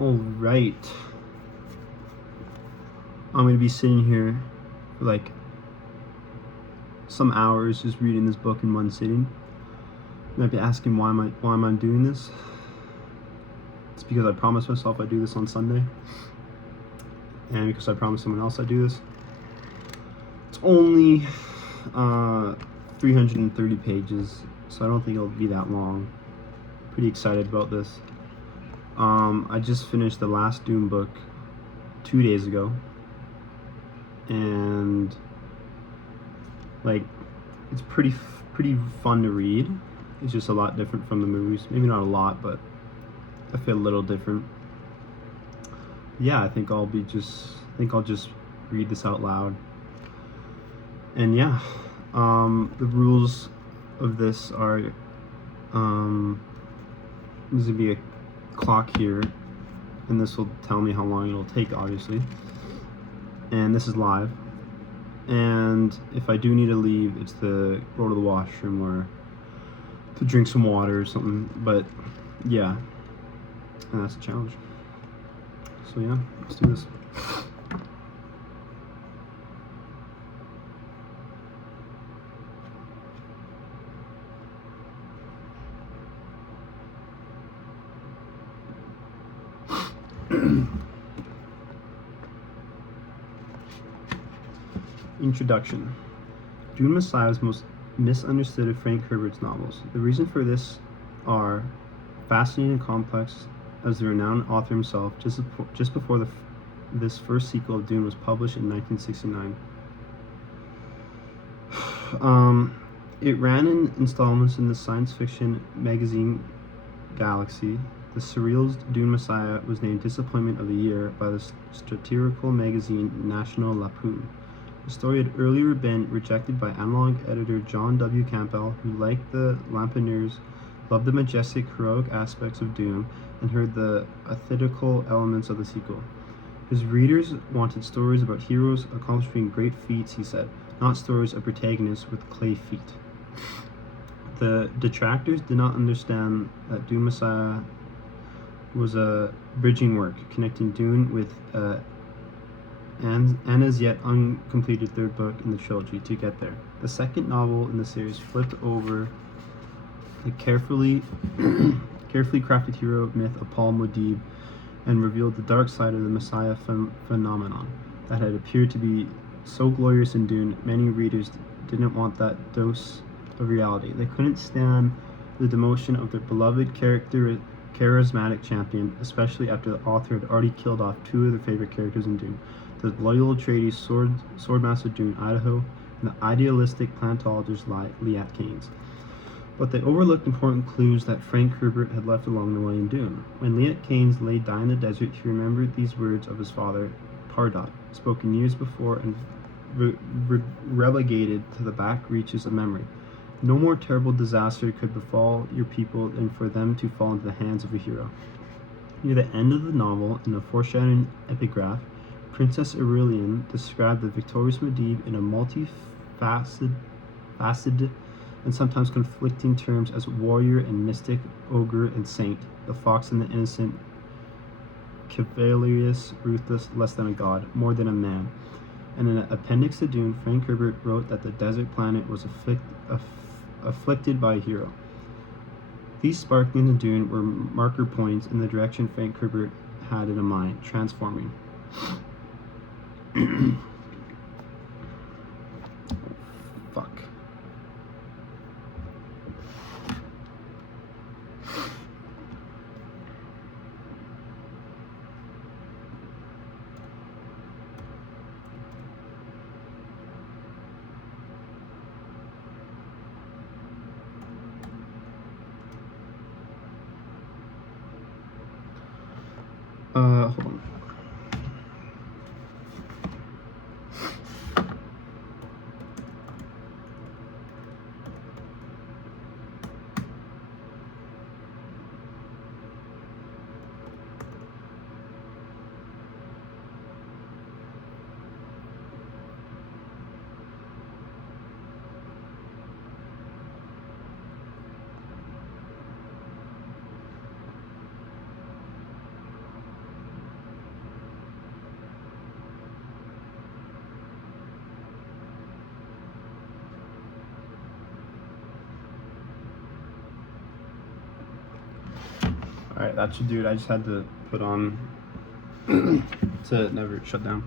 Alright. I'm gonna be sitting here for like some hours just reading this book in one sitting. You might be asking why am I doing this? It's because I promised myself I'd do this on Sunday. And because I promised someone else I'd do this. It's only 330 pages, so I don't think it'll be that long. Pretty excited about this. I just finished the last Dune book 2 days ago, and like it's pretty fun to read. It's just a lot different from the movies. Maybe not a lot, but I feel a little different. Yeah, I think I'll just read this out loud. And yeah, the rules of this are there's gonna be a clock here, and this will tell me how long it'll take, obviously. And this is live. And if I do need to leave, it's to go to the washroom or to drink some water or something. But yeah, and that's a challenge. So yeah, let's do this. Introduction. Dune Messiah is most misunderstood of Frank Herbert's novels. The reason for this are fascinating and complex as the renowned author himself. Just before this first sequel of Dune was published in 1969. It ran in installments in the science fiction magazine Galaxy. The surrealist Dune Messiah was named Disappointment of the Year by the satirical magazine National Lampoon. The story had earlier been rejected by analog editor John W. Campbell, who, like the Lampooners, loved the majestic, heroic aspects of Dune and heard the aesthetical elements of the sequel. His readers wanted stories about heroes accomplishing great feats, he said, not stories of protagonists with clay feet. The detractors did not understand that Dune Messiah was a bridging work, connecting Dune with and as yet uncompleted third book in the trilogy to get there. The second novel in the series flipped over the carefully crafted hero myth of Paul Muad'Dib and revealed the dark side of the Messiah phenomenon that had appeared to be so glorious in Dune. Many readers didn't want that dose of reality. They couldn't stand the demotion of their beloved charismatic champion, especially after the author had already killed off two of their favorite characters in Dune, the loyal Atreides swordmaster Dune Idaho and the idealistic paleontologist Liat Kynes. But they overlooked important clues that Frank Herbert had left along the way in Dune. When Liat Kynes lay dying in the desert, he remembered these words of his father, Pardot, spoken years before and relegated to the back reaches of memory. No more terrible disaster could befall your people than for them to fall into the hands of a hero. Near the end of the novel, in a foreshadowing epigraph, Princess Aurelian described the victorious Muad'Dib in a multifaceted and sometimes conflicting terms as warrior and mystic, ogre and saint, the fox and the innocent, chivalrous, ruthless, less than a god, more than a man. And in an appendix to Dune, Frank Herbert wrote that the desert planet was afflicted by a hero. These sparkling in Dune were marker points in the direction Frank Herbert had in mind, transforming. Fuck. Hold on. Alright, that should do it. I just had to put on to never shut down.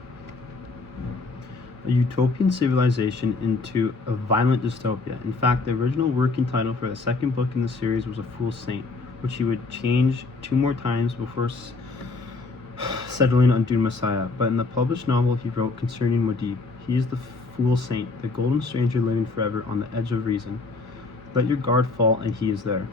A utopian civilization into a violent dystopia. In fact, the original working title for the second book in the series was A Fool Saint, which he would change 2 more times before settling on Dune Messiah. But in the published novel he wrote concerning Muad'Dib, he is the Fool Saint, the golden stranger living forever on the edge of reason. Let your guard fall and he is there.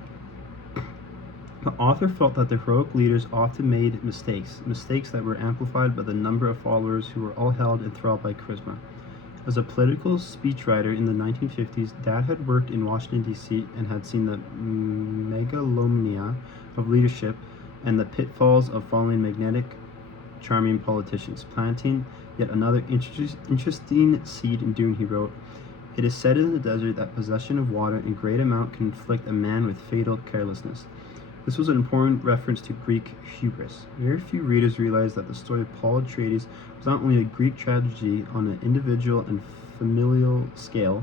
The author felt that the heroic leaders often made mistakes that were amplified by the number of followers who were all held enthralled by charisma. As a political speechwriter in the 1950s, Dad had worked in Washington, D.C. and had seen the megalomania of leadership and the pitfalls of following magnetic, charming politicians, planting yet another interesting seed in Dune. He wrote, "It is said in the desert that possession of water in great amount can inflict a man with fatal carelessness." This was an important reference to Greek hubris. Very few readers realize that the story of Paul Atreides was not only a Greek tragedy on an individual and familial scale,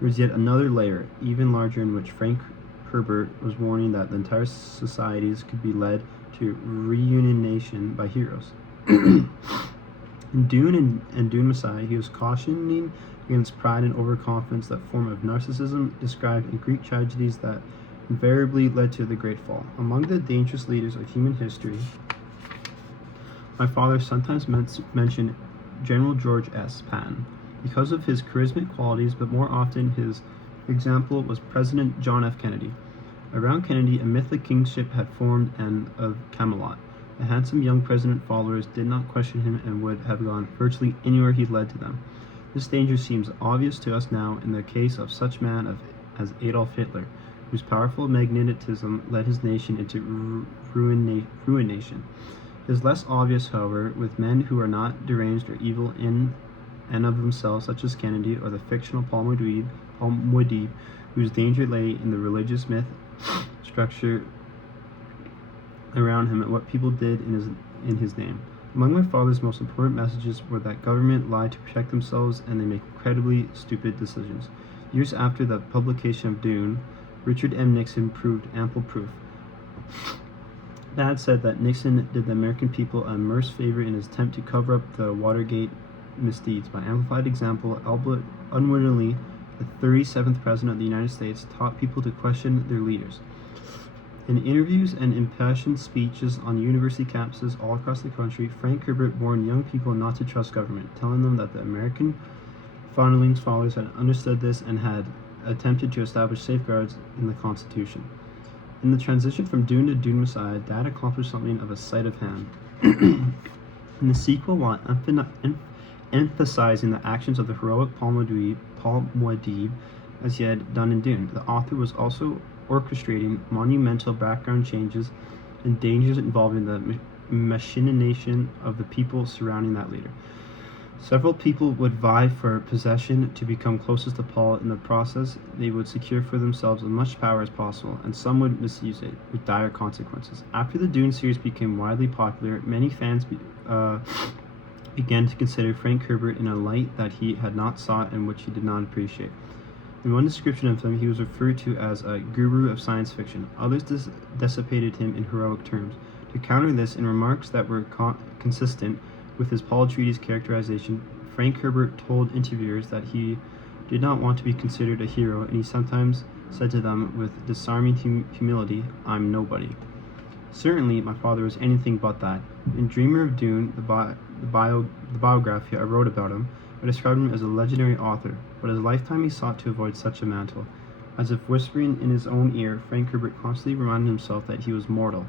there was yet another layer, even larger, in which Frank Herbert was warning that the entire societies could be led to reunionation by heroes. In Dune and Dune Messiah, he was cautioning against pride and overconfidence, that form of narcissism described in Greek tragedies that invariably led to the Great Fall. Among the dangerous leaders of human history, my father sometimes mentioned General George S. Patton because of his charismatic qualities, but more often his example was President John F. Kennedy. Around Kennedy, a mythic kingship had formed, and of Camelot. The handsome young president followers did not question him and would have gone virtually anywhere he led to them. This danger seems obvious to us now in the case of such man as Adolf Hitler, whose powerful magnetism led his nation into ruination. It is less obvious, however, with men who are not deranged or evil in and of themselves, such as Kennedy or the fictional Paul Muad'Dib, whose danger lay in the religious myth structure around him and what people did in his name. Among my father's most important messages were that government lie to protect themselves and they make incredibly stupid decisions. Years after the publication of Dune, Richard M. Nixon proved ample proof. Dad said that Nixon did the American people a immense favor in his attempt to cover up the Watergate misdeeds. By amplified example, Albert unwittingly, the 37th President of the United States, taught people to question their leaders. In interviews and impassioned speeches on university campuses all across the country, Frank Herbert warned young people not to trust government, telling them that the American founding fathers had understood this and had attempted to establish safeguards in the Constitution. In the transition from Dune to Dune Messiah, Dad accomplished something of a sleight of hand. In the sequel, while emphasizing the actions of the heroic Paul Muad'Dib as he had done in Dune, the author was also orchestrating monumental background changes and dangers involving the machination of the people surrounding that leader. Several people would vie for possession to become closest to Paul. In the process, they would secure for themselves as much power as possible, and some would misuse it, with dire consequences. After the Dune series became widely popular, many fans began to consider Frank Herbert in a light that he had not sought and which he did not appreciate. In one description of him, he was referred to as a guru of science fiction. Others dissipated him in heroic terms. To counter this, in remarks that were consistent with his Paul Atreides characterization, Frank Herbert told interviewers that he did not want to be considered a hero, and he sometimes said to them with disarming humility, "I'm nobody." Certainly, my father was anything but that. In Dreamer of Dune, the biography I wrote about him, I described him as a legendary author, but his lifetime he sought to avoid such a mantle. As if whispering in his own ear, Frank Herbert constantly reminded himself that he was mortal.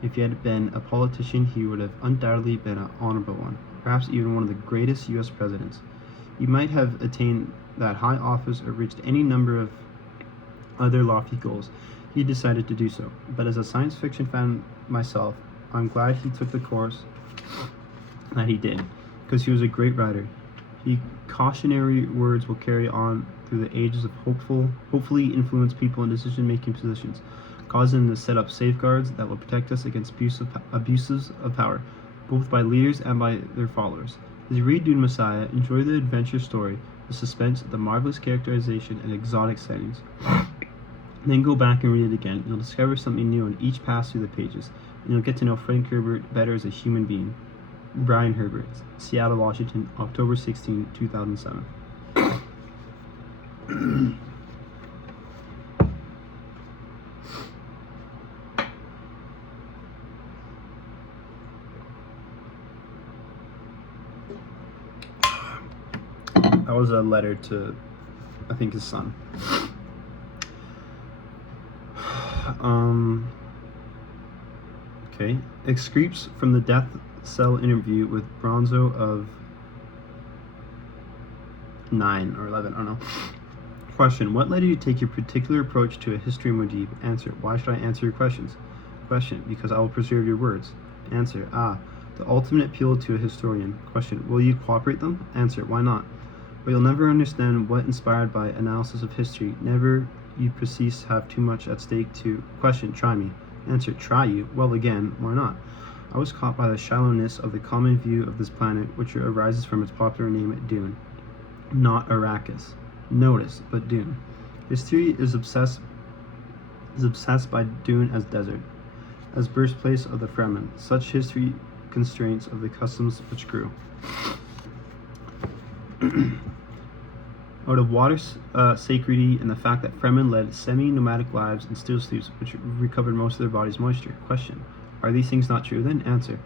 If he had been a politician, he would have undoubtedly been an honorable one, perhaps even one of the greatest U.S. presidents. He might have attained that high office or reached any number of other lofty goals. He decided to do so. But as a science fiction fan myself, I'm glad he took the course that he did, because he was a great writer. His cautionary words will carry on through the ages of hopefully influence people in decision-making positions, cause them to set up safeguards that will protect us against abuses of power, both by leaders and by their followers. As you read Dune Messiah, enjoy the adventure story, the suspense, the marvelous characterization, and exotic settings. Then go back and read it again. You'll discover something new in each pass through the pages, and you'll get to know Frank Herbert better as a human being. Brian Herbert, Seattle, Washington, October 16, 2007. That was a letter to, I think, his son. Okay. Excerpts from the death cell interview with Bronzo of 9 or 11, I don't know. Question: what led you to take your particular approach to a history, Mujib? Answer: why should I answer your questions? Question: because I will preserve your words. Answer: the ultimate appeal to a historian. Question: will you cooperate them? Answer: why not? But you'll never understand what inspired by analysis of history. Never you proceed to have too much at stake to. Question: try me. Answer: try you? Well, again, why not? I was caught by the shallowness of the common view of this planet, which arises from its popular name, Dune. Not Arrakis. Notice, but Dune. History is obsessed by Dune as desert, as birthplace of the Fremen. Such history constraints of the customs which grew. Out of water's sacredity and the fact that Fremen led semi-nomadic lives in still sleeps, which recovered most of their body's moisture. Question: are these things not true then? Answer: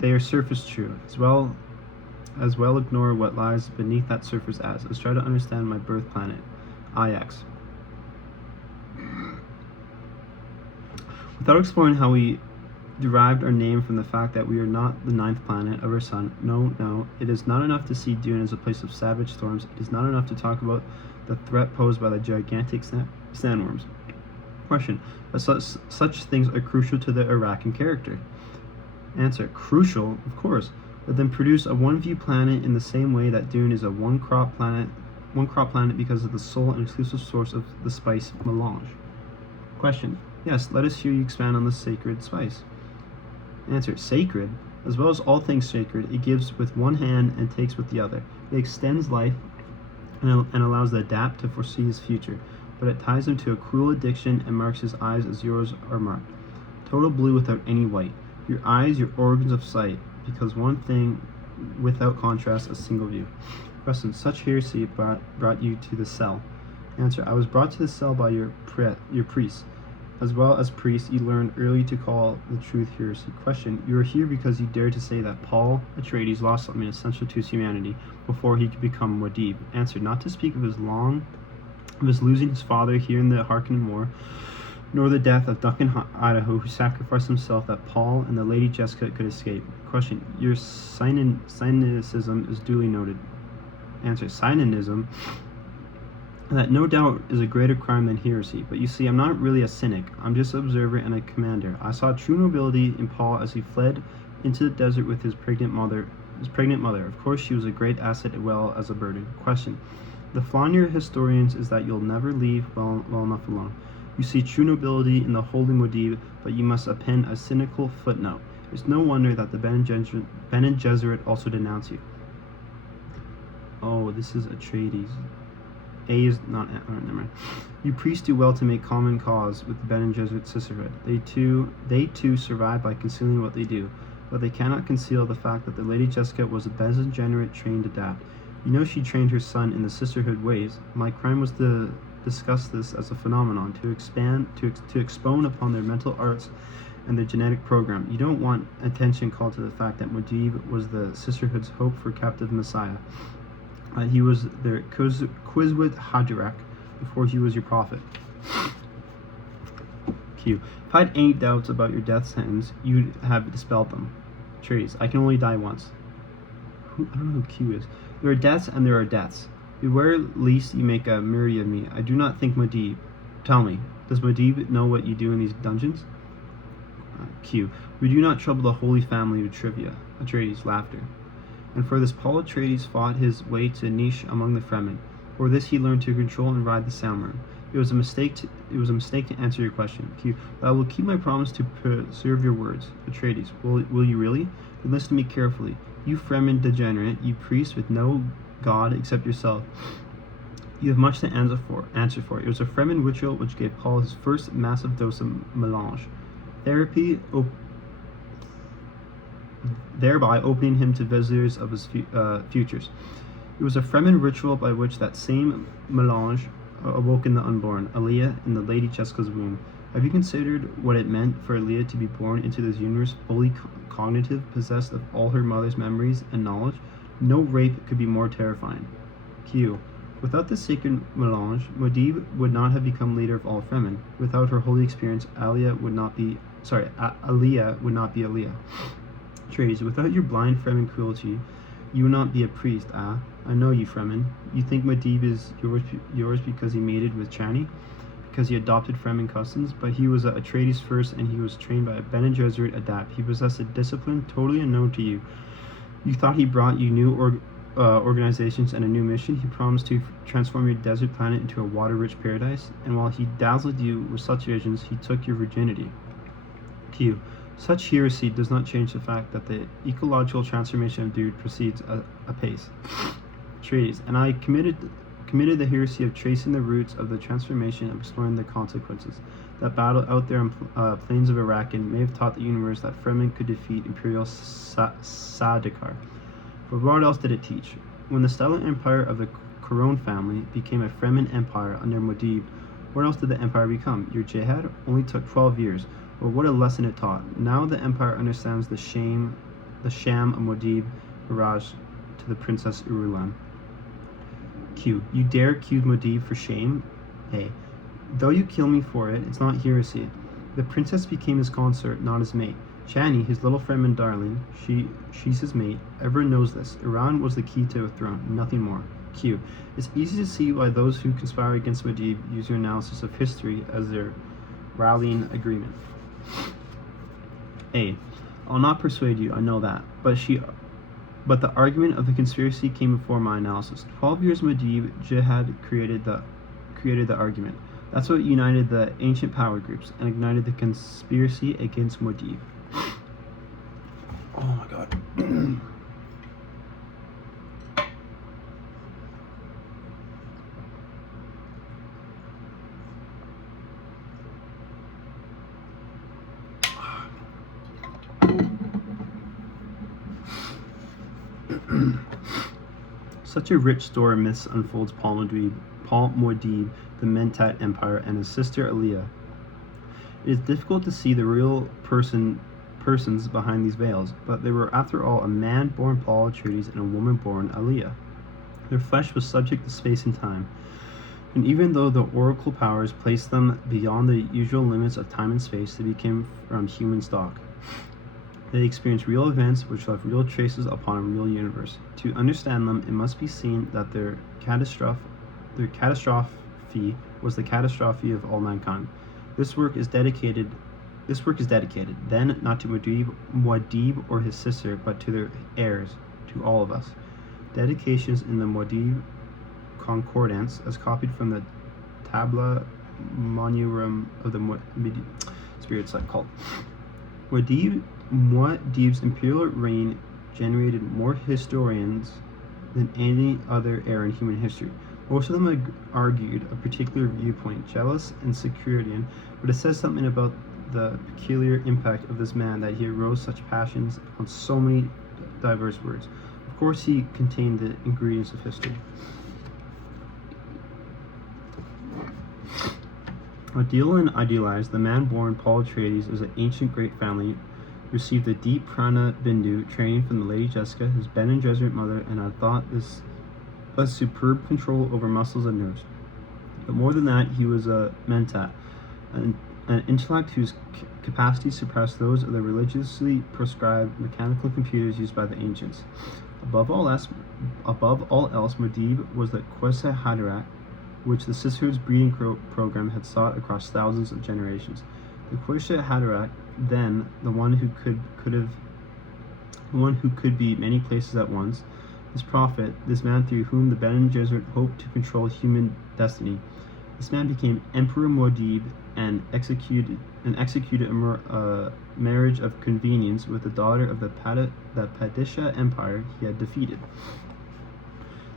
they are surface true, as well ignore what lies beneath that surface as try to understand my birth planet, IX. Without exploring how we derived our name from the fact that we are not the 9th planet of our sun, no, it is not enough to see Dune as a place of savage storms. It is not enough to talk about the threat posed by the gigantic sandworms. Question: but such things are crucial to the Iraqi character. Answer: crucial, of course. But then produce a one-view planet in the same way that Dune is a one-crop planet because of the sole and exclusive source of the spice melange. Question: yes, let us hear you expand on the sacred spice. Answer: sacred? As well as all things sacred, it gives with one hand and takes with the other. It extends life and allows the adapt to foresee his future, but it ties him to a cruel addiction and marks his eyes as yours are marked. Total blue without any white. Your eyes, your organs of sight, because one thing without contrast, a single view. Question: such heresy brought you to the cell. Answer: I was brought to the cell by your priest. As well as priest, you learned early to call the truth heresy. Question: you are here because you dared to say that Paul Atreides lost something essential to his humanity before he could become Muad'Dib. Answer: not to speak of his losing his father here in the Harkonnen War, nor the death of Duncan Idaho, who sacrificed himself that Paul and the Lady Jessica could escape. Question: your cynicism is duly noted. Answer: cynicism? That no doubt is a greater crime than heresy, but you see, I'm not really a cynic. I'm just an observer and a commander. I saw true nobility in Paul as he fled into the desert with his pregnant mother. Of course, she was a great asset as well as a burden. Question: the flaw in your historians is that you'll never leave well enough alone. You see true nobility in the holy Muad'Dib, but you must append a cynical footnote. It's no wonder that the Ben and Gesserit also denounce you. Oh, this is Atreides. A is not. Oh, never mind. You priests do well to make common cause with the Ben and Gesserit sisterhood. They too survive by concealing what they do, but they cannot conceal the fact that the Lady Jessica was a Ben and Gesserit trained adapt. You know she trained her son in the sisterhood ways. My crime was to discuss this as a phenomenon, to expound upon their mental arts and their genetic program. You don't want attention called to the fact that Muad'Dib was the sisterhood's hope for captive Messiah. He was their Quizwit Haderach before he was your prophet. Q. If I had any doubts about your death sentence, you'd have dispelled them. Atreides: I can only die once. I don't know who Q is. There are deaths and there are deaths. Beware lest you make a murder of me. I do not think Muad'Dib. Tell me, does Muad'Dib know what you do in these dungeons? Q. We do not trouble the Holy Family with trivia. Atreides: laughter. And for this Paul Atreides fought his way to a niche among the Fremen. For this he learned to control and ride the Soundworm. It was a mistake to answer your question, Q. But I will keep my promise to preserve your words. Atreides: will you really? Then listen to me carefully. You Fremen degenerate, you priest with no God except yourself. You have much to answer for. It was a Fremen ritual which gave Paul his first massive dose of melange therapy, thereby opening him to visitors of his futures. It was a Fremen ritual by which that same melange awoke in the unborn, Aaliyah, in the Lady Jessica's womb. Have you considered what it meant for Aaliyah to be born into this universe fully cognitive, possessed of all her mother's memories and knowledge? No rape could be more terrifying. Q. Without this sacred melange, Muad'Dib would not have become leader of all Fremen. Without her holy experience, Aaliyah would not be Aaliyah. Atreides, without your blind Fremen cruelty, you would not be a priest. I know you, Fremen. You think Muad'Dib is yours because he mated with Chani? Because he adopted Fremen customs? But he was Atreides first, and he was trained by a Bene Gesserit adept. He possessed a discipline totally unknown to you. You thought he brought you new organizations and a new mission. He promised to transform your desert planet into a water-rich paradise, and while he dazzled you with such visions, he took your virginity. Q. Such heresy does not change the fact that the ecological transformation of Dune proceeds apace. Atreides, and I committed the heresy of tracing the roots of the transformation and exploring the consequences. That battle out there on plains of Arakan may have taught the universe that Fremen could defeat Imperial Sardaukar. But what else did it teach? When the stellar empire of the Corone family became a Fremen empire under Muad'Dib, what else did the empire become? Your jihad only took 12 years. Well, what a lesson it taught. Now the empire understands the sham of Muad'Dib barrage to the Princess Irulan. Q. You dare accuse Muad'Dib for shame? A. Though you kill me for it, it's not heresy. The princess became his consort, not his mate. Chani, his little Fremen darling, she's his mate. Everyone knows this. Iran was the key to a throne, nothing more. Q. It's easy to see why those who conspire against Muad'Dib use your analysis of history as their rallying agreement. A. I'll not persuade you, I know that. But the argument of the conspiracy came before my analysis. 12 years Muad'Dib jihad created the argument. That's what united the ancient power groups and ignited the conspiracy against Muad'Dib. Oh my god. Such a rich store of myths unfolds Paul Muad'Dib, the Mentat Empire, and his sister Aaliyah. It is difficult to see the real persons behind these veils, but they were after all a man born Paul Atreides and a woman born Aaliyah. Their flesh was subject to space and time, and even though the oracle powers placed them beyond the usual limits of time and space, they became from human stock. They experienced real events which left real traces upon a real universe. To understand them, it must be seen that their catastrophe was the catastrophe of all mankind. This work is dedicated then not to Muad'Dib or his sister, but to their heirs, to all of us. Dedications in the Muad'Dib Concordance, as copied from the Tabla Monurum of the Spirit Site cult. Muad'Dib's imperial reign generated more historians than any other era in human history. Most of them argued a particular viewpoint, jealous and sectarian, but it says something about the peculiar impact of this man that he aroused such passions on so many diverse words. Of course, he contained the ingredients of history. Ideal and idealized, the man born Paul Atreides is an ancient great family, received a deep prana bindu training from the Lady Jessica, his Bene Gesserit mother, and had thought this a superb control over muscles and nerves. But more than that, he was a mentat, an intellect whose capacities surpassed those of the religiously prescribed mechanical computers used by the ancients. Above all else, Muad'Dib was the Quessa Haderach, which the Sisterhood's breeding program had sought across thousands of generations. The Quessa Haderach, then the one who could be many places at once, this prophet, this man through whom the Bene Gesserit hoped to control human destiny. This man became Emperor Muad'Dib and executed a marriage of convenience with the daughter of the Padishah Empire he had defeated.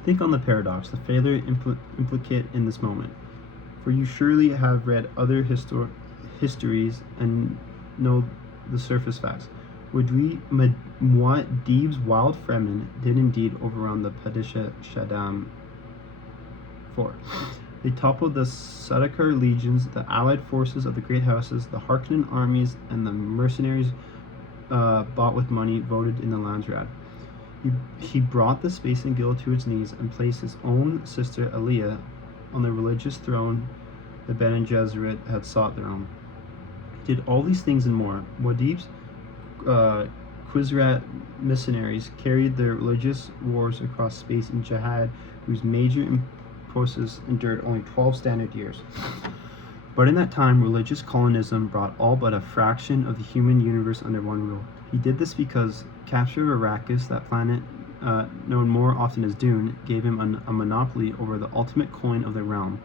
Think on the paradox, the failure implicate in this moment. For you surely have read other histories and know the surface facts. Muad'Dib's wild Fremen did indeed overrun the Padishah Shaddam fort. They toppled the Sardaukar legions, the allied forces of the great houses, the Harkonnen armies, and the mercenaries bought with money voted in the Landsraad. He brought the Space and Guild to its knees and placed his own sister Aliyah on the religious throne the Bene Gesserit had sought their own. He did all these things and more. Muad'Dib's Khwisrat missionaries carried their religious wars across space in jihad, whose major process endured only 12 standard years. But in that time, religious colonism brought all but a fraction of the human universe under one rule. He did this because capture of Arrakis, that planet known more often as Dune, gave him a monopoly over the ultimate coin of the realm,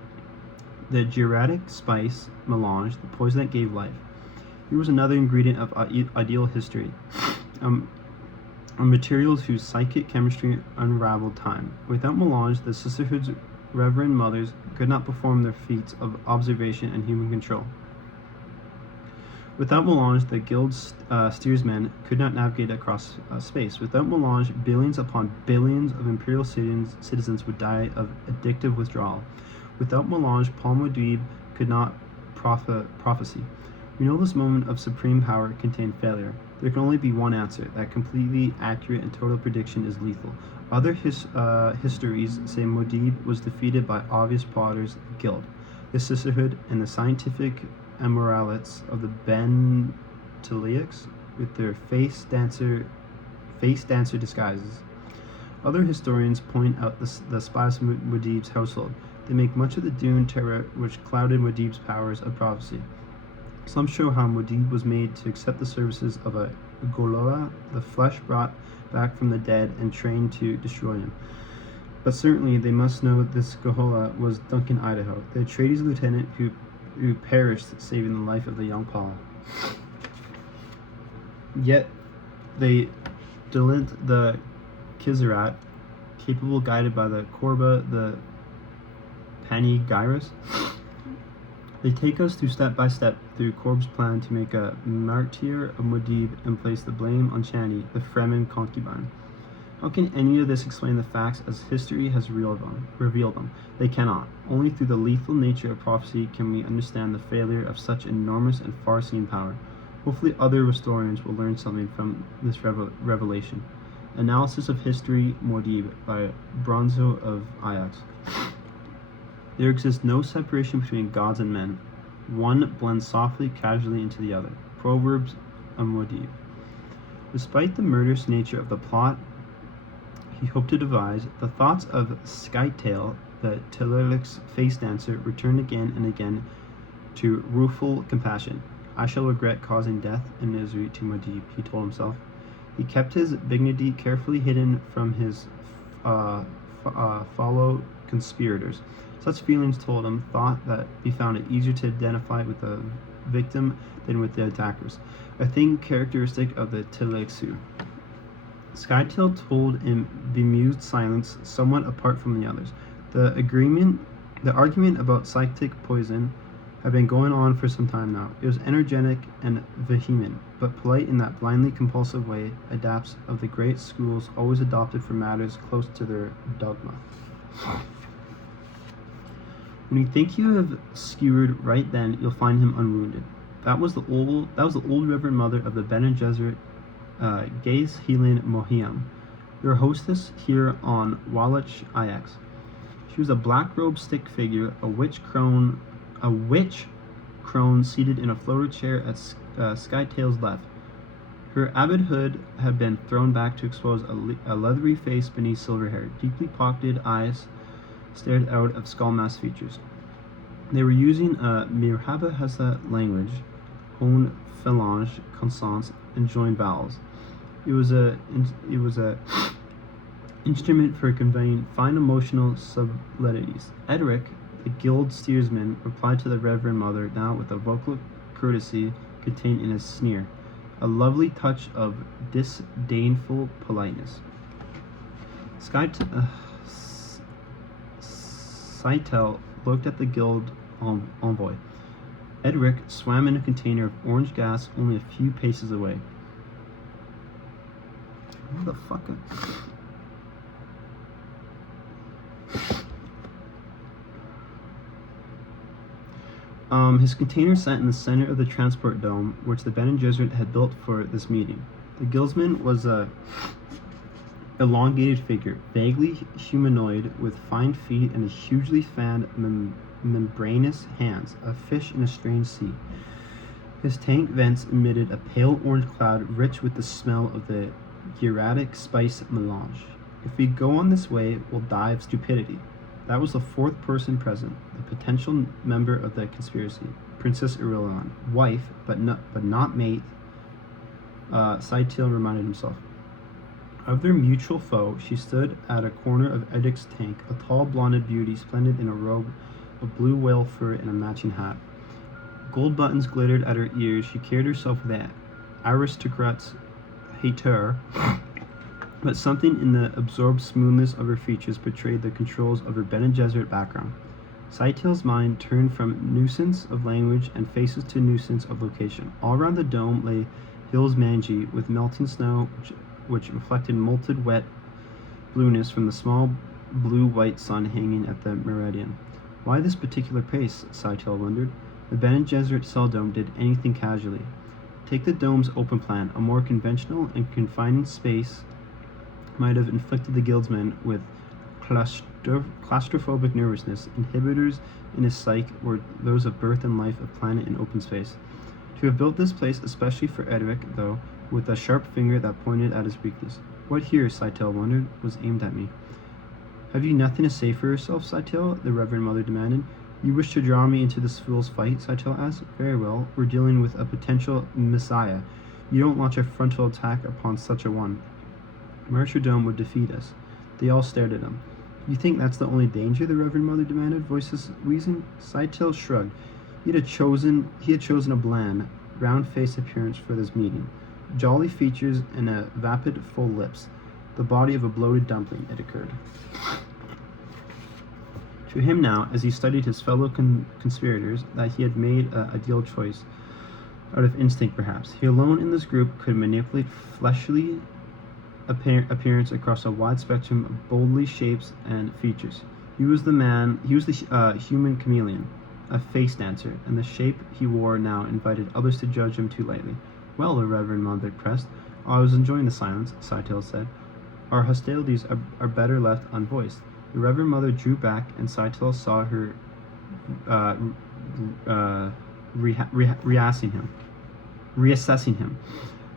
the Jiratic spice melange, the poison that gave life. Here was another ingredient of ideal history, materials whose psychic chemistry unraveled time. Without melange, the sisterhood's reverend mothers could not perform their feats of observation and human control. Without melange, the guild's steersmen could not navigate across space. Without melange, billions upon billions of imperial citizens would die of addictive withdrawal. Without melange, Paul Muad'Dib could not prophesy. We know this moment of supreme power contained failure. There can only be one answer. That completely accurate and total prediction is lethal. Other histories say Muad'Dib was defeated by obvious plotters, guild, the sisterhood, and the scientific Amoralites of the Ben Teliaks with their face dancer disguises. Other historians point out the spies of Muad'Dib's household. They make much of the Dune terror which clouded Muad'Dib's powers of prophecy. Some show how Muad'Dib was made to accept the services of a Goloa, the flesh brought back from the dead and trained to destroy him. But certainly they must know this Goloa was Duncan Idaho, the Atreides lieutenant who perished saving the life of the young Paul. Yet they delint the Khwisrat, capable, guided by the Korba, the Panegyrius. They take us through step by step through Korb's plan to make a martyr of Muad'Dib and place the blame on Chani, the Fremen concubine. How can any of this explain the facts as history has revealed them? They cannot. Only through the lethal nature of prophecy can we understand the failure of such enormous and far-seeing power. Hopefully other historians will learn something from this revelation. Analysis of History Muad'Dib by Bronzo of Ajax. There exists no separation between gods and men. One blends softly, casually into the other. Proverbs of Muad'Dib. Despite the murderous nature of the plot he hoped to devise, the thoughts of Skytail, the Teliak's face dancer, returned again and again to rueful compassion. I shall regret causing death and misery to Muad'Dib, he told himself. He kept his dignity carefully hidden from his fellow conspirators. Such feelings, told him, thought that he found it easier to identify with the victim than with the attackers, a thing characteristic of the Teliaksu. Skytail told in bemused silence, somewhat apart from the others. The argument about psychic poison had been going on for some time now. It was energetic and vehement, but polite in that blindly compulsive way adapts of the great schools always adopted for matters close to their dogma. When you think you have skewered right then, you'll find him unwounded. That was the old Reverend Mother of the Bene Gesserit, Gaze Helen Mohiam, your hostess here on Wallach IX. She was a black-robed stick figure, a witch crone seated in a floater chair at Skytail's left. Her abbothood had been thrown back to expose a leathery face beneath silver hair. Deeply pocketed eyes stared out of skull-masked features. They were using a Mirhaba Hassa language, own phalange, consonants, and joined vowels. It was a instrument for conveying fine emotional subtleties. Edric, the guild steersman, replied to the Reverend Mother now with a vocal courtesy contained in a sneer, a lovely touch of disdainful politeness. Seitel looked at the guild envoy. Edric swam in a container of orange gas only a few paces away. What the fuck? His container sat in the center of the transport dome, which the Bene Gesserit had built for this meeting. The guildsman was a elongated figure, vaguely humanoid, with fine feet and a hugely fanned, membranous hands, a fish in a strange sea. His tank vents emitted a pale orange cloud rich with the smell of the erratic spice melange. If we go on this way, we'll die of stupidity. That was the fourth person present, the potential member of the conspiracy, Princess Irulan, wife, but not mate, Seitel reminded himself. Of their mutual foe, she stood at a corner of Edric's tank, a tall blonded beauty splendid in a robe of blue whale fur and a matching hat. Gold buttons glittered at her ears. She carried herself with an aristocrat's hauteur, but something in the absorbed smoothness of her features betrayed the controls of her Bene Gesserit background. Seitel's mind turned from nuisance of language and faces to nuisance of location. All around the dome lay hills mangy, with melting snow which reflected molten wet blueness from the small blue-white sun hanging at the meridian. Why this particular place? Seitel wondered. The Bene Gesserit seldom did anything casually. Take the dome's open plan. A more conventional and confining space might have inflicted the guildsman with claustrophobic nervousness. Inhibitors in his psyche were those of birth and life of planet in open space. To have built this place especially for Edric, though, with a sharp finger that pointed at his weakness. What here, Seitel wondered, was aimed at me. Have you nothing to say for yourself, Seitel? The Reverend Mother demanded. You wish to draw me into this fool's fight? Seitel asked. Very well, we're dealing with a potential messiah. You don't launch a frontal attack upon such a one. Martyrdom would defeat us. They all stared at him. You think that's the only danger? The Reverend Mother demanded, voices wheezing. Seitel shrugged. He had chosen a bland, round-faced appearance for this meeting. Jolly features and a vapid, full lips. The body of a bloated dumpling, it occurred. To him now, as he studied his fellow conspirators, that he had made a ideal choice, out of instinct perhaps. He alone in this group could manipulate fleshly appearance across a wide spectrum of boldly shapes and features. He was the human chameleon, a face dancer, and the shape he wore now invited others to judge him too lightly. Well, the Reverend Mother pressed. I was enjoying the silence, Seitel said. Our hostilities are better left unvoiced. The Reverend Mother drew back, and Seitel saw her reassessing him.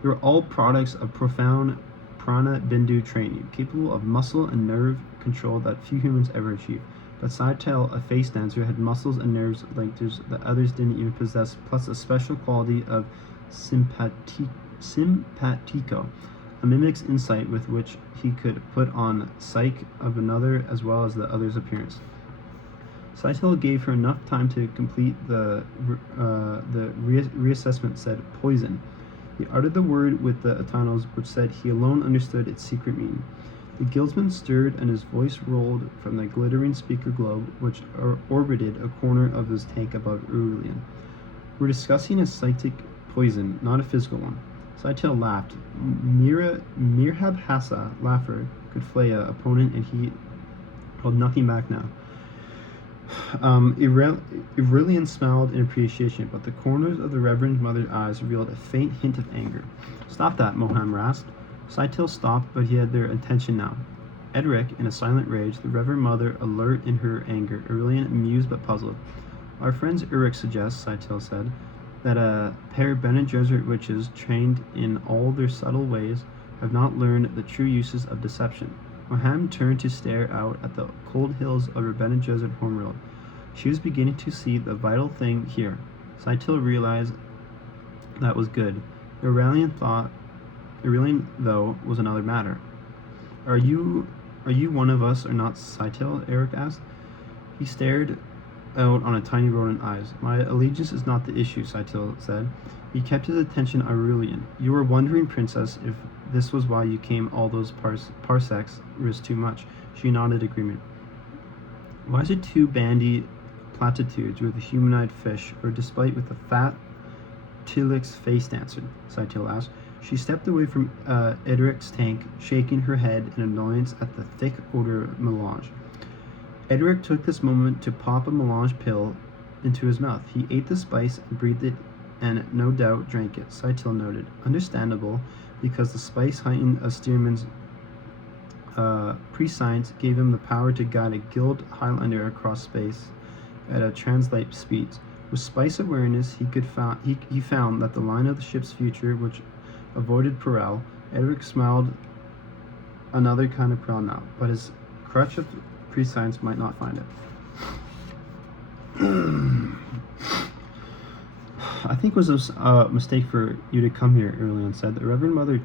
They were all products of profound prana bindu training, capable of muscle and nerve control that few humans ever achieve. But Seitel, a face dancer, had muscles and nerves linkers that others didn't even possess, plus a special quality of simpatico, a mimic's insight with which he could put on psyche of another as well as the other's appearance. Seitel gave her enough time to complete the reassessment. Said poison. He uttered the word with the Atanos, which said he alone understood its secret meaning. The guildsman stirred, and his voice rolled from the glittering speaker globe which orbited a corner of his tank above Aurelian. We're discussing a psychic poison, not a physical one. Seitel laughed. Mirhab Hassa, laugher, could flay an opponent, and he held nothing back now. Aurelian smiled in appreciation, but the corners of the Reverend Mother's eyes revealed a faint hint of anger. Stop that, Moham rasped. Seitel stopped, but he had their attention now. Edric, in a silent rage, the Reverend Mother alert in her anger, Aurelian amused but puzzled. Our friends Uruk suggests, Seitel said, that a pair of Bene Gesserit witches, trained in all their subtle ways, have not learned the true uses of deception. Moham turned to stare out at the cold hills of her Bene Gesserit homeworld. She was beginning to see the vital thing here. Seitel realized that was good. Aurelian, though, was another matter. Are you one of us or not, Seitel? Eric asked. He stared out on a tiny rodent eyes. My allegiance is not the issue, Seitel said. He kept his attention Aurelian. You were wondering, Princess, if this was why you came all those parsecs was too much. She nodded agreement. Why is it two bandy platitudes with a human-eyed fish, or despite with a fat Tillich's face dancer? Saitel asked. She stepped away from Edric's tank, shaking her head in annoyance at the thick odor melange. Edric took this moment to pop a melange pill into his mouth. He ate the spice and breathed it and no doubt drank it, Saitel noted. Understandable, because the spice heightened a steerman's prescience, gave him the power to guide a guild Highlander across space at a translate speeds. With spice awareness, he found that the line of the ship's future, which avoided Perel. Edric smiled another kind of Perel now, but his crutch of prescience might not find it. I think it was a mistake for you to come here, Aurelian said. The Reverend Mother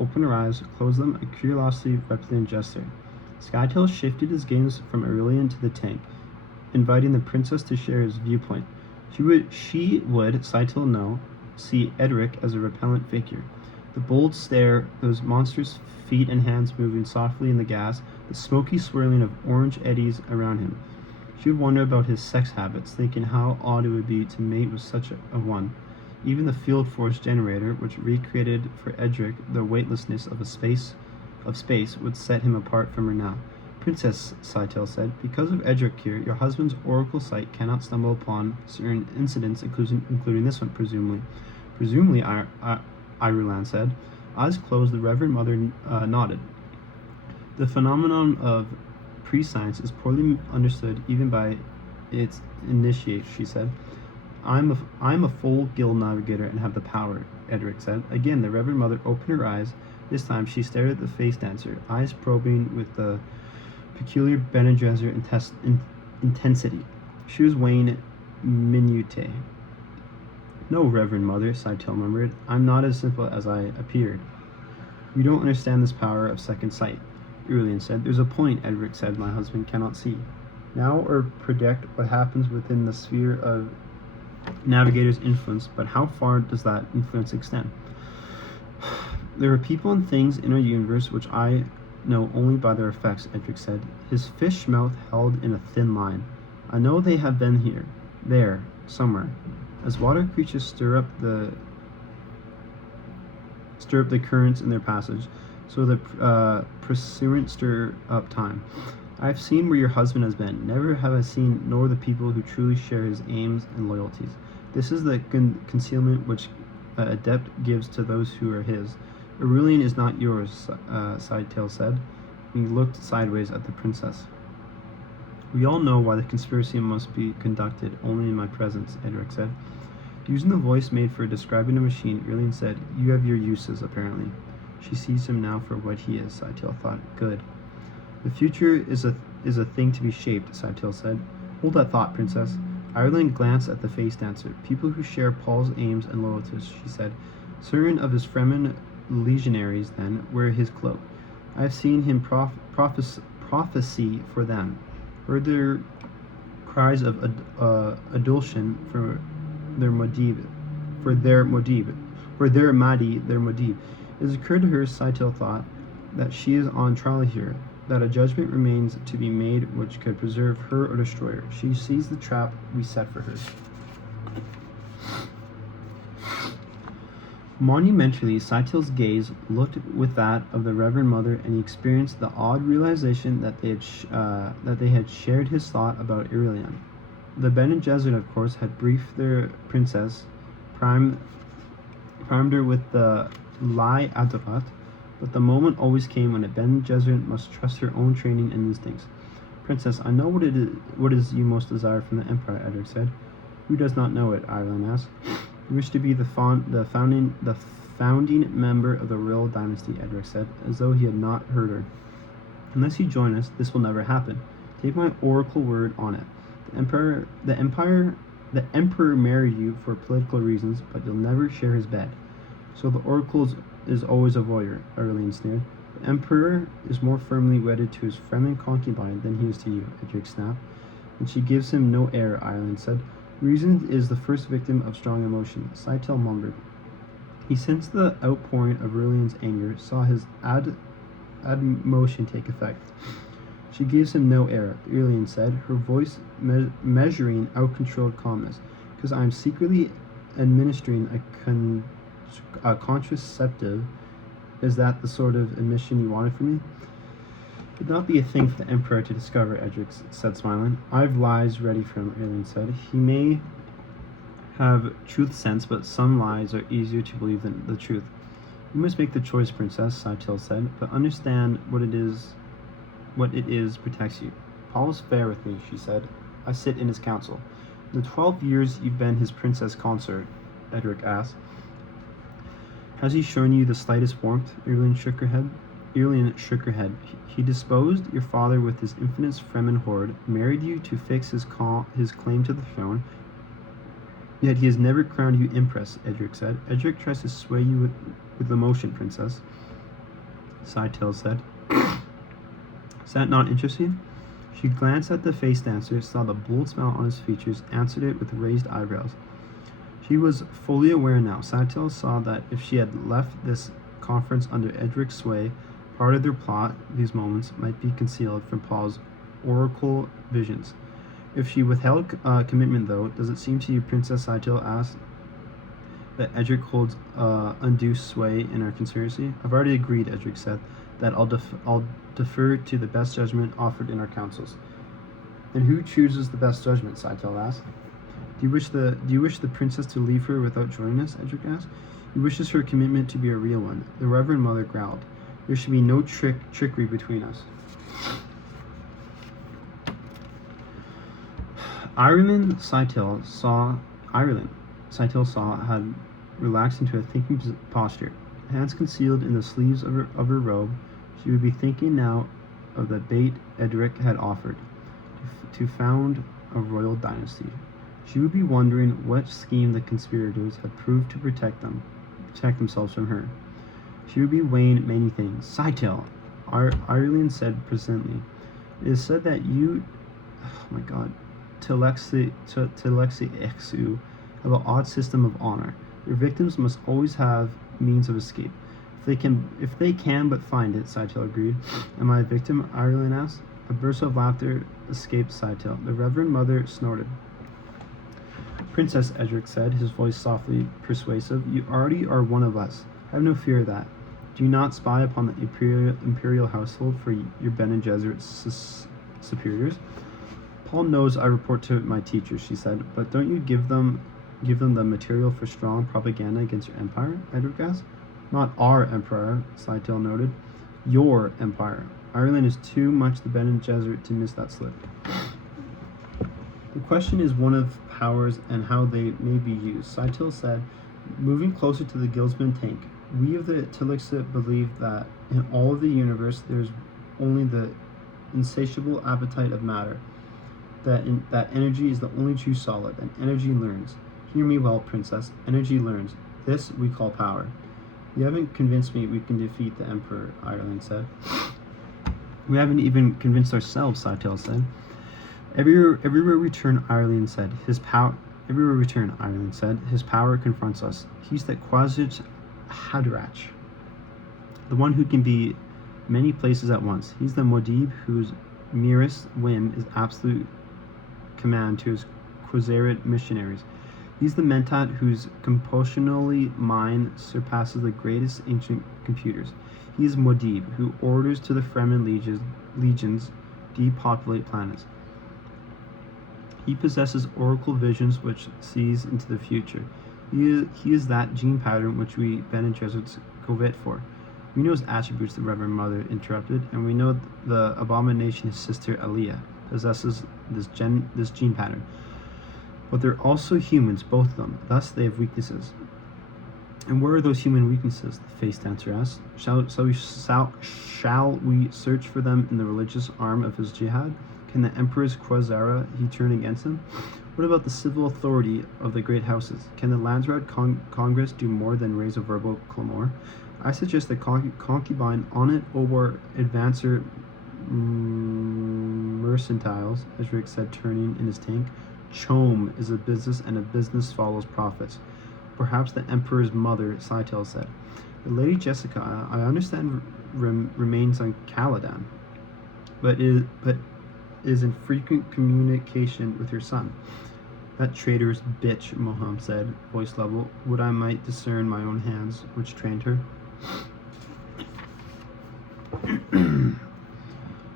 opened her eyes, closed them, a curiosity Reptilian gesture. Skytail shifted his gaze from Aurelian to the tank, inviting the princess to share his viewpoint. She would, Saitel know, see Edric as a repellent figure. The bold stare, those monstrous feet and hands moving softly in the gas, the smoky swirling of orange eddies around him. She would wonder about his sex habits, thinking how odd it would be to mate with such a one. Even the field force generator, which recreated for Edric the weightlessness of space, would set him apart from her now. Princess, Saitel said, because of Edric here, your husband's oracle sight cannot stumble upon certain incidents, including this one, presumably. Presumably, Irulan said. Eyes closed, the Reverend Mother nodded. The phenomenon of prescience is poorly understood even by its initiates, she said. I'm a full guild navigator and have the power, Edric said. Again, the Reverend Mother opened her eyes. This time she stared at the face dancer, eyes probing with the peculiar Bene Gesserit intensity. She was weighing minutiae. No, Reverend Mother, Saitel murmured. I'm not as simple as I appeared. You don't understand this power of second sight, Aurelian said. There's a point, Edric said, my husband cannot see. Now or predict what happens within the sphere of Navigator's influence, but how far does that influence extend? There are people and things in our universe which I know only by their effects, Edric said, his fish mouth held in a thin line. I know they have been here, there, somewhere. As water creatures stir up the currents in their passage, so the pursuant stir up time. I have seen where your husband has been. Never have I seen nor the people who truly share his aims and loyalties. This is the concealment which adept gives to those who are his. Aurelian is not yours, Sidetail said. He looked sideways at the princess. We all know why the conspiracy must be conducted only in my presence, Edric said. Using the voice made for describing a machine, Aurelian said, You have your uses, apparently. She sees him now for what he is, Sidetail thought. Good. The future is a thing to be shaped, Sidetail said. Hold that thought, princess. Aurelian glanced at the face dancer. People who share Paul's aims and loyalties, she said. Certain of his Fremen legionaries, then, wear his cloak. I have seen him prophecy for them. Heard their cries of adulation for their Modib. It has occurred to her, Sidetail thought, that she is on trial here, that a judgment remains to be made which could preserve her or destroy her. She sees the trap we set for her. Monumentally, Sidetail's gaze looked with that of the Reverend Mother, and he experienced the odd realization that they had shared his thought about Aurelian. The Bene Gesserit, of course, had briefed their princess, primed her with the lie adorat, but the moment always came when a Bene Gesserit must trust her own training and instincts. Princess, I know what it is you most desire from the Empire, Edric said. Who does not know it? Ireland asked. You wish to be the founding member of the royal dynasty, Edric said, as though he had not heard her. Unless you join us, this will never happen. Take my oracle word on it. The emperor married you for political reasons, but you'll never share his bed. So the oracle is always a voyeur, Aurelian sneered. The emperor is more firmly wedded to his friendly concubine than he is to you, Edric snapped. And she gives him no heir, Ireland said. Reason is the first victim of strong emotion, Sidetail mumbled. He sensed the outpouring of Aurelian's anger, saw his admonition take effect. She gives him no air, the alien said, her voice measuring out-controlled calmness. Because I am secretly administering a contraceptive. Is that the sort of admission you wanted from me? It would not be a thing for the Emperor to discover, Edric said, smiling. I've lies ready for him, Alien said. He may have truth sense, but some lies are easier to believe than the truth. You must make the choice, Princess, Saitel said, but understand what it is protects you. Paul is fair with me, she said. I sit in his council. In the 12 years you've been his princess consort, Edric asked. Has he shown you the slightest warmth? Irlin shook her head. He disposed your father with his infinite Fremen horde, married you to fix his claim to the throne, yet he has never crowned you empress, Edric said. Edric tries to sway you with emotion, Princess, Saitel said. Is that not interesting? She glanced at the face dancer, saw the bold smile on his features, answered it with raised eyebrows. She was fully aware now. Saitel saw that if she had left this conference under Edric's sway, part of their plot, these moments, might be concealed from Paul's oracle visions. If she withheld commitment, though, does it seem to you, Princess Saitel asked, that Edric holds undue sway in our conspiracy? I've already agreed, Edric said, that I'll defer to the best judgment offered in our councils. And who chooses the best judgment? Saitel asked. Do you wish the princess to leave her without joining us? Edric asked. He wishes her commitment to be a real one. The Reverend Mother growled. There should be no trickery between us. Ireland Saitel saw had relaxed into a thinking posture. Hands concealed in the sleeves of her robe, she would be thinking now of the bait Edric had offered, to found a royal dynasty. She would be wondering what scheme the conspirators had proved to protect themselves from her. She would be weighing many things. Saitel, Ireland said presently, it is said that you, oh my god, Telexi Exu, have an odd system of honor. Your victims must always have means of escape. If they can but find it, Saitel agreed. Am I a victim? Ireland asked. A burst of laughter escaped Saitel. The Reverend Mother snorted. Princess, Edric said, his voice softly persuasive, you already are one of us. Have no fear of that. Do you not spy upon the imperial household for your Bene Gesserit superiors? Paul knows I report to my teachers, she said, but don't you give them the material for strong propaganda against your empire? Edric asked. Not our empire, Saitel noted. Your empire. Ireland is too much the Bene Gesserit to miss that slip. The question is one of powers and how they may be used, Saitel said, moving closer to the Guildsman tank. We of the Tilixit believe that in all of the universe there's only the insatiable appetite of matter, that energy is the only true solid, and energy learns. Hear me well, Princess, energy learns. This we call power. You haven't convinced me we can defeat the Emperor, Ireland said. We haven't even convinced ourselves, Saitel said. Everywhere we turn, Ireland said, his power confronts us. He's that Quasich Hadrach, the one who can be many places at once. He's the Modib whose merest whim is absolute command to his Quasarit missionaries. He's the Mentat whose computationally mind surpasses the greatest ancient computers. He is Modib, who orders to the Fremen legions depopulate planets. He possesses oracle visions which sees into the future. He is that gene pattern which we Bene Gesserits covet for. We know his attributes, the Reverend Mother interrupted, and we know the abomination his sister Aliyah possesses this gene pattern. But they're also humans, both of them. Thus, they have weaknesses. And where are those human weaknesses? The face dancer asked. Shall we search for them in the religious arm of his jihad? Can the Emperor's Quasara he turn against him? What about the civil authority of the great houses? Can the Landsraad Congress do more than raise a verbal clamor? I suggest that concubine Onet Obor Advancer Mercentiles, Edric said, turning in his tank. Chom is a business, and a business follows profits. Perhaps the Emperor's mother, Saitel said. The Lady Jessica, I understand, remains on Caladan. but is in frequent communication with your son. That traitorous bitch, Moham said, voice level. Would I might discern my own hands, which trained her.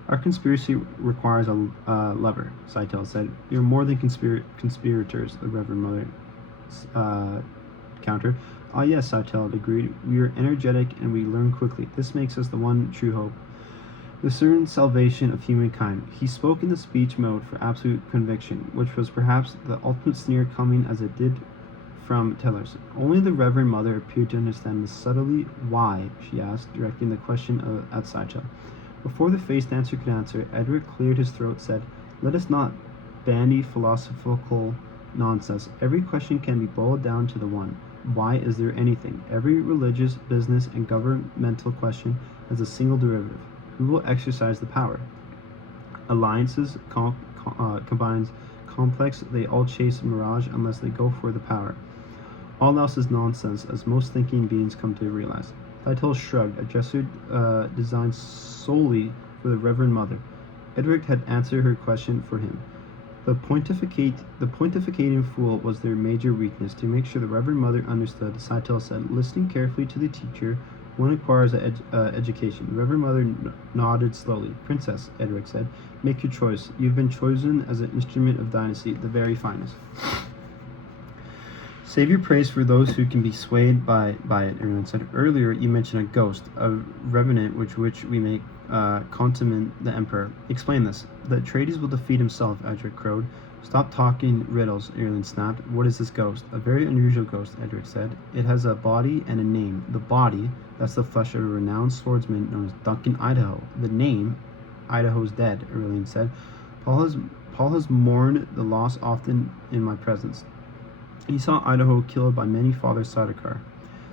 Our conspiracy requires a lever, Saitel said. You're more than conspirators, the Reverend Mother countered. Ah, yes, Saitel agreed. We are energetic and we learn quickly. This makes us the one true hope. The certain salvation of humankind. He spoke in the speech mode for absolute conviction, which was perhaps the ultimate sneer coming as it did from Tillerson. Only the Reverend Mother appeared to understand the subtlety. Why? She asked, directing the question at Saitel. Before the face dancer could answer, Edric cleared his throat, said, Let us not bandy philosophical nonsense. Every question can be boiled down to the one. Why is there anything? Every religious, business, and governmental question has a single derivative. Who will exercise the power? Alliances combines complex, they all chase mirage unless they go for the power. All else is nonsense, as most thinking beings come to realize. Saitel shrugged, a gesture designed solely for the Reverend Mother. Edric had answered her question for him. The pontificating fool was their major weakness. To make sure the Reverend Mother understood, Saitel said, listening carefully to the teacher, one acquires education. The Reverend Mother nodded slowly. Princess, Edric said, make your choice. You've been chosen as an instrument of dynasty, the very finest. Save your praise for those who can be swayed by it, everyone said. Earlier, you mentioned a ghost, a revenant which we make contument the Emperor. Explain this. The Atreides will defeat himself, Edric crowed. Stop talking riddles, Irulan snapped. What is this ghost? A very unusual ghost, Edric said. It has a body and a name. The body, that's the flesh of a renowned swordsman known as Duncan Idaho. The name, Idaho's dead, Irulan said. Paul has mourned the loss often in my presence. He saw Idaho killed by many Father Sardaukar.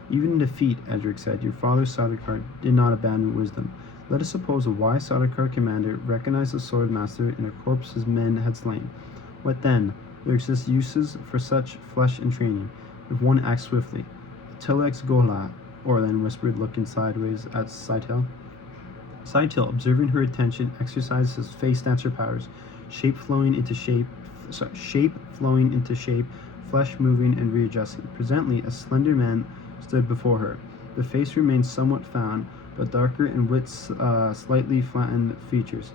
Even in defeat, Edric said, your father Sardaukar did not abandon wisdom. Let us suppose a wise Sardaukar commander recognized the sword master in a corpse his men had slain. What then? There exist uses for such flesh and training, if one acts swiftly. Telex Gola, Orlan whispered, looking sideways at Saitel. Saitel, observing her attention, exercised his face dancer powers, shape flowing into shape, flesh moving and readjusting. Presently, a slender man stood before her. The face remained somewhat found, but darker and with slightly flattened features.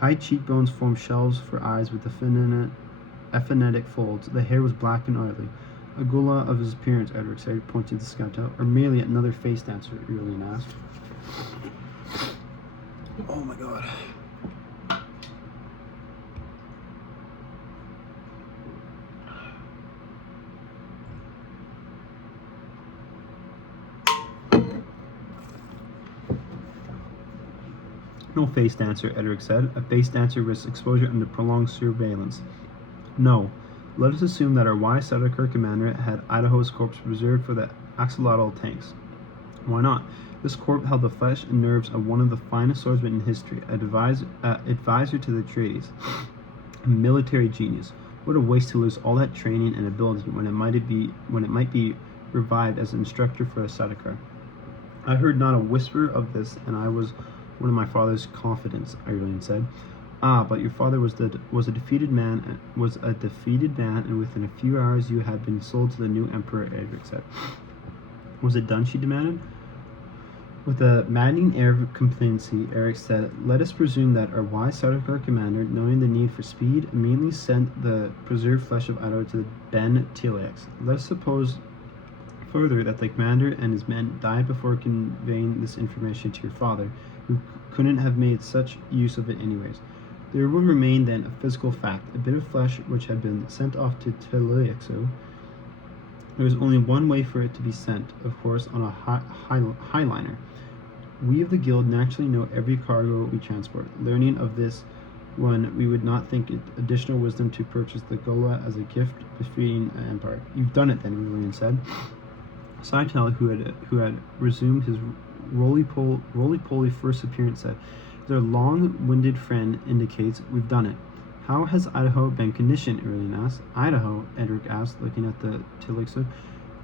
High cheekbones formed shelves for eyes with effeminate folds. The hair was black and oily. A gula of his appearance, Edric said, pointing to Scato, or merely another face dancer, Irulan asked. Oh my god. No face dancer, Edric said. A face dancer risks exposure under prolonged surveillance. No. Let us assume that our wise Sardaukar commander had Idaho's corpse reserved for the axolotl tanks. Why not? This corpse held the flesh and nerves of one of the finest swordsmen in history, advisor to the Atreides, a military genius. What a waste to lose all that training and ability when it might be revived as an instructor for the Sardaukar. I heard not a whisper of this, and I was one of my father's confidants, Irulan said. Ah, but your father was a defeated man, and within a few hours you had been sold to the new emperor, Edric said. Was it done? She demanded. With a maddening air of complacency, Eric said, let us presume that our wise Sardaukar commander, knowing the need for speed, immediately sent the preserved flesh of Idaho to the Ben Telex. Let us suppose further that the commander and his men died before conveying this information to your father, who couldn't have made such use of it anyways. There would remain then a physical fact, a bit of flesh which had been sent off to Telexo. There was only one way for it to be sent, of course, on a highliner. We of the guild naturally know every cargo we transport. Learning of this one, we would not think it additional wisdom to purchase the Gola as a gift befitting an empire. You've done it then, Irulan said. Saitel, who had resumed his roly-poly first appearance, said, their long-winded friend indicates we've done it. How has Idaho been conditioned? Irulan asked. Idaho, Edric asked, looking at the Tilixo.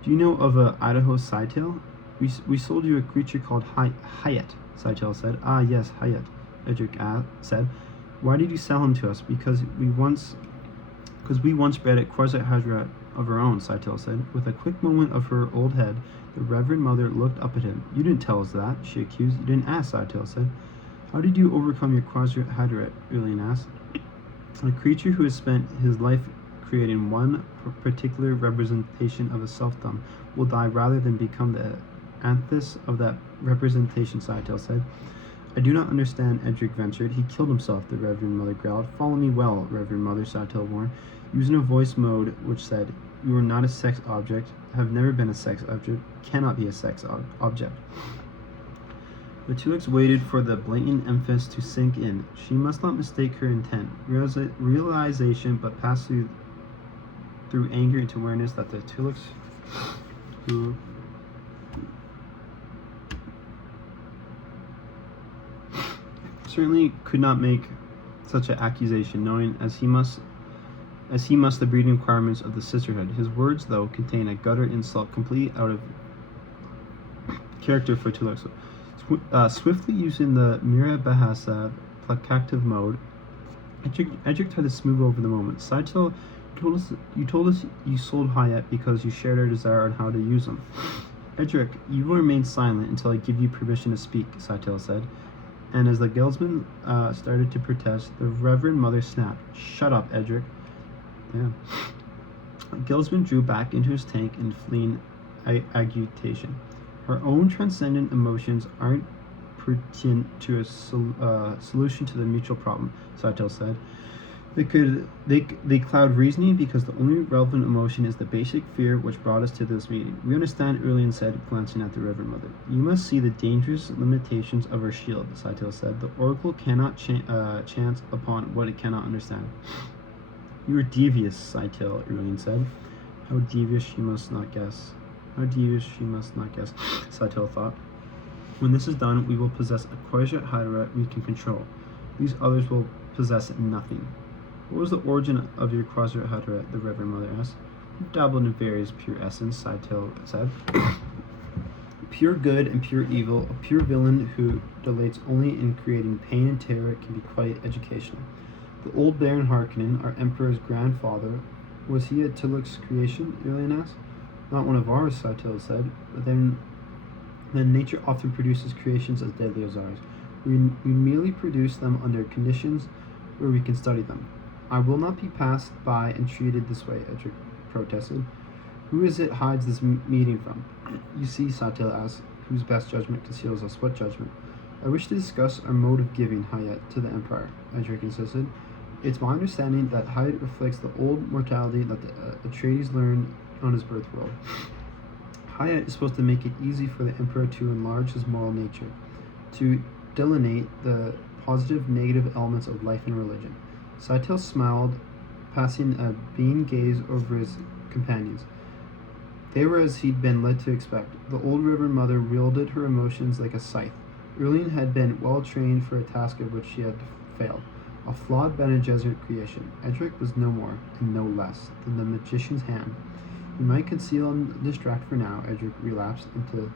Do you know of a Idaho Saitel? We sold you a creature called Hayat, Saitel said. Ah, yes, Hayat. Edric said. Why did you sell him to us? Because we once bred a Quasar Hadra of our own, Scytale said. With a quick movement of her old head, the Reverend Mother looked up at him. You didn't tell us that, she accused. You didn't ask, Scytale said. How did you overcome your Quasar Hadra? Ilian asked. A creature who has spent his life creating one particular representation of a self-dom will die rather than become the anthus of that representation, Scytale said. I do not understand, Edric ventured. He killed himself, the Reverend Mother growled. Follow me well, Reverend Mother, Scytale warned, using a voice mode which said, You are not a sex object, have never been a sex object, cannot be a sex object. The Tulux waited for the blatant emphasis to sink in. She must not mistake her intent. Realization but passed through anger into awareness that the Tulux who certainly could not make such an accusation, knowing as he must the breeding requirements of the sisterhood. His words, though, contain a gutter insult completely out of character for Tulux. Swiftly using the Mira Bahasa placative mode, Edric tried to smooth over the moment. Scytale, you told us you sold Hyatt because you shared our desire on how to use them. Edric, you will remain silent until I give you permission to speak, Scytale said. And as the guildsman started to protest, the Reverend Mother snapped. Shut up, Edric. Yeah. Guildsman drew back into his tank in fleeing agitation. Our own transcendent emotions aren't pertinent to a solution to the mutual problem, Scytale said. They cloud reasoning because the only relevant emotion is the basic fear which brought us to this meeting. We understand, Ilian said, glancing at the Reverend Mother. You must see the dangerous limitations of our shield, Scytale said. The Oracle cannot chance upon what it cannot understand. You are devious, Scytale, Ilian said. How devious she must not guess. How devious she must not guess, Scytale thought. When this is done, we will possess a Quasar Hadra we can control. These others will possess nothing. What was the origin of your Quasar Hadra? The Reverend Mother asked. You dabbled in various pure essence, Scytale said. Pure good and pure evil, a pure villain who delights only in creating pain and terror can be quite educational. The old Baron Harkonnen, our Emperor's grandfather, was he a Tulux creation? Ilian asked. Not one of ours, Scytale said, but then nature often produces creations as deadly as ours. We merely produce them under conditions where we can study them. I will not be passed by and treated this way, Edric protested. Who is it hides this meeting from? You see, Scytale asked, whose best judgment conceals us? What judgment? I wish to discuss our mode of giving Hyatt to the Empire, Edric insisted. It's my understanding that Hyatt reflects the old mortality that the Atreides learned on his birth world. Hyatt is supposed to make it easy for the Emperor to enlarge his moral nature, to delineate the positive, negative elements of life and religion. Scytale smiled, passing a beaming gaze over his companions. They were as he'd been led to expect. The old Reverend Mother wielded her emotions like a scythe. Ilian had been well trained for a task of which she had failed. A flawed Bene Gesserit creation. Edric was no more, and no less, than the magician's hand. He might conceal and distract for now, Edric relapsed into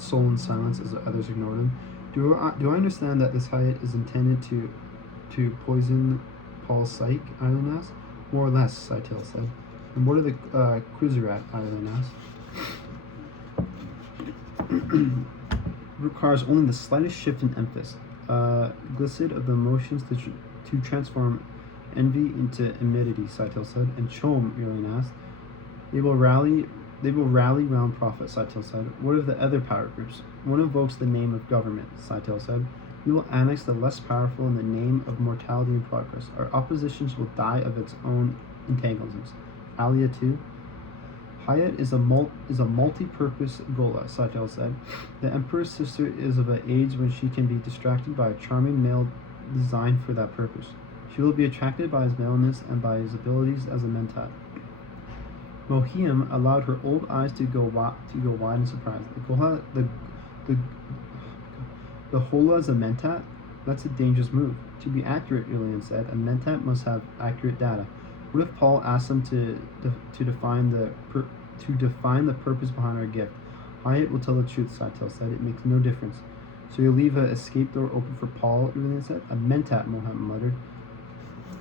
sullen silence as the others ignored him. Do I understand that this Hyatt is intended to poison Paul's psyche? Ilian asked. More or less, Scytale said. And what are the Quizzerat? Ilian asked. Requires only the slightest shift in emphasis. Glicid of the emotions to transform envy into enmity, Scytale said. And Chom, Ilian asked. They will rally round Prophet, Scytale said. What of the other power groups? One invokes the name of government, Scytale said. We will annex the less powerful in the name of mortality and progress. Our oppositions will die of its own entanglements. Alia too. Hyatt is a multi-purpose Gola, Scytale said. The Emperor's sister is of an age when she can be distracted by a charming male designed for that purpose. She will be attracted by his maleness and by his abilities as a mentat. Mohiam allowed her old eyes to go wide in surprise. The Hola is a mentat? That's a dangerous move. To be accurate, Ilian said, a mentat must have accurate data. What if Paul asked them to define the purpose behind our gift? Hyatt will tell the truth, Scytale said. It makes no difference. So you'll leave an escape door open for Paul, Irelian said. A mentat, Mohammed muttered.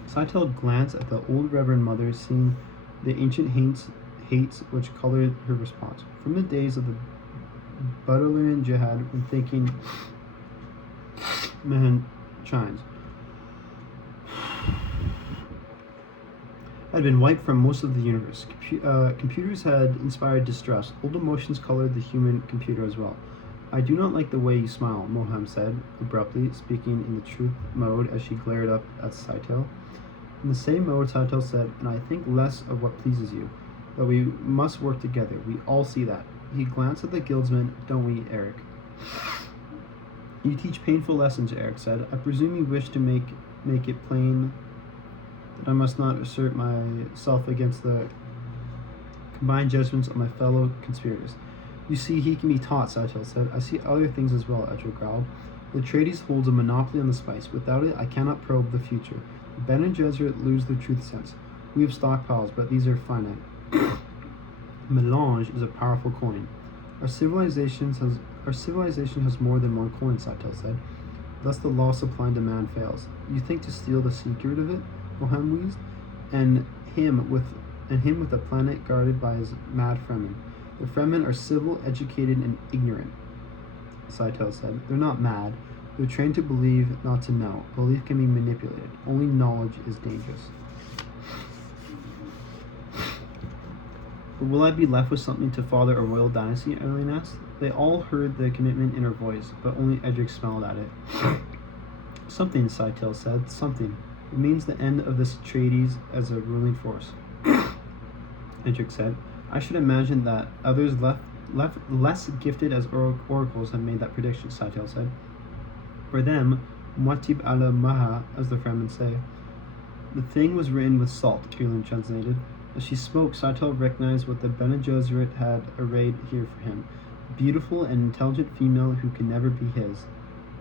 Saitel glanced at the old Reverend Mother, seeing the ancient hates which colored her response. From the days of the Badalian Jihad, when thinking man shines had been wiped from most of the universe. Computers had inspired distrust. Old emotions colored the human computer as well. I do not like the way you smile, Moham said, abruptly, speaking in the truth mode as she glared up at Saitel. In the same mode, Saitel said, and I think less of what pleases you, that we must work together. We all see that. He glanced at the guildsman. Don't we, Eric? You teach painful lessons, Eric said. I presume you wish to make it plain that I must not assert myself against the combined judgments of my fellow conspirators. You see, he can be taught, Saitel said. I see other things as well, Edgewood growled. The Atreides holds a monopoly on the spice. Without it, I cannot probe the future. The Bene Gesserit lose their truth sense. We have stockpiles, but these are finite. Melange is a powerful coin. Our civilization has more than one coin, Saitel said. Thus the law of supply and demand fails. You think to steal the secret of it? Mohammed wheezed. And him with a planet guarded by his mad Fremen. The Fremen are civil, educated, and ignorant, Saitel said. They're not mad. They're trained to believe, not to know. Belief can be manipulated. Only knowledge is dangerous. But will I be left with something to father a royal dynasty? Eileen asked. They all heard the commitment in her voice, but only Edric smiled at it. Something, Saitel said. Something. It means the end of this Atreides as a ruling force. Edric said. I should imagine that others less gifted as oracles have made that prediction, Saitel said. For them, Muatib ala Maha, as the Fremen say. The thing was written with salt, Tyrion translated. As she spoke, Saitel recognized what the Bene Gesserit had arrayed here for him. A beautiful and intelligent female who could never be his.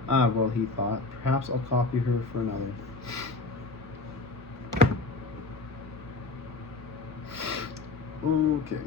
Ah, well, he thought, perhaps I'll copy her for another. Okay.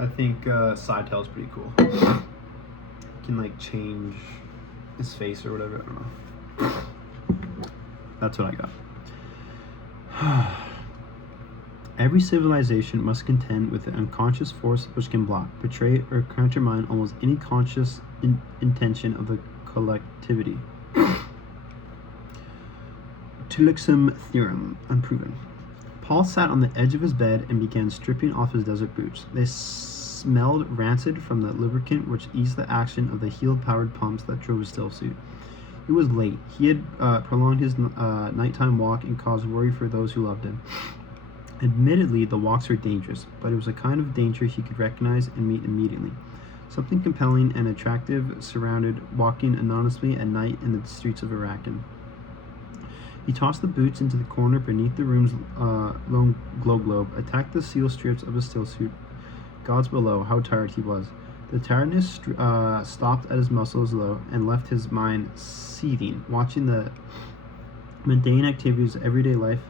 I think Saitel is pretty cool. He can like change his face or whatever. I don't know. That's what I got. Every civilization must contend with the unconscious force which can block, betray, or countermine almost any conscious intention of the collectivity. Tuluxum theorem, unproven. Paul sat on the edge of his bed and began stripping off his desert boots. They smelled rancid from the lubricant which eased the action of the heel-powered pumps that drove his still suit. It was late. He had prolonged his nighttime walk and caused worry for those who loved him. Admittedly, the walks were dangerous, but it was a kind of danger he could recognize and meet immediately. Something compelling and attractive surrounded walking anonymously at night in the streets of Arakan. He tossed the boots into the corner beneath the room's lone glow globe, attacked the seal strips of his still suit. Gods below, how tired he was. The tiredness stopped at his muscles low and left his mind seething. Watching the mundane activities of everyday life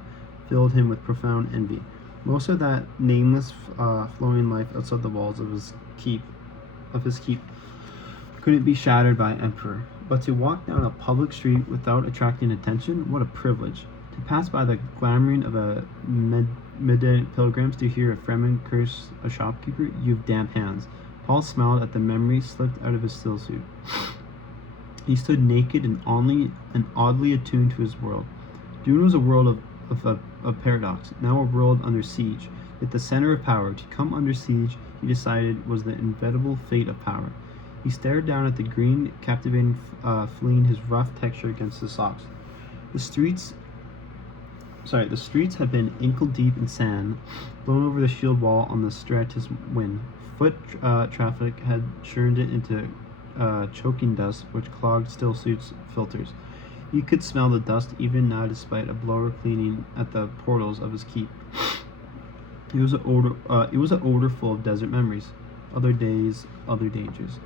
filled him with profound envy. Most of that nameless, flowing life outside the walls of his keep couldn't be shattered by an emperor. But to walk down a public street without attracting attention, what a privilege. To pass by the glamoring of a midday pilgrims, to hear a Fremen curse a shopkeeper, you've damp hands. Paul smiled at the memory slipped out of his still suit. He stood naked and oddly attuned to his world. Dune was a world of paradox, now a world under siege. At the center of power, to come under siege, he decided, was the inevitable fate of power. He stared down at the green, captivating fleeing his rough texture against his socks. The streets had been ankle-deep in sand, blown over the shield wall on the stratus wind. Foot traffic had churned it into choking dust, which clogged still suits' filters. He could smell the dust even now despite a blower cleaning at the portals of his keep. It was an odor full of desert memories, other days, other dangers.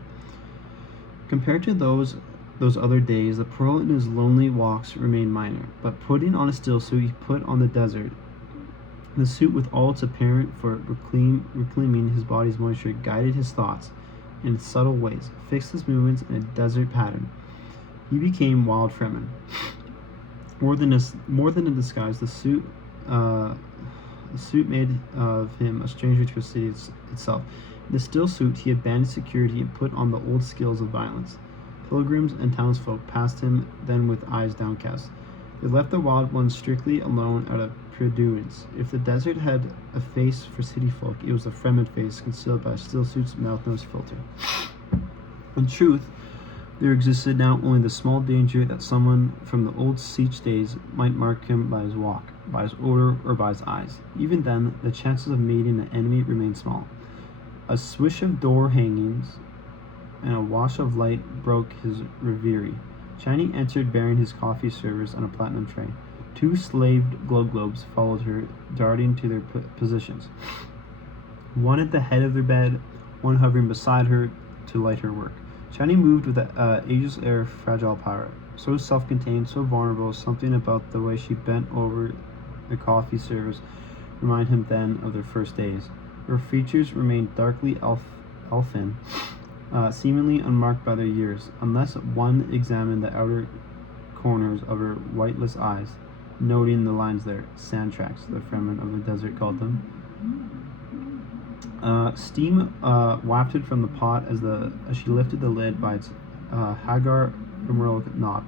Compared to those other days, the pearl in his lonely walks remained minor. But putting on a still suit, he put on the desert. The suit, with all its apparent for reclaiming his body's moisture, guided his thoughts in subtle ways, fixed his movements in a desert pattern. He became wild Fremen. More than a disguise, the suit made of him a stranger to a city itself. In the still suit, he abandoned security and put on the old skills of violence. Pilgrims and townsfolk passed him then with eyes downcast. They left the wild ones strictly alone out of prudence. If the desert had a face for city folk, it was the Fremen face concealed by a still suit's mouth-nose filter. In truth, there existed now only the small danger that someone from the old siege days might mark him by his walk, by his odor, or by his eyes. Even then, the chances of meeting an enemy remained small. A swish of door hangings and a wash of light broke his reverie. Chani entered bearing his coffee servers on a platinum tray. 2 slaved glow globes followed her, darting to their positions. One at the head of their bed, one hovering beside her to light her work. Chani moved with an ageless air of fragile power. So self-contained, so vulnerable, something about the way she bent over the coffee servers reminded him then of their first days. Her features remained darkly elfin, seemingly unmarked by their years, unless one examined the outer corners of her whiteless eyes, noting the lines there, sand tracks, the Fremen of the desert called them. Steam wafted from the pot as she lifted the lid by its Hagar emerald knob.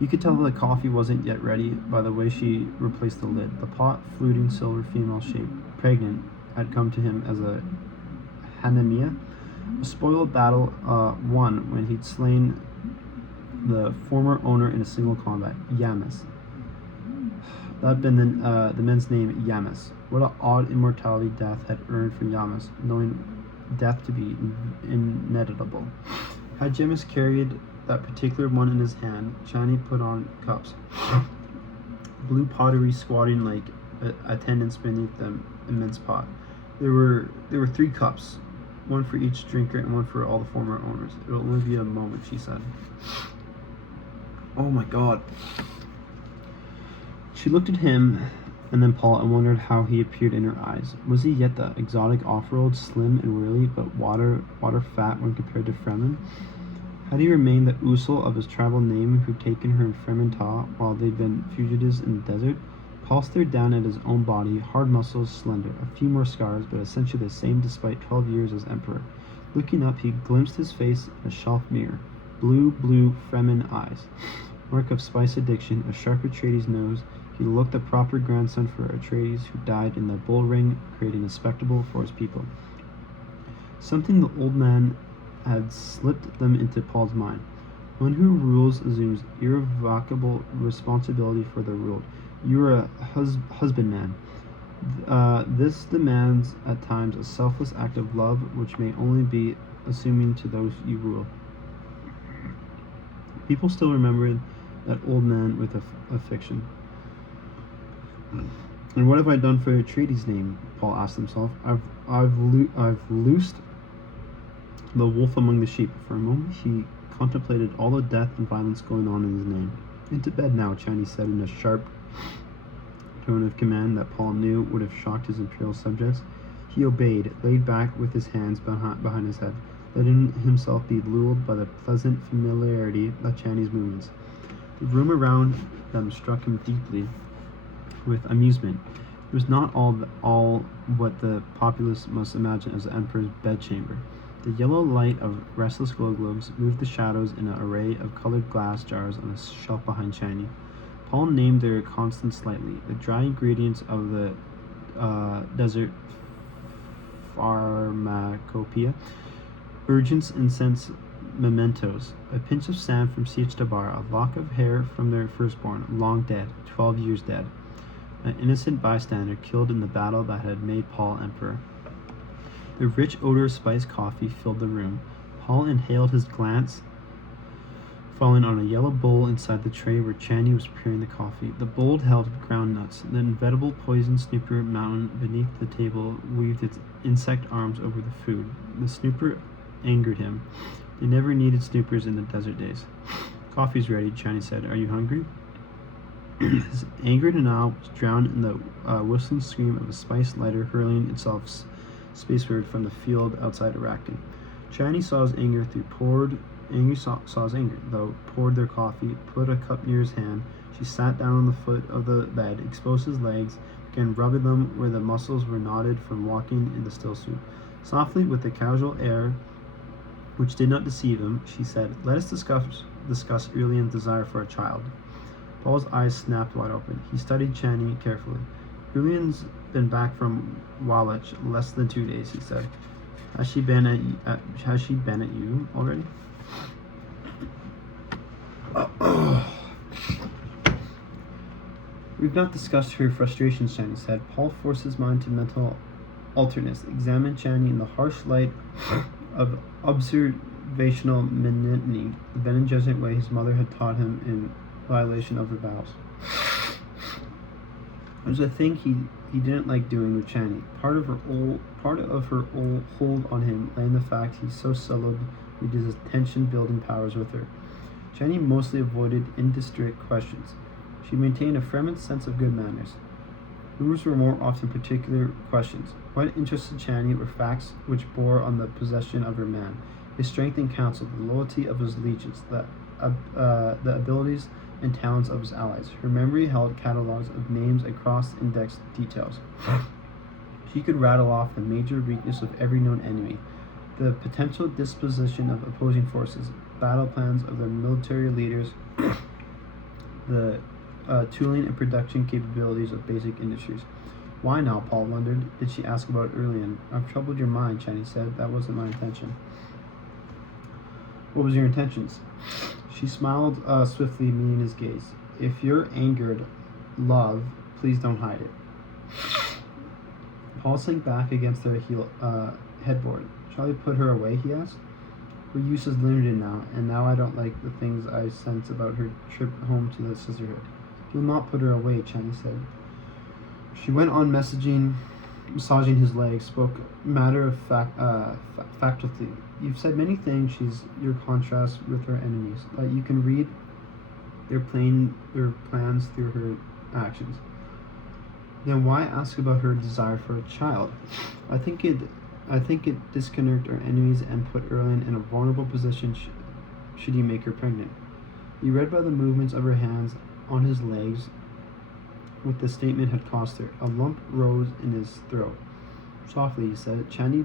You could tell that the coffee wasn't yet ready by the way she replaced the lid. The pot, fluting silver female shape, pregnant, had come to him as a Hanamiah, a spoiled battle won when he'd slain the former owner in a single combat, Yamas. That had been the man's name, Yamas. What an odd immortality death had earned for Yamas, knowing death to be inevitable. Had Yamas carried that particular one in his hand, Chani put on cups. Blue pottery squatting like attendants beneath the immense pot. There were 3 cups, one for each drinker and one for all the former owners. It'll only be a moment, she said. Oh my god. She looked at him and then Paul and wondered how he appeared in her eyes. Was he yet the exotic off-world, slim and whirly, but water fat when compared to Fremen? Had he remained the Usul of his tribal name who'd taken her in Fremen Ta while they'd been fugitives in the desert? Paul stared down at his own body, hard muscles, slender, a few more scars, but essentially the same despite 12 years as emperor. Looking up, he glimpsed his face in a shelf mirror. Blue Fremen eyes. Mark of spice addiction, a sharp Atreides nose. He looked the proper grandson for Atreides, who died in the bull ring, creating a spectacle for his people. Something the old man had slipped them into Paul's mind. One who rules assumes irrevocable responsibility for the ruled. You are a husbandman. This demands at times a selfless act of love, which may only be assuming to those you rule. People still remembered that old man with affection. And what have I done for Atreides' name? Paul asked himself. I've loosed the wolf among the sheep. For a moment he contemplated all the death and violence going on in his name. Into bed now, Chani said in a sharp tone of command that Paul knew would have shocked his imperial subjects. He obeyed, laid back with his hands behind his head, letting himself be lulled by the pleasant familiarity of Chani's movements. The room around them struck him deeply with amusement. It was not all what the populace must imagine as the emperor's bedchamber. The yellow light of restless glow globes moved the shadows in an array of colored glass jars on a shelf behind Chani. Paul named their constants slightly, the dry ingredients of the desert pharmacopoeia, urgence, incense, mementos, a pinch of sand from Sietch Tabar, a lock of hair from their firstborn, long dead, 12 years dead, an innocent bystander killed in the battle that had made Paul emperor. The rich odor of spiced coffee filled the room. Paul inhaled, his glance falling on a yellow bowl inside the tray where Channy was preparing the coffee. The bowl held ground nuts. The inevitable poison snooper mountain beneath the table weaved its insect arms over the food. The snooper angered him. They never needed snoopers in the desert days. Coffee's ready, Channy said. Are you hungry? His anger now was drowned in the whistling scream of a spice lighter hurling itself spaceward from the field outside Watkins. Channy saw his anger saw his anger, though, poured their coffee, put a cup near his hand. She sat down on the foot of the bed, exposed his legs, began rubbing them where the muscles were knotted from walking in the still soup. Softly, with a casual air which did not deceive him, she said, "Let us discuss Ulian's desire for a child." Paul's eyes snapped wide open. He studied Channy carefully. "Ulian's been back from Wallach less than 2 days," he said. Has she been at you already?" "We've not discussed her frustrations," Channy said. Paul forced his mind to mental alertness, examined Channy in the harsh light of observational monotony, the Bene Gesserit way his mother had taught him in violation of her vows. There's a thing he didn't like doing with Channy. Part of her hold on him lay in the fact he so seldom used his tension-building powers with her. Channy mostly avoided indiscreet questions. She maintained a fremen's sense of good manners. Hers were more often particular questions. What interested Channy were facts which bore on the possession of her man, his strength in council, the loyalty of his legions, the abilities and talents of his allies. Her memory held catalogues of names and cross-indexed details. She could rattle off the major weakness of every known enemy, the potential disposition of opposing forces, battle plans of their military leaders, the tooling and production capabilities of basic industries. Why now, Paul wondered. Did she ask about Ulian? I've troubled your mind, Channy said. That wasn't my intention. What was your intentions? She smiled swiftly, meeting his gaze. If you're angered, love, please don't hide it. Paul sank back against the headboard. Shall I put her away, he asked. Her use is limited now, and now I don't like the things I sense about her trip home to the sisterhood. You'll not put her away, Channy said. She went on massaging his legs, spoke matter-of-factly. You've said many things. She's your contrast with her enemies. You can read their plans through her actions. Then why ask about her desire for a child? I think it disconnect our enemies and put Erlin in a vulnerable position should he make her pregnant. He read by the movements of her hands on his legs what the statement had cost her. A lump rose in his throat. Softly, he said, Channy,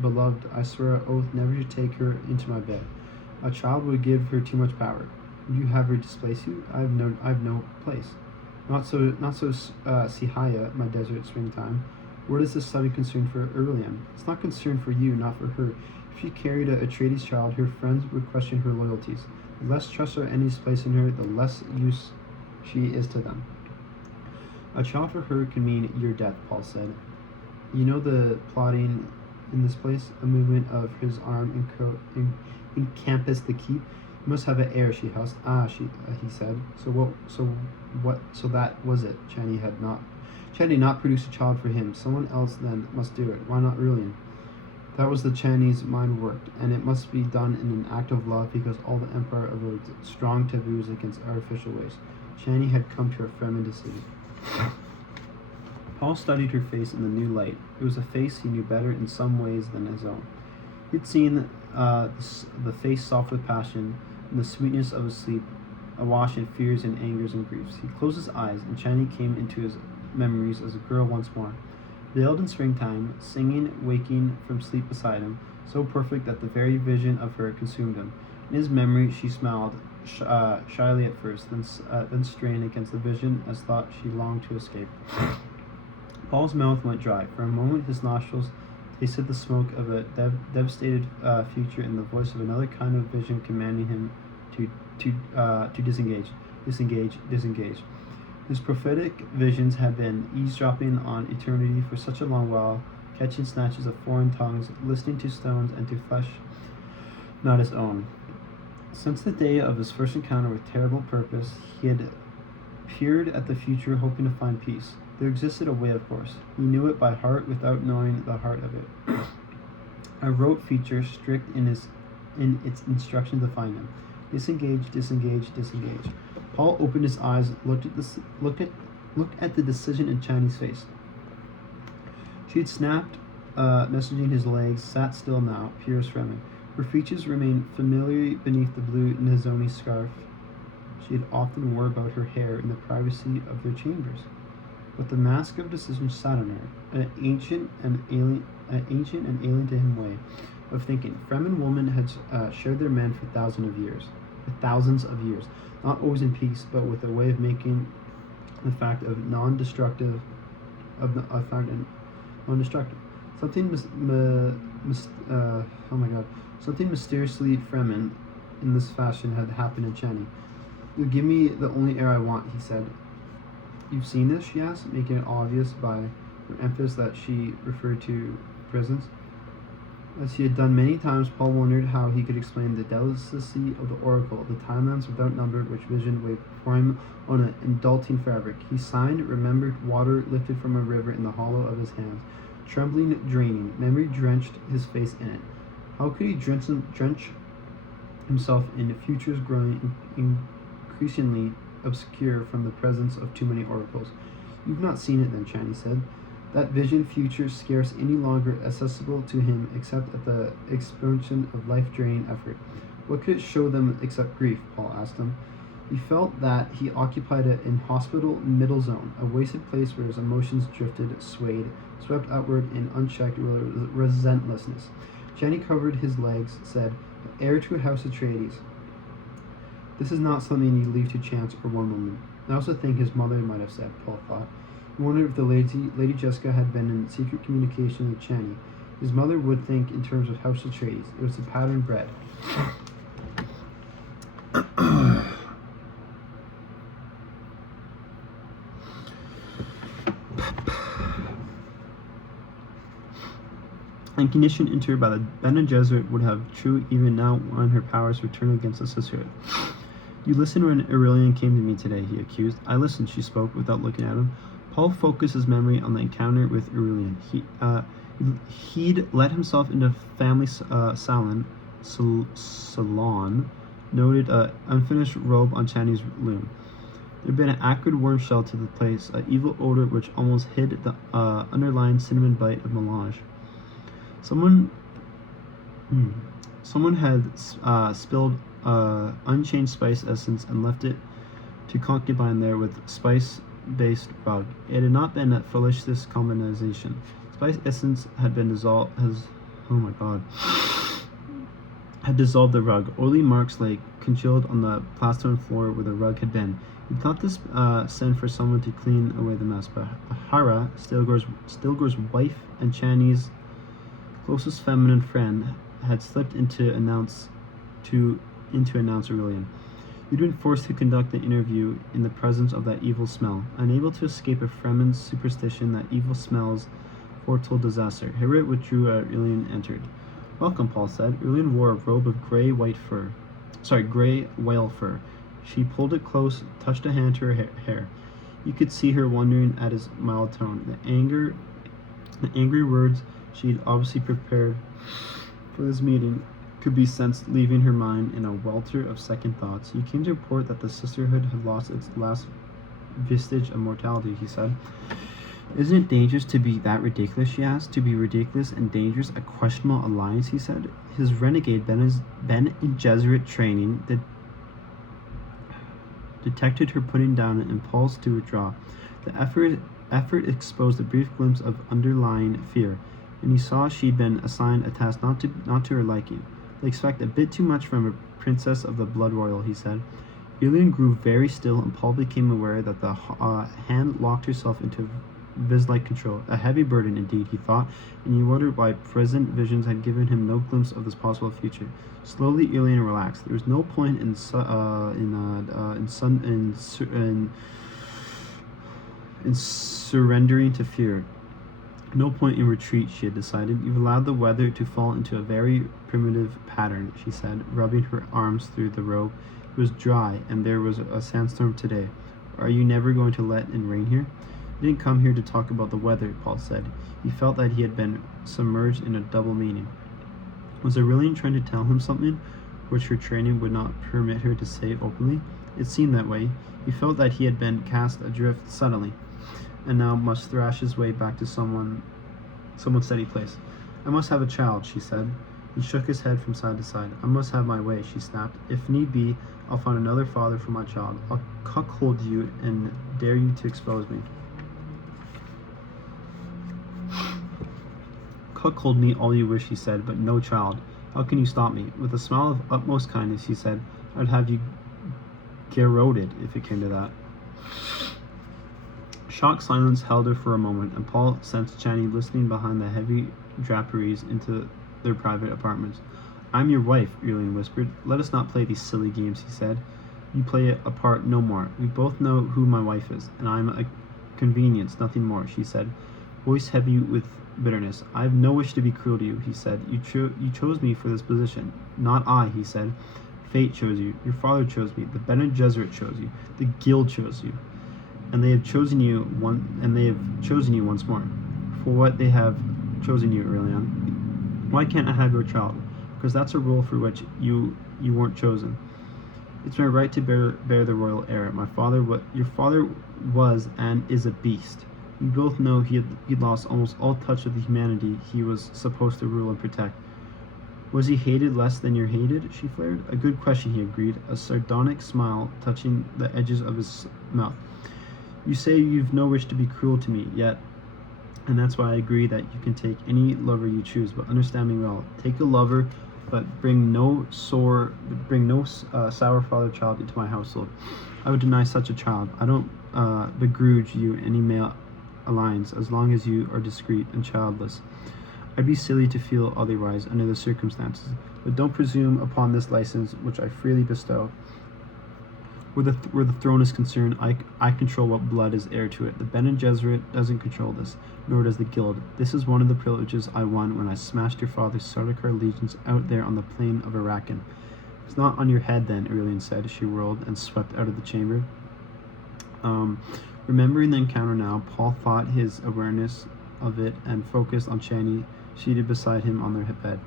beloved, I swear an oath never to take her into my bed. A child would give her too much power. Would you have her displace you? I've no place. Not so, Sihaya, my desert springtime. Where does this sudden concern for Erlian? It's not concern for you, not for her. If she carried a Atreides child, her friends would question her loyalties. The less trust our enemies place in her, the less use she is to them. A child for her can mean your death, Paul said. You know the plotting in this place? A movement of his arm encompassed the keep. You must have an heir, she husked. He said. So that was it. Channy had not produced a child for him. Someone else then must do it. Why not Erlian? That was the Channy's mind worked, and it must be done in an act of love because all the Empire erodes strong taboos against artificial ways. Channy had come to a firm decision. Paul studied her face in the new light. It was a face he knew better in some ways than his own. He'd seen the face soft with passion, and the sweetness of his sleep, awash in fears and angers and griefs. He closed his eyes, and Channy came into his memories as a girl once more, veiled in springtime, singing, waking from sleep beside him, so perfect that the very vision of her consumed him. In his memory, she smiled, shyly at first, then strained against the vision as thought she longed to escape. Paul's mouth went dry. For a moment, his nostrils tasted the smoke of a devastated future and the voice of another kind of vision commanding him to disengage. His prophetic visions had been eavesdropping on eternity for such a long while, catching snatches of foreign tongues, listening to stones and to flesh not his own. Since the day of his first encounter with terrible purpose, he had peered at the future hoping to find peace. There existed a way, of course. He knew it by heart without knowing the heart of it. A rote feature strict in its instruction to find him. Disengage, disengage, disengage. Paul opened his eyes, looked at the decision in Chinese face. She had snapped, messaging his legs, sat still now, pure as Fremen. Her features remained familiar beneath the blue Nizoni scarf she had often wore about her hair in the privacy of their chambers. But the mask of decision sat on her, an ancient and alien to him way of thinking. Fremen women had shared their men for thousands of years, not always in peace, but with a way of making the fact of non-destructive. Something something mysteriously Fremen in this fashion had happened in Channy. "You give me the only air I want," he said. "You've seen this?" she asked, making it obvious by her emphasis that she referred to presence. As he had done many times, Paul wondered how he could explain the delicacy of the oracle, the timelines without number which vision waved before him on an indulting fabric. He signed, remembered water lifted from a river in the hollow of his hands, trembling, draining. Memory drenched his face in it. How could he drench himself in futures growing increasingly obscure from the presence of too many oracles? "You've not seen it then," Channy said. That vision future scarce any longer accessible to him except at the expansion of life-draining effort. What could it show them except grief? Paul asked him. He felt that he occupied an inhospitable middle zone, a wasted place where his emotions drifted, swayed, swept outward in unchecked relentlessness. Jenny covered his legs, said, "Heir to a house Atreides. This is not something you leave to chance or one woman." I also think his mother might have said, Paul thought. He wondered if the Lady Jessica had been in secret communication with Channy. His mother would think in terms of House Atreides. It was the pattern bred. And condition into her by the Bene Gesserit would have true even now when her powers return against the sisterhood. "You listened when Aurelian came to me today," he accused. "I listened," she spoke without looking at him. Paul focused his memory on the encounter with Aurelian. He'd let himself into family salon, noted an unfinished robe on Channy's loom. There'd been an acrid worm shell to the place, an evil odor which almost hid the underlying cinnamon bite of melange. Someone had spilled unchanged spice essence and left it to concubine there with spice-based rug. It had not been a fallacious combination. Spice essence had been dissolved. Had dissolved the rug. Oily marks lay congealed on the plaster floor where the rug had been. He thought this sent for someone to clean away the mess, but Hara, Stilgar's wife and Channy's closest feminine friend, had slipped into announce Aurelian. You'd been forced to conduct the interview in the presence of that evil smell, unable to escape a Fremen's superstition that evil smells foretold disaster. Harriet withdrew as Aurelian entered. "Welcome," Paul said. Aurelian wore a robe of gray whale fur. She pulled it close, touched a hand to her hair. You could see her wondering at his mild tone. The angry words she'd obviously prepared for this meeting could be sensed leaving her mind in a welter of second thoughts. "You came to report that the sisterhood had lost its last vestige of mortality," he said. "Isn't it dangerous to be that ridiculous?" she asked. "To be ridiculous and dangerous, a questionable alliance," he said. His renegade Bene Gesserit training detected her putting down an impulse to withdraw. The effort exposed a brief glimpse of underlying fear, and he saw she'd been assigned a task not to her liking. "They expect a bit too much from a princess of the blood royal," he said. Aurelian grew very still, and Paul became aware that the hand locked herself into viz-like control. A heavy burden, indeed, he thought, and he wondered why present visions had given him no glimpse of this possible future. Slowly, Aurelian relaxed. There was no point in surrendering to fear. No point in retreat, she had decided. You've allowed the weather to fall into a very primitive pattern, she said, rubbing her arms through the robe. It was dry, and there was a sandstorm today. Are you never going to let in rain here? I didn't come here to talk about the weather, Paul said. He felt that he had been submerged in a double meaning. Was Aurelian trying to tell him something which her training would not permit her to say openly? It seemed that way. He felt that he had been cast adrift suddenly, and now must thrash his way back to someone's steady place. I must have a child, she said. He shook his head from side to side. I must have my way, she snapped. If need be, I'll find another father for my child. I'll cuckold you and dare you to expose me. Cuckold me all you wish, he said, but no child. How can you stop me? With a smile of utmost kindness, he said, I'd have you garroted if it came to that. Shocked silence held her for a moment, and Paul sensed Chani listening behind the heavy draperies into their private apartments. I'm your wife, Aurelian whispered. Let us not play these silly games, he said. You play a part no more. We both know who my wife is, and I'm a convenience, nothing more, she said, voice heavy with bitterness. I have no wish to be cruel to you, he said. You chose me for this position. Not I, he said. Fate chose you. Your father chose me. The Bene Gesserit chose you. The Guild chose you. And they have chosen you once more. For what they have chosen you, Aurelian. Why can't I have your child? Because that's a role for which you weren't chosen. It's my right to bear the royal heir. Your father was and is a beast. We both know he'd lost almost all touch of the humanity he was supposed to rule and protect. Was he hated less than you're hated? She flared. A good question, he agreed, a sardonic smile touching the edges of his mouth. You say you've no wish to be cruel to me, yet, and that's why I agree that you can take any lover you choose, but understand me well. Take a lover, but bring no sour father-child into my household. I would deny such a child. I don't begrudge you any male alliance as long as you are discreet and childless. I'd be silly to feel otherwise under the circumstances, but don't presume upon this license which I freely bestow. Where the throne is concerned, I control what blood is heir to it. The Bene Gesserit doesn't control this, nor does the Guild. This is one of the privileges I won when I smashed your father's Sardaukar legions out there on the plain of Arakan. It's not on your head then, Aurelian said. She whirled and swept out of the chamber. Remembering the encounter now, Paul thought his awareness of it and focused on Chani seated beside him on their bed.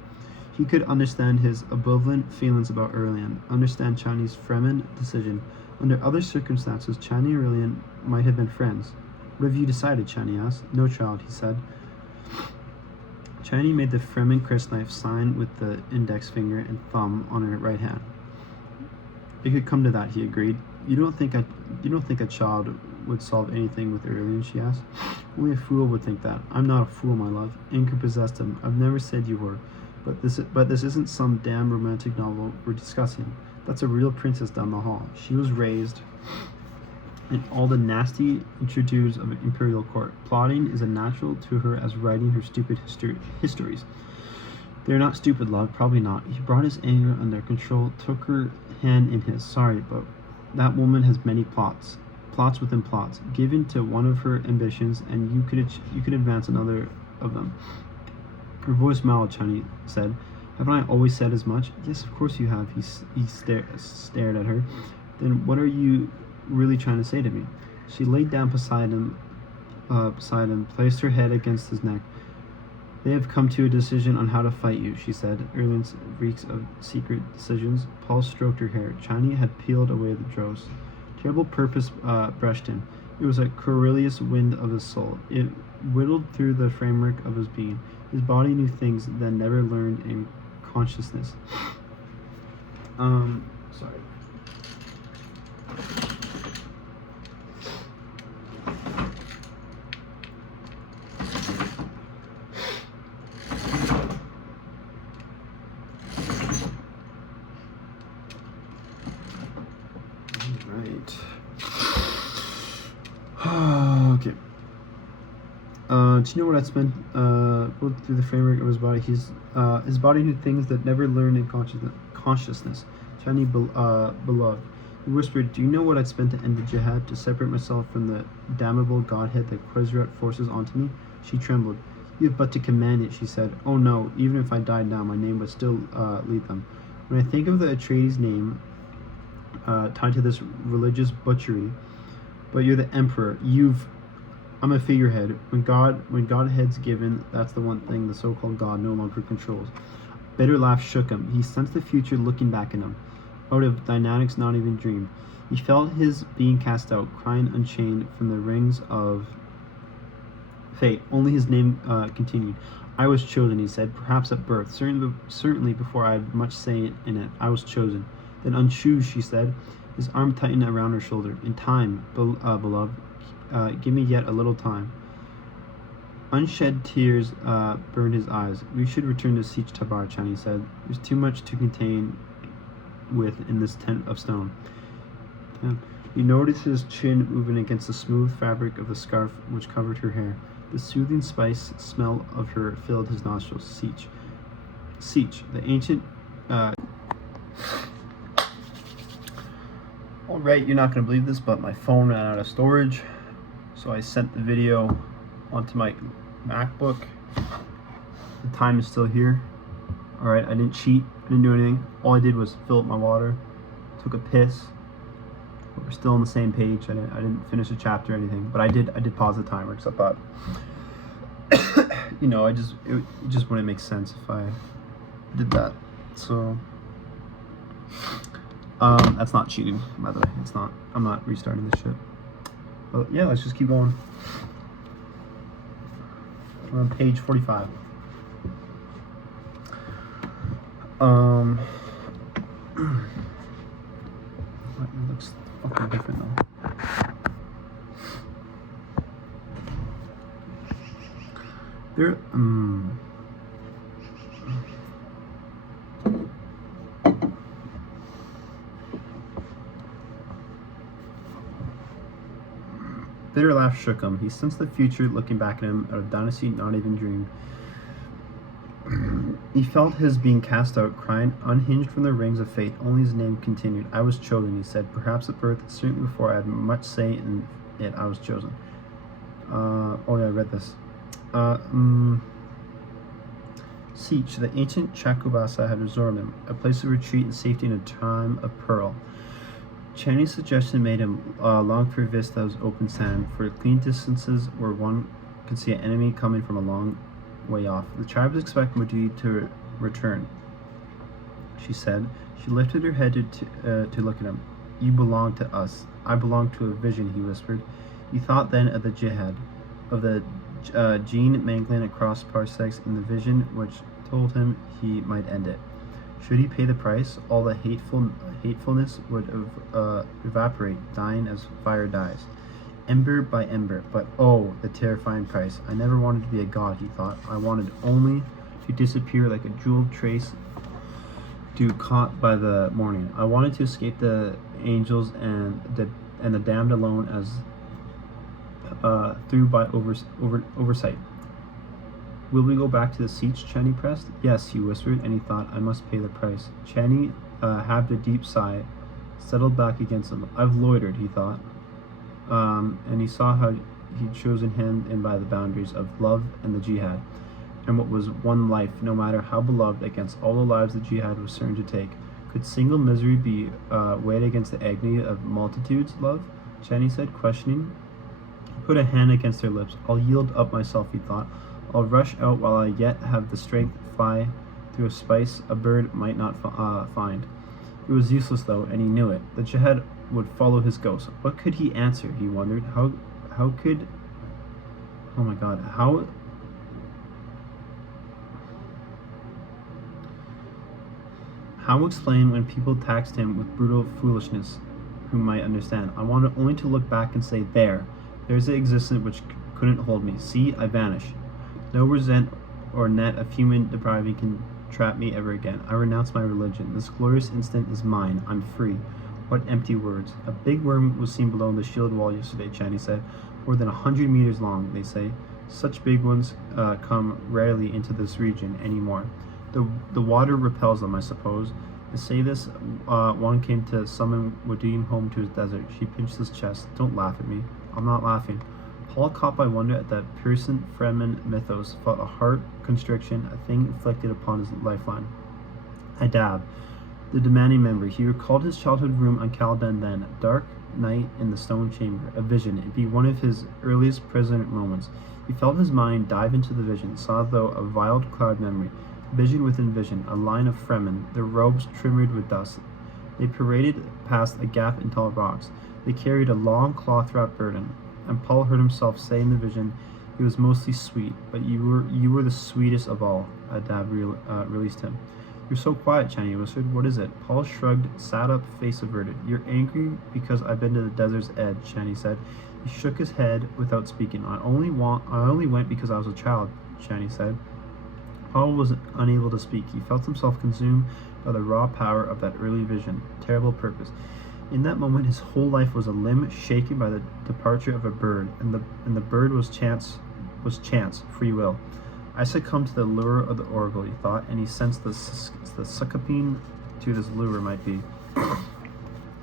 He could understand his ambivalent feelings about Aurelian, understand Chani's Fremen decision. Under other circumstances, Chani and Aurelian might have been friends. What have you decided? Chani asked. No, child, he said. Chani made the Fremen crysknife sign with the index finger and thumb on her right hand. It could come to that, he agreed. You don't think a child would solve anything with Aurelian? She asked. Only a fool would think that. I'm not a fool, my love. Anger possessed him. I've never said you were. But this isn't some damn romantic novel we're discussing. That's a real princess down the hall. She was raised in all the nasty intriigues of an imperial court. Plotting is as natural to her as writing her stupid histories. They're not stupid, love. Probably not. He brought his anger under control, took her hand in his. Sorry, but that woman has many plots. Plots within plots. Give in to one of her ambitions, and you could advance another of them. Her voice mellowed, Chani said. Haven't I always said as much? Yes, of course you have. He stared at her. Then what are you really trying to say to me? She laid down beside him, placed her head against his neck. They have come to a decision on how to fight you, she said. Aurelian's reeks of secret decisions. Paul stroked her hair. Chani had peeled away the dross. Terrible purpose brushed him. It was a querulous wind of his soul. It whittled through the framework of his being. His body knew things that never learned in consciousness. Sorry. Okay. Do you know what I spent through the framework of his body? His body knew things that never learned in consciousness. Chani beloved. He whispered, do you know what I'd spent to end the jihad, to separate myself from the damnable godhead that Qusayrat forces onto me? She trembled. You have but to command it, she said. Oh no, even if I died now, my name would still lead them. When I think of the Atreides name tied to this religious butchery, but you're the emperor. I'm a figurehead. When Godhead's given, that's the one thing the so-called God no longer controls. A bitter laugh shook him. He sensed the future looking back at him, out of dynamics not even dreamed. He felt his being cast out, crying unchained from the rings of fate. Only his name continued. I was chosen, he said, perhaps at birth, certainly before I had much say in it. I was chosen. Then unchoose, she said. His arm tightened around her shoulder. In time, beloved, give me yet a little time. Unshed tears burned his eyes. We should return to Siege Tabar, Chani said. There's too much to contain in this tent of stone. You noticed his chin moving against the smooth fabric of the scarf which covered her hair. The soothing spice smell of her filled his nostrils. Siege, the ancient... Alright, you're not going to believe this, but my phone ran out of storage. So I sent the video onto my MacBook. The time is still here. Alright, I didn't cheat. I didn't do anything. All I did was fill up my water. Took a piss. But we're still on the same page. I didn't finish a chapter or anything. But I did pause the timer because I thought, you know, it just wouldn't make sense if I did that. So that's not cheating, by the way. It's not. I'm not restarting this shit. But yeah, let's just keep going. We're on page 45. It looks fucking different though. There, bitter laugh shook him. He sensed the future looking back at him out of dynasty not even dreamed. He felt his being cast out, crying, unhinged from the rings of fate. Only his name continued. I was chosen, he said. Perhaps at birth, certainly before I had much say in it, I was chosen. Oh yeah, I read this. Siege, the ancient Chakubasa had restored him, a place of retreat and safety in a time of peril. Chani's suggestion made him long for vistas of open sand, for clean distances where one could see an enemy coming from a long way off. The tribes expect Muad'Dib to return, she said. She lifted her head to look at him. You belong to us. I belong to a vision, he whispered. He thought then of the jihad, of the gene mangling across parsecs in the vision which told him he might end it. Should he pay the price, all the hatefulness would evaporate, dying as fire dies, ember by ember. But oh, the terrifying price. I never wanted to be a god, he thought. I wanted only to disappear like a jeweled trace to caught by the morning. I wanted to escape the angels and the damned alone as through by oversight. Will we go back to the siege? Chani pressed. Yes, he whispered, and he thought, I must pay the price. Chani heaved a deep sigh, settled back against him. I've loitered, he thought, and he saw how he'd chosen him in by the boundaries of love and the jihad, and what was one life, no matter how beloved, against all the lives the jihad was certain to take. Could single misery be weighed against the agony of multitudes' love? Chani said, questioning. He put a hand against her lips. I'll yield up myself, he thought. I'll rush out while I yet have the strength, fly through a spice a bird might not find. It was useless, though, and he knew it. The jihad would follow his ghost. What could he answer, he wondered. How could... Oh my god, how explain when people taxed him with brutal foolishness who might understand? I wanted only to look back and say, there's the existence which couldn't hold me. See, I vanish. No resent or net of human depriving can trap me ever again. I renounce my religion. This glorious instant is mine. I'm free. What empty words. A big worm was seen below the shield wall yesterday, Chani said. More than 100 meters long, they say. Such big ones come rarely into this region anymore. The water repels them, I suppose. To say this, one came to summon Muad'Dib home to his desert. She pinched his chest. Don't laugh at me. I'm not laughing. Paul, caught by wonder at that piercing Fremen mythos, felt a heart constriction, a thing inflicted upon his lifeline. Adab, the demanding member. He recalled his childhood room on Caladan then, dark night in the stone chamber, a vision. It'd be one of his earliest present moments. He felt his mind dive into the vision, saw though a veiled cloud memory, vision within vision, a line of Fremen, their robes trimmered with dust. They paraded past a gap in tall rocks. They carried a long cloth-wrapped burden, and Paul heard himself say in the vision, "It was mostly sweet, but you were the sweetest of all." Adab released him. "You're so quiet," Chani whispered. "What is it?" Paul shrugged, sat up, face averted. "You're angry because I've been to the desert's edge," Chani said. He shook his head without speaking. I only went because I was a child," Chani said. Paul was unable to speak. He felt himself consumed by the raw power of that early vision, terrible purpose. In that moment, his whole life was a limb shaken by the departure of a bird, and the bird was chance, free will. I succumbed to the lure of the oracle, he thought, and he sensed the succumbing to this lure might be.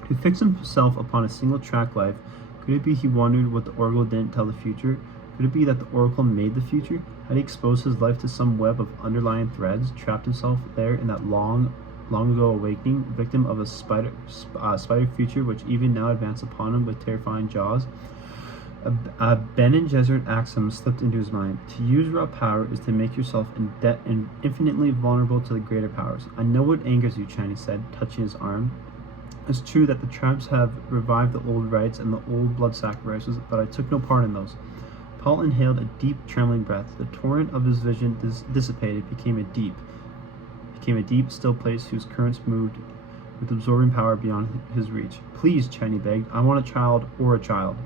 He fixed himself upon a single-track life. Could it be, he wondered, what the oracle didn't tell the future? Could it be that the oracle made the future? Had he exposed his life to some web of underlying threads, trapped himself there in that long ago awakening, victim of a spider future which even now advanced upon him with terrifying jaws? A Bene Gesserit axiom slipped into his mind. To use raw power is to make yourself infinitely vulnerable to the greater powers. I know what angers you, Chani said, touching his arm. It's true that the tribes have revived the old rites and the old blood sacrifices, but I took no part in those. Paul inhaled a deep, trembling breath. The torrent of his vision dissipated, became a deep, still place whose currents moved with absorbing power beyond his reach. "Please," Chani begged, "I want a child or a child.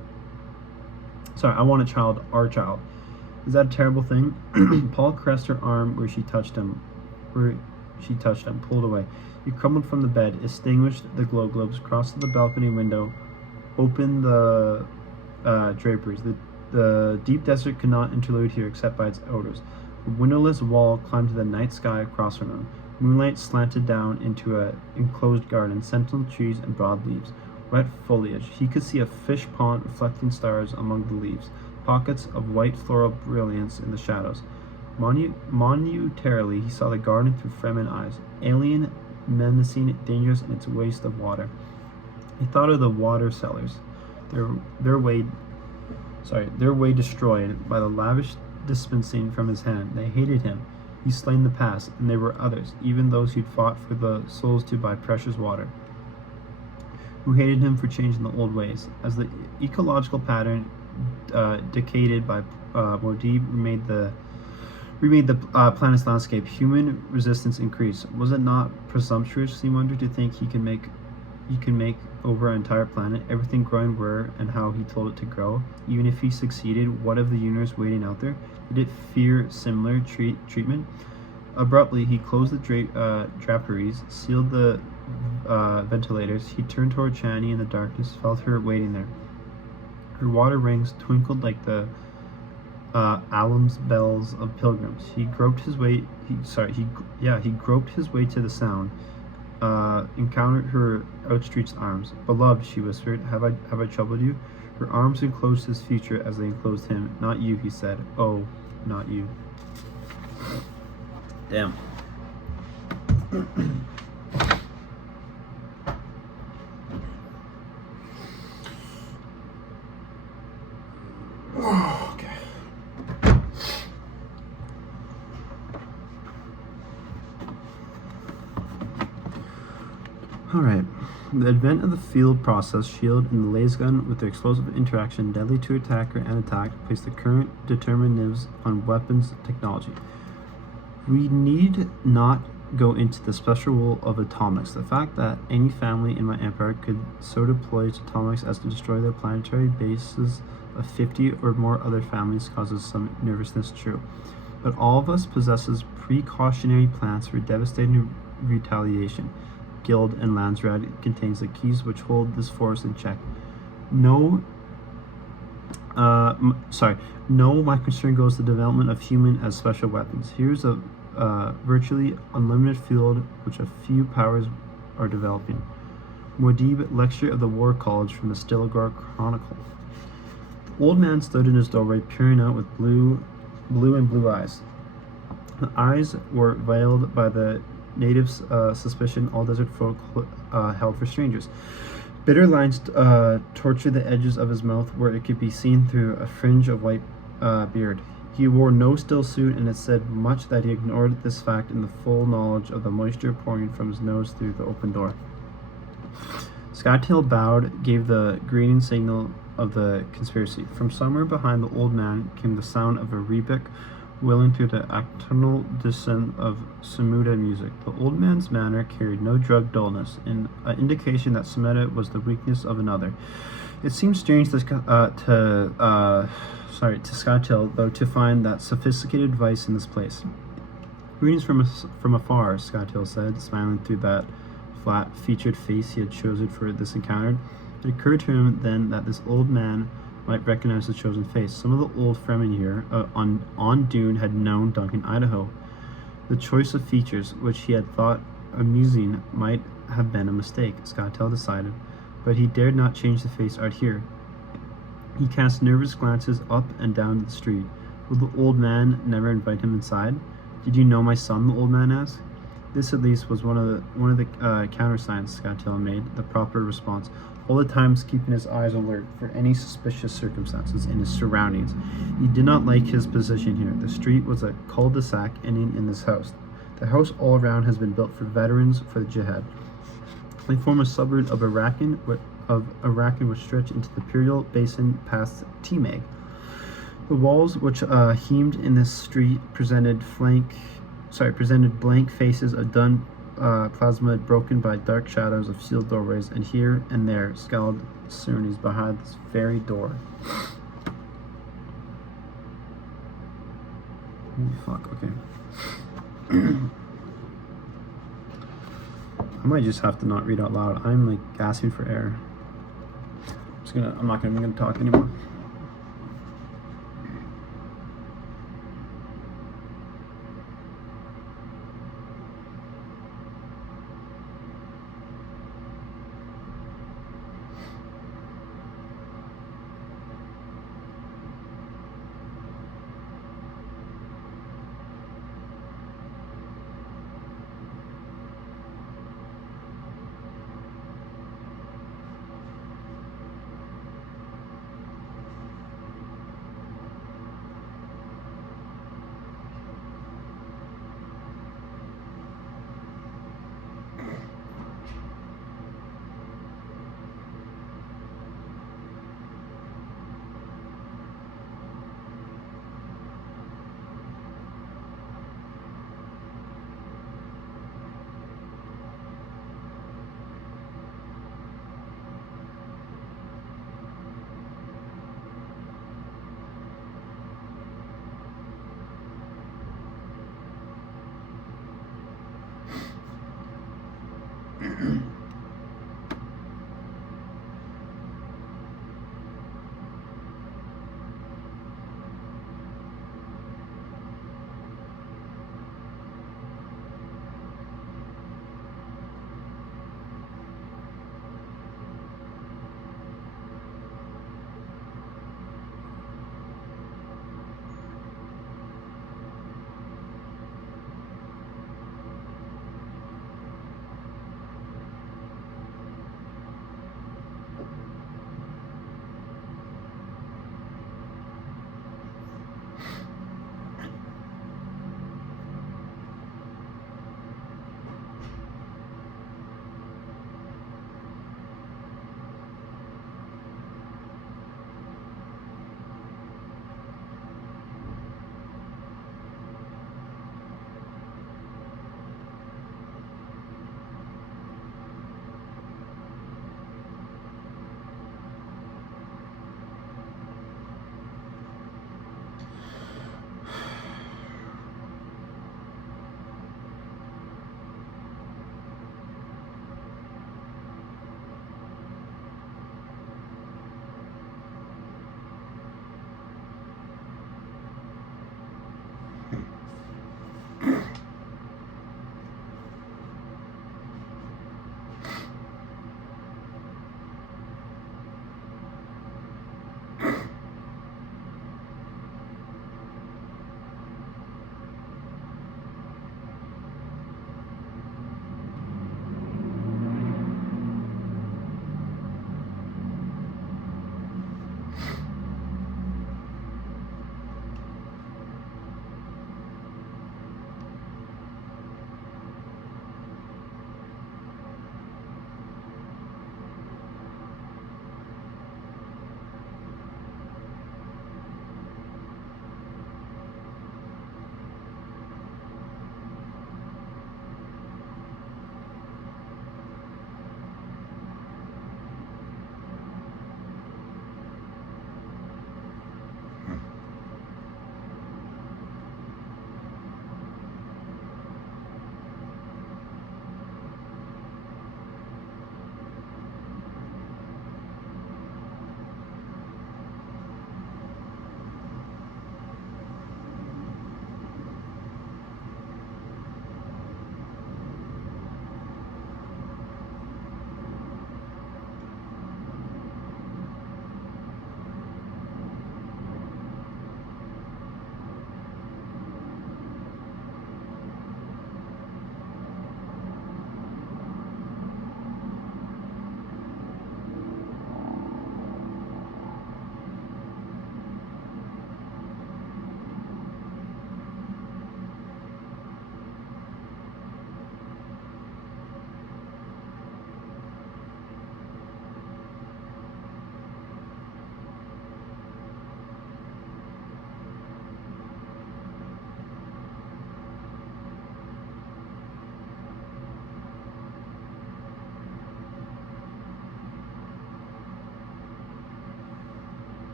Sorry, I want a child, our child." "Is that a terrible thing?" Paul caressed her arm where she touched him, pulled away. He crumbled from the bed, extinguished the glow globes, crossed to the balcony window, opened the draperies. The deep desert could not interlude here except by its odors. A windowless wall climbed to the night sky across from him. Moonlight slanted down into an enclosed garden, sentinel trees and broad leaves. Wet foliage. He could see a fish pond reflecting stars among the leaves, pockets of white floral brilliance in the shadows. Monumentarily, he saw the garden through Fremen eyes, alien, menacing, dangerous in its waste of water. He thought of the water sellers, their way destroyed by the lavish dispensing from his hand. They hated him. He slain the past, and there were others, even those who'd fought for the souls to buy precious water, who hated him for changing the old ways. As the ecological pattern decayed by Muad'Dib remade the planet's landscape, human resistance increased. Was it not presumptuous, he wondered, to think he can make over our entire planet, everything growing where and how he told it to grow? Even if he succeeded, what of the universe waiting out there? Did it fear similar treatment? Abruptly, he closed the draperies, sealed the ventilators. He turned toward Chani in the darkness, felt her waiting there. Her water rings twinkled like the alams bells of pilgrims. He groped his way. He groped his way to the sound. Encountered her outstretched arms. "Beloved," she whispered, have I troubled you?" Her arms enclosed his future as they enclosed him. "Not you," he said. "Oh, not you." Damn. Okay. Alright. The advent of the field process shield and the laser gun with their explosive interaction, deadly to attacker and attacked, placed the current determinatives on weapons technology. We need not go into the special role of atomics. The fact that any family in my empire could so deploy its atomics as to destroy the planetary bases of 50 or more other families causes some nervousness, true. But all of us possesses precautionary plans for devastating retaliation. Guild and Landsrad contains the keys which hold this force in check. No, my concern goes to the development of human as special weapons. Here's a virtually unlimited field which a few powers are developing. Muad'Dib, lecture of the War College from the Stilgar Chronicle. Old man stood in his doorway, peering out with blue and blue eyes. The eyes were veiled by the natives' suspicion all desert folk held for strangers. Bitter lines tortured the edges of his mouth where it could be seen through a fringe of white beard. He wore no still suit, and it said much that he ignored this fact in the full knowledge of the moisture pouring from his nose through the open door. Skytail bowed, gave the greeting signal of the conspiracy. From somewhere behind the old man came the sound of a rebec wailing through the nocturnal descent of Samuda music. The old man's manner carried no drug dullness, an indication that Samuda was the weakness of another. It seemed strange to Skytail, though, to find that sophisticated vice in this place. Greetings from afar, Skytail said, smiling through that flat-featured face he had chosen for this encounter. It occurred to him then that this old man might recognize the chosen face. Some of the old Fremen here on Dune had known Duncan, Idaho. The choice of features, which he had thought amusing, might have been a mistake, Skytail decided, but he dared not change the face art here. He cast nervous glances up and down the street. Would the old man never invite him inside? Did you know my son? The old man asked. This, at least, was one of the countersigns Skytail made, the proper response, all the time keeping his eyes alert for any suspicious circumstances in his surroundings. He did not like his position here. The street was a cul-de-sac ending in this house. The house all around has been built for veterans for the jihad. They form a suburb of Arakan, which stretch into the Imperial Basin past T-Mag. The walls, which heamed in this street, presented blank faces of dun plasma broken by dark shadows of sealed doorways, and here and there scowled Cernes behind this very door. Holy fuck, okay. I might just have to not read out loud. I'm like gasping for air. I'm not even gonna talk anymore.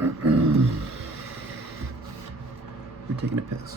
You're taking a piss.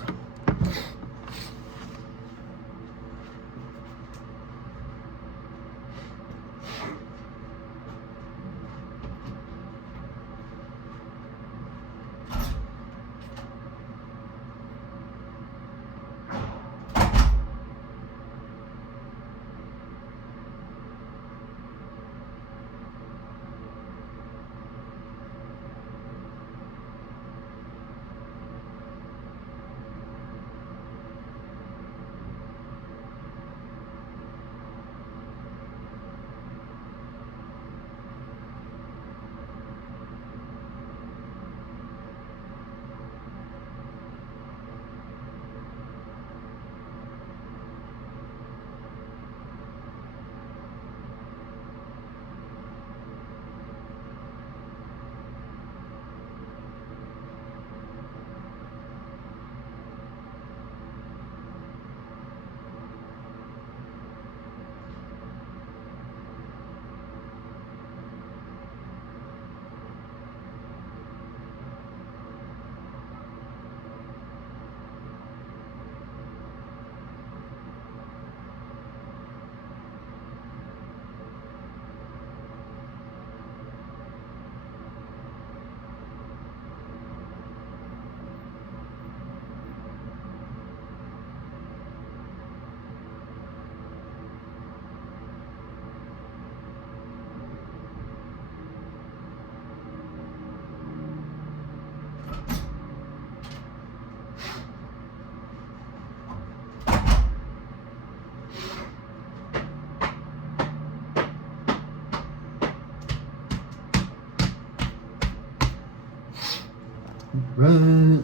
Right.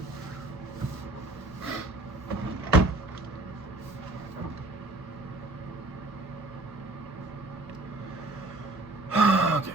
Okay.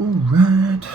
All right.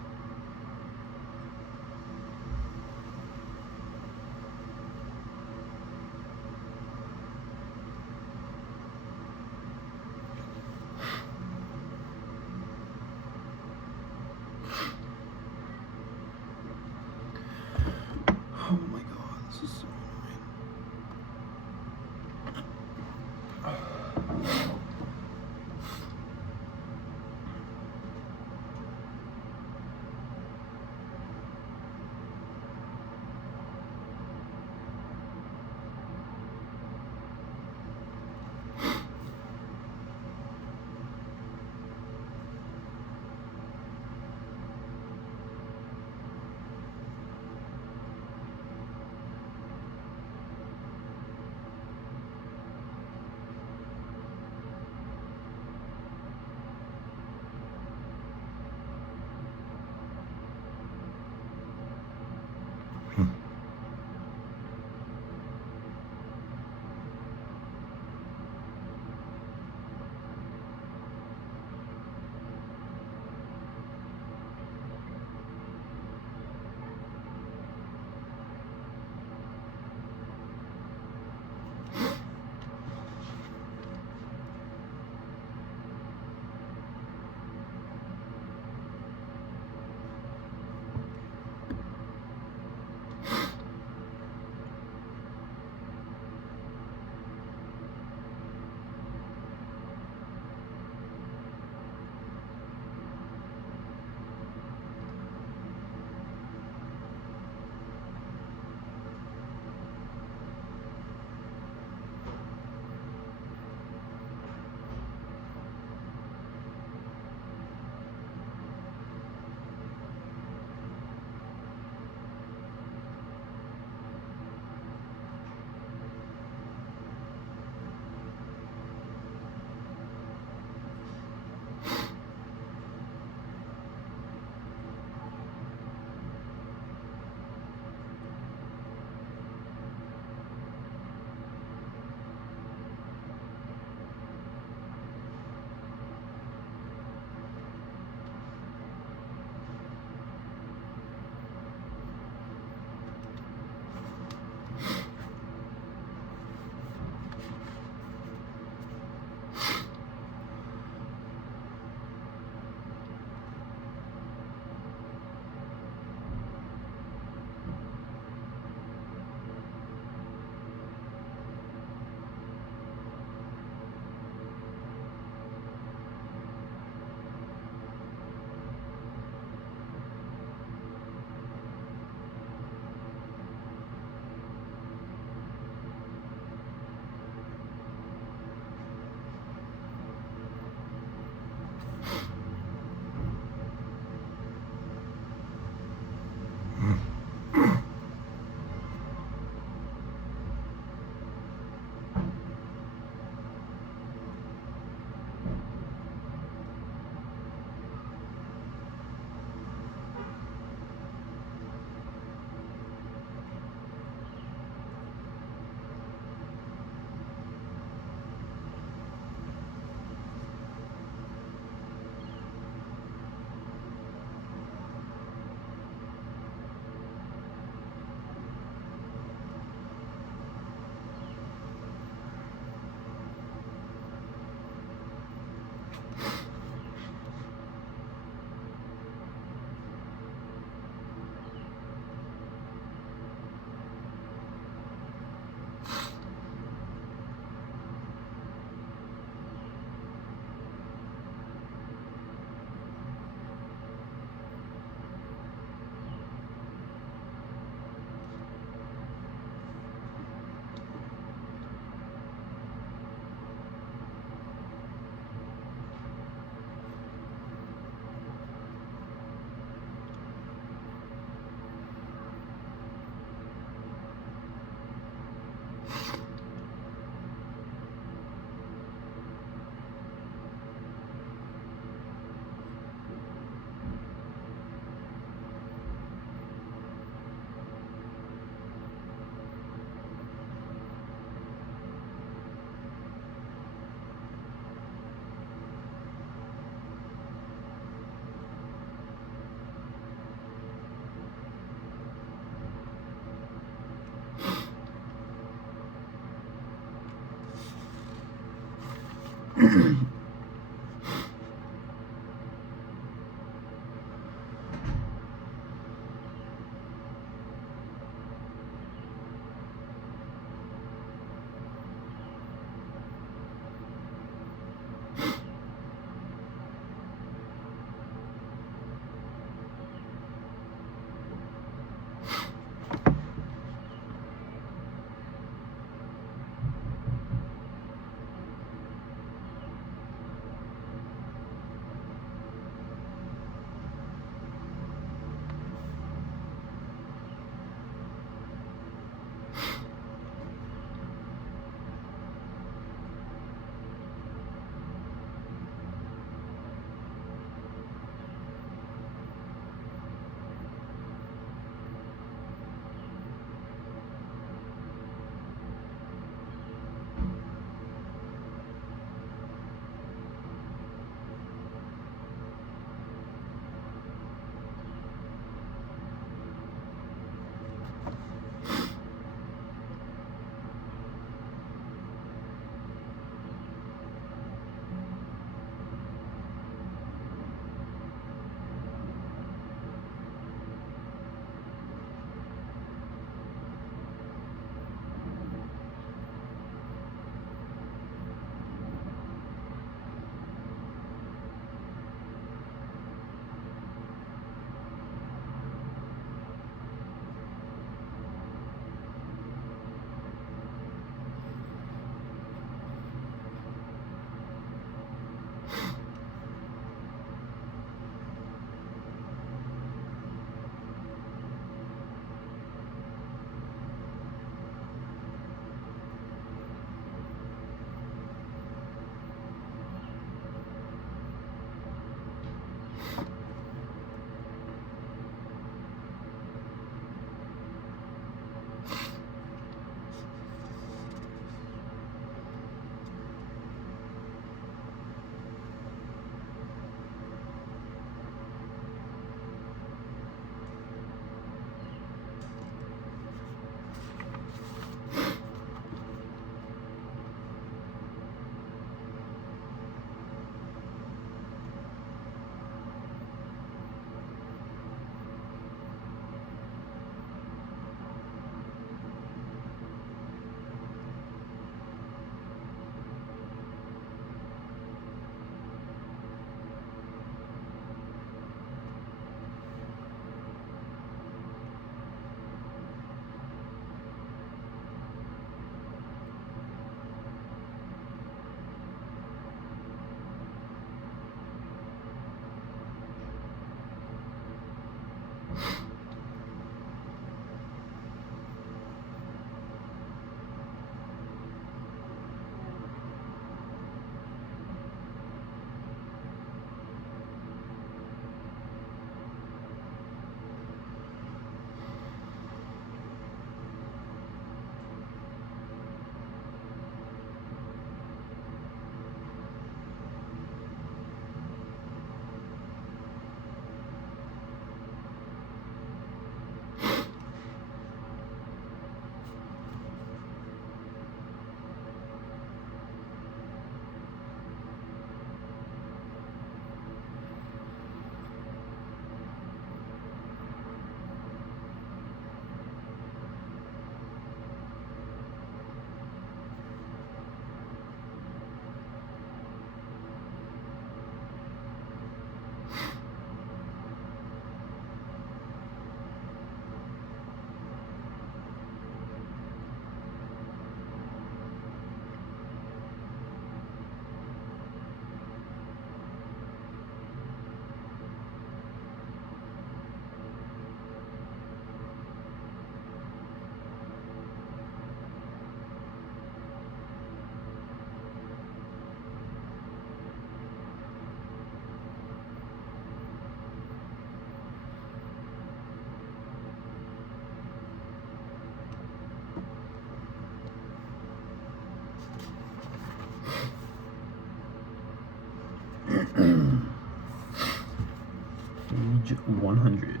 100.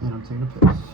And I'm taking a piss.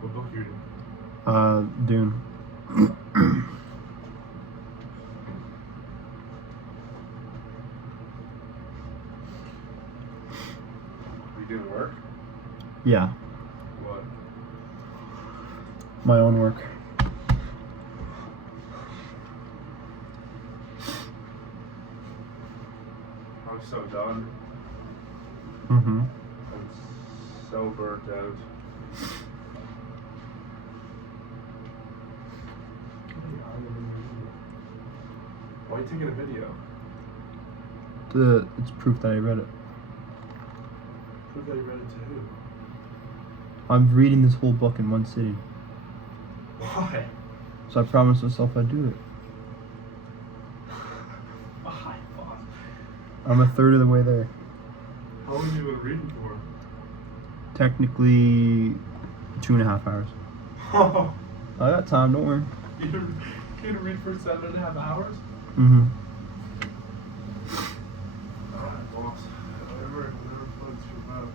What book you reading? Dune. You doing work? Yeah, What? my own work. so done. Mm-hmm. I'm so burnt out. Why are you taking a video? It's proof that I read it. Prove that you read it to who? I'm reading this whole book in one sitting. Why? So I promised myself I'd do it. Why, boss? I'm a third of the way there. How long have you been reading for? Technically, 2.5 hours. Oh, I got time, don't worry. you can read for 7.5 hours? Mm-hmm. Alright, boss. Whatever floats your boat.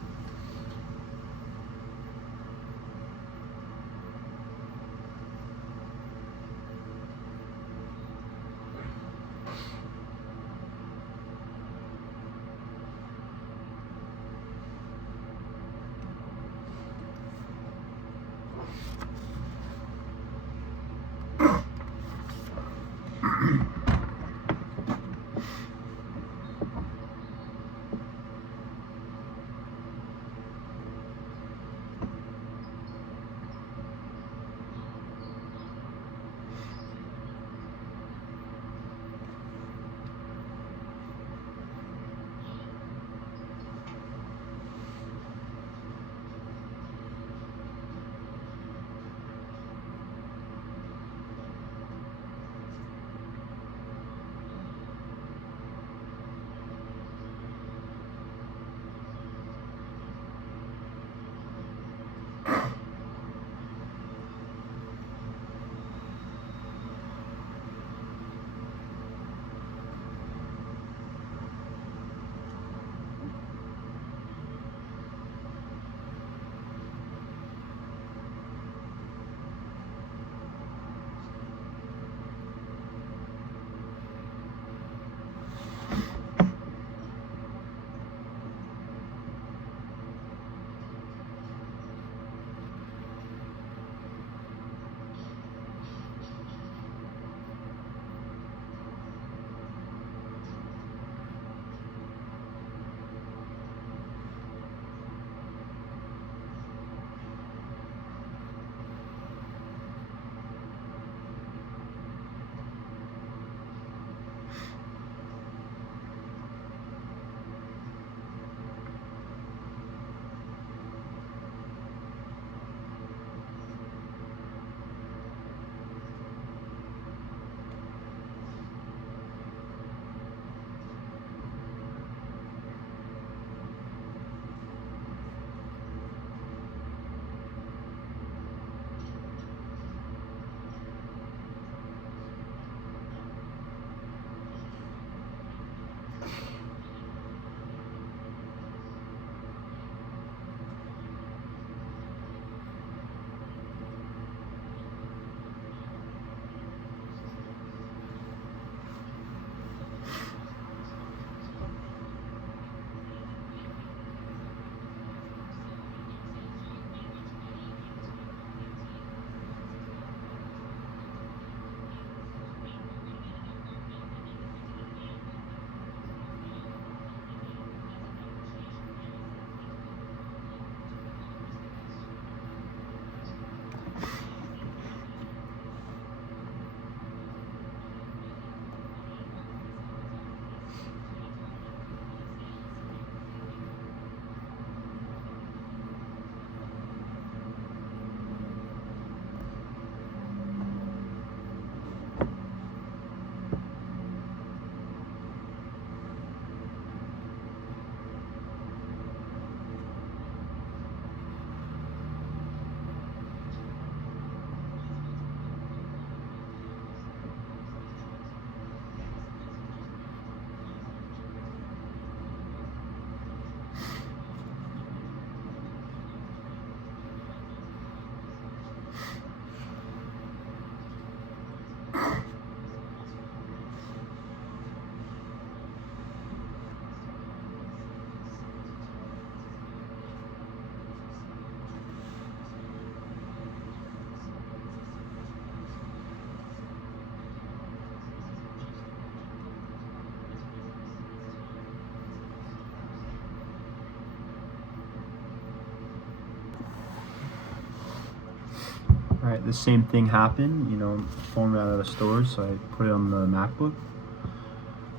Alright, the same thing happened, you know, phone ran out of storage, so I put it on the MacBook.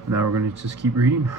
Now we're gonna just keep reading.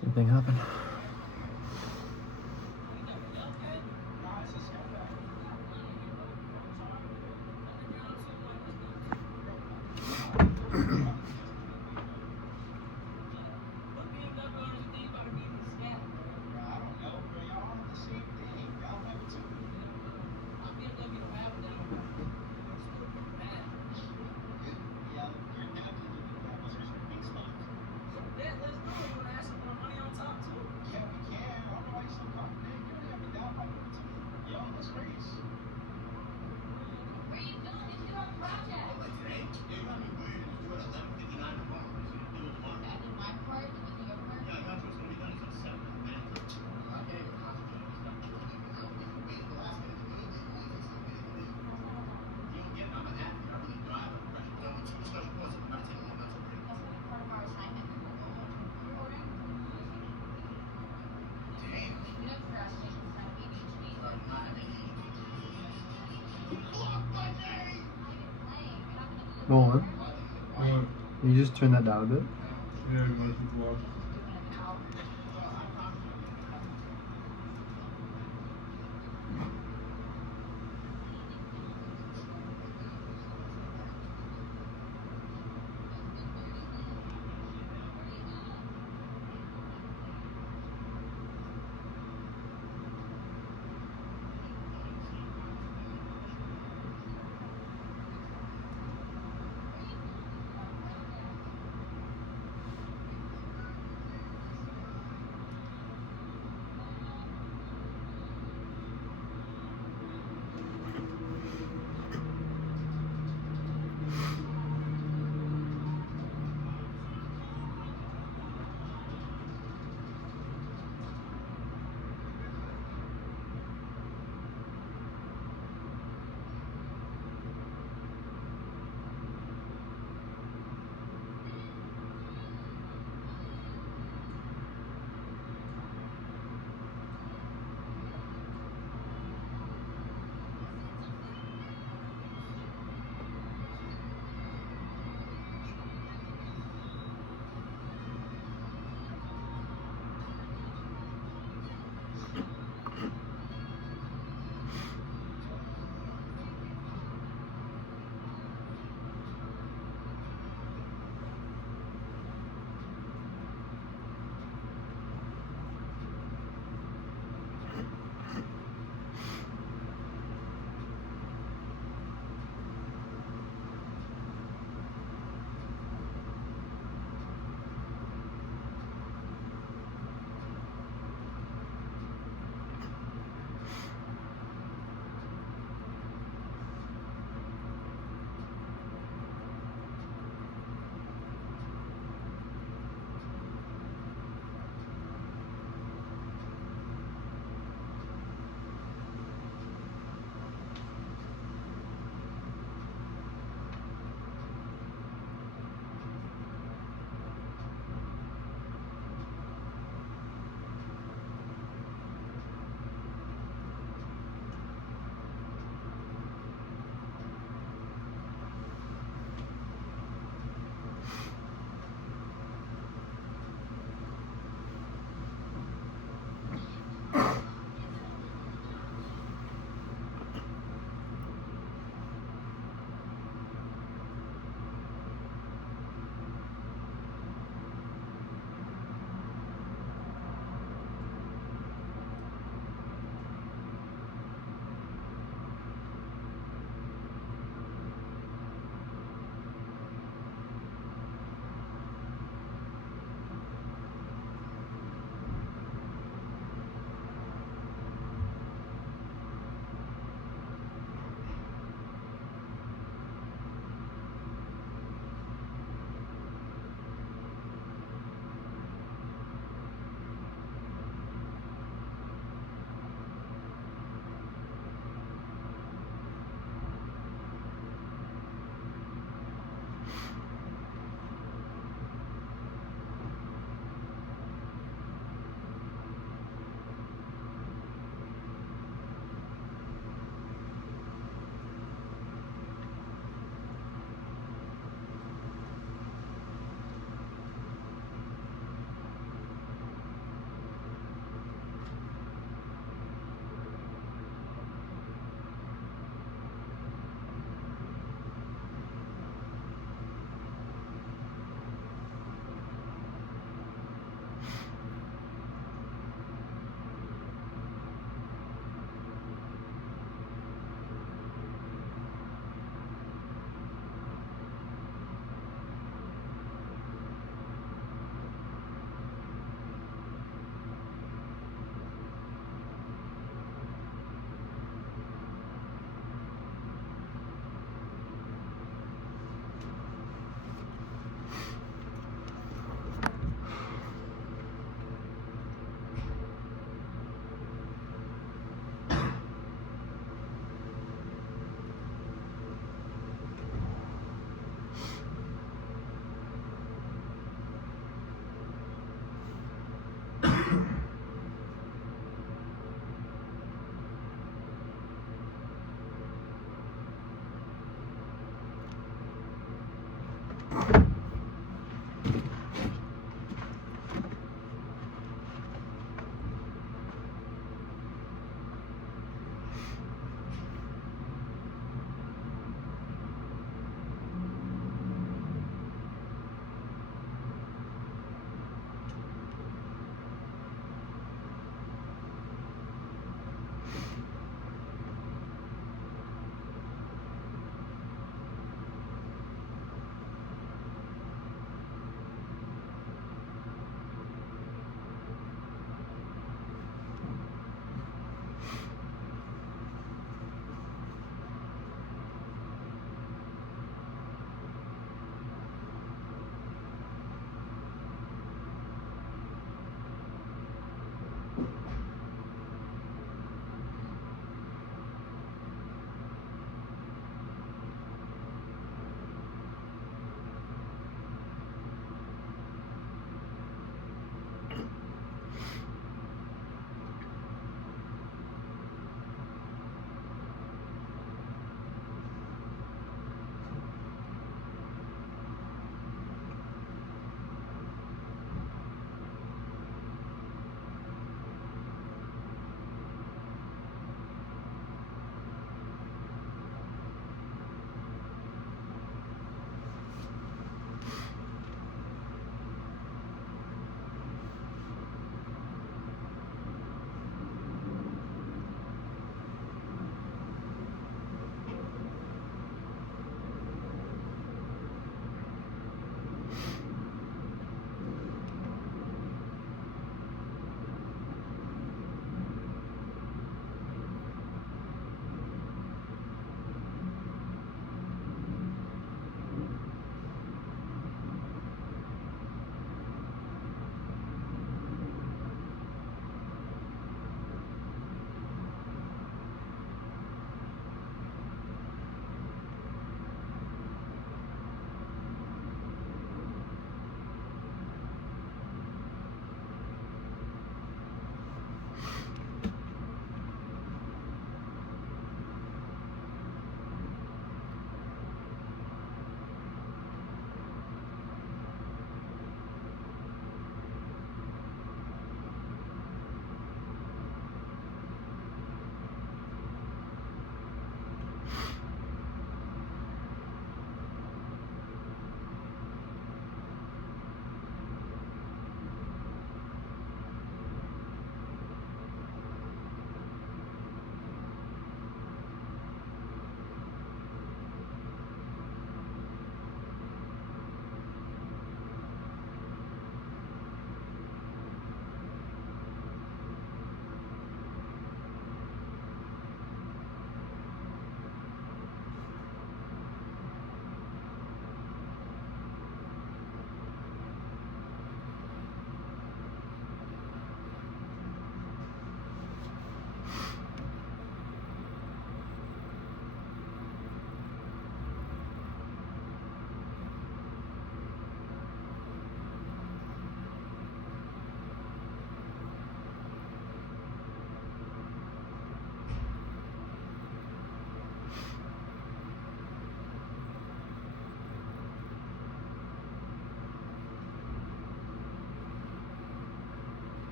Same thing happened. Nolan, What? you just turn that down a bit. Yeah, you want to watch.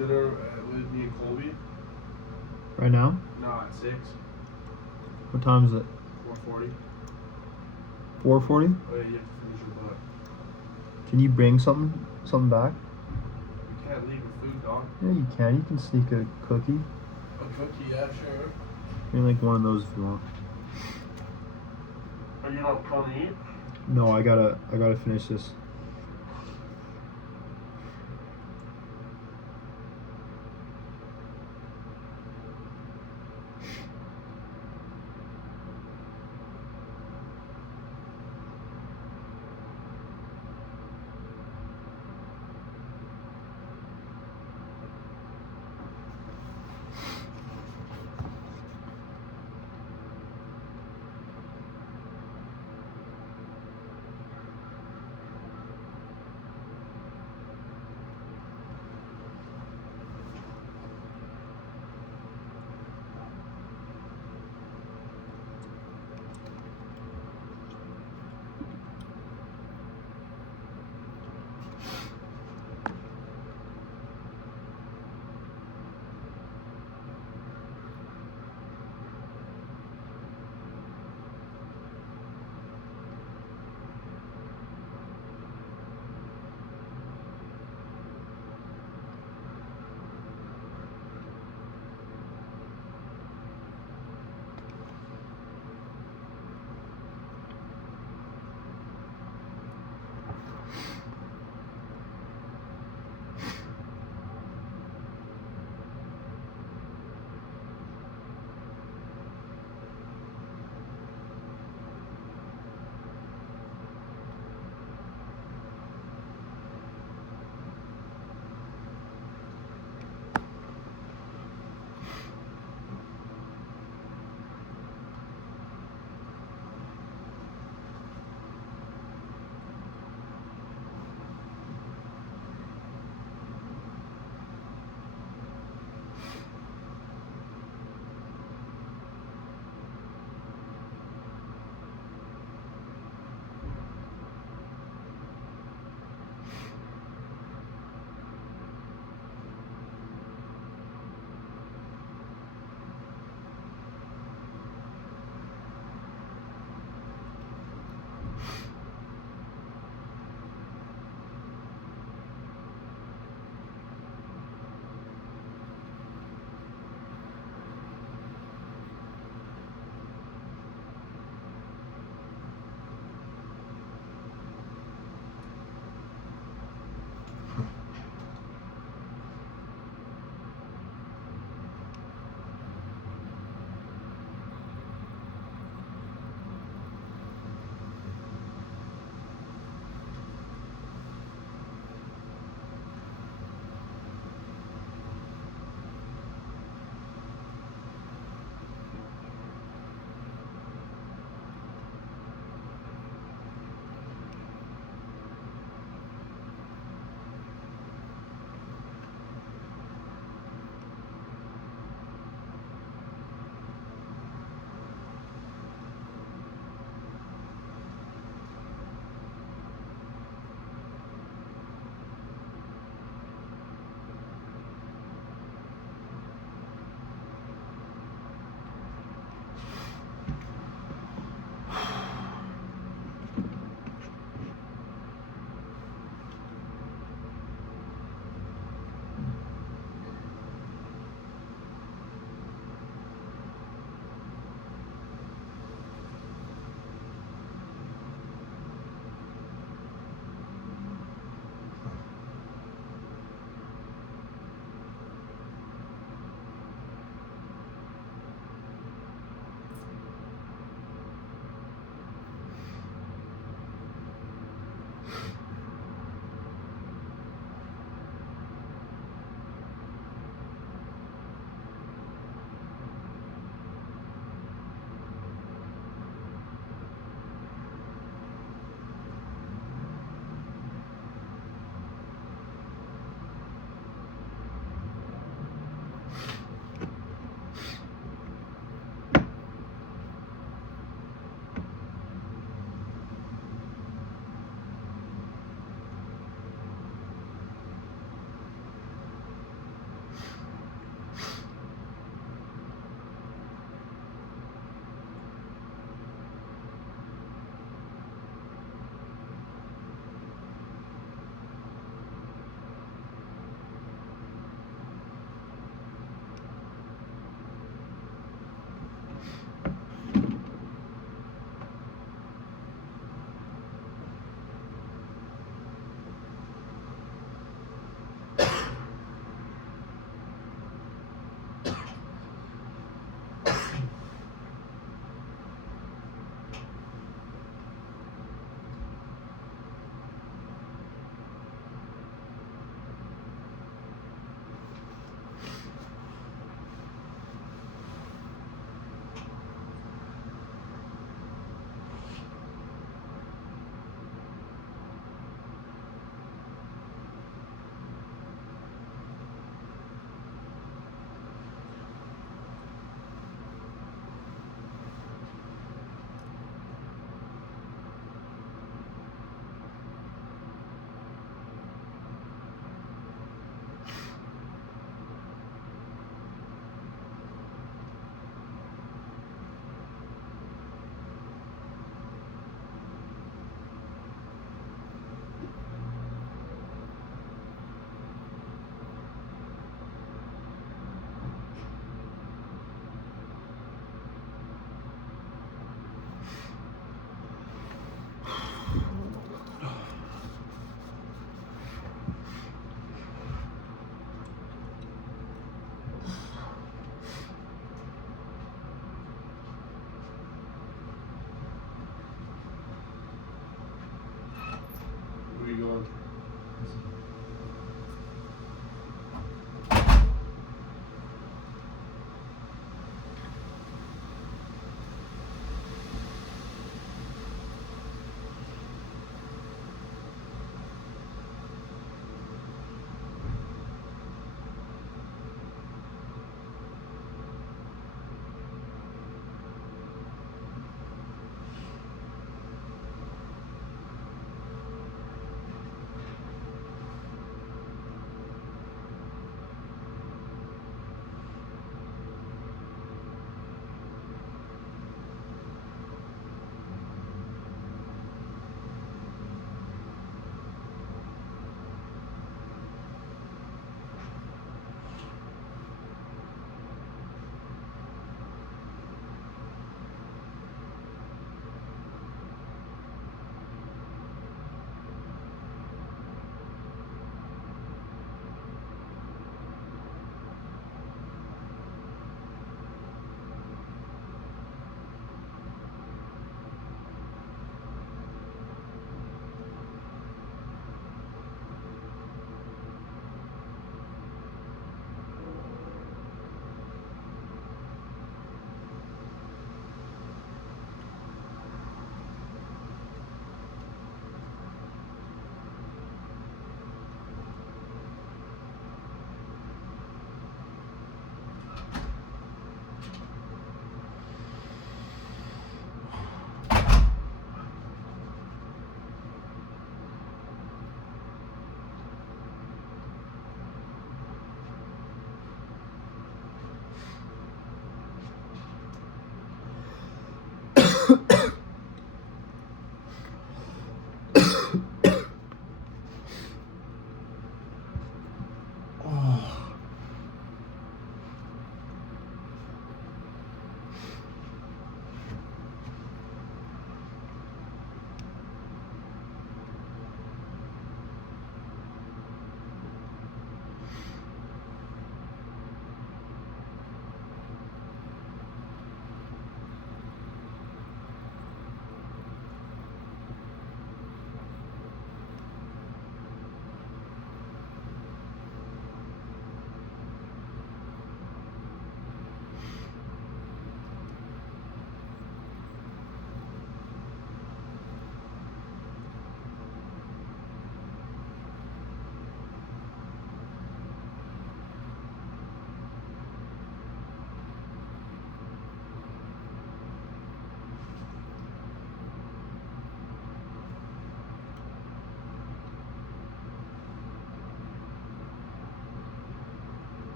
dinner with me and Colby. Right now? No, at 6. What time is it? 4:40. 4:40? Oh yeah, you have to finish your butt. Can you bring something back? You can't leave your food, dog. Yeah, you can. You can sneak a cookie. A cookie, yeah, sure. Maybe like one of those if you want. Are you not going to eat? No, I gotta finish this.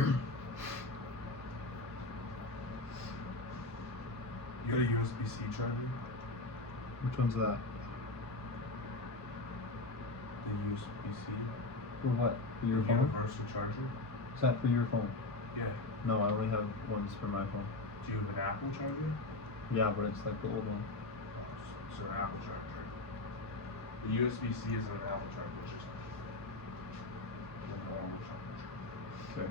You got a USB-C charger? Which one's that? The USB-C? For what? For your phone? Universal charger? Is that for your phone? Yeah. No, I only have ones for my phone. Do you have an Apple charger? Yeah, but it's like the old one. Oh, so an Apple charger. The USB-C is an Apple charger. It's just a normal charger. Okay.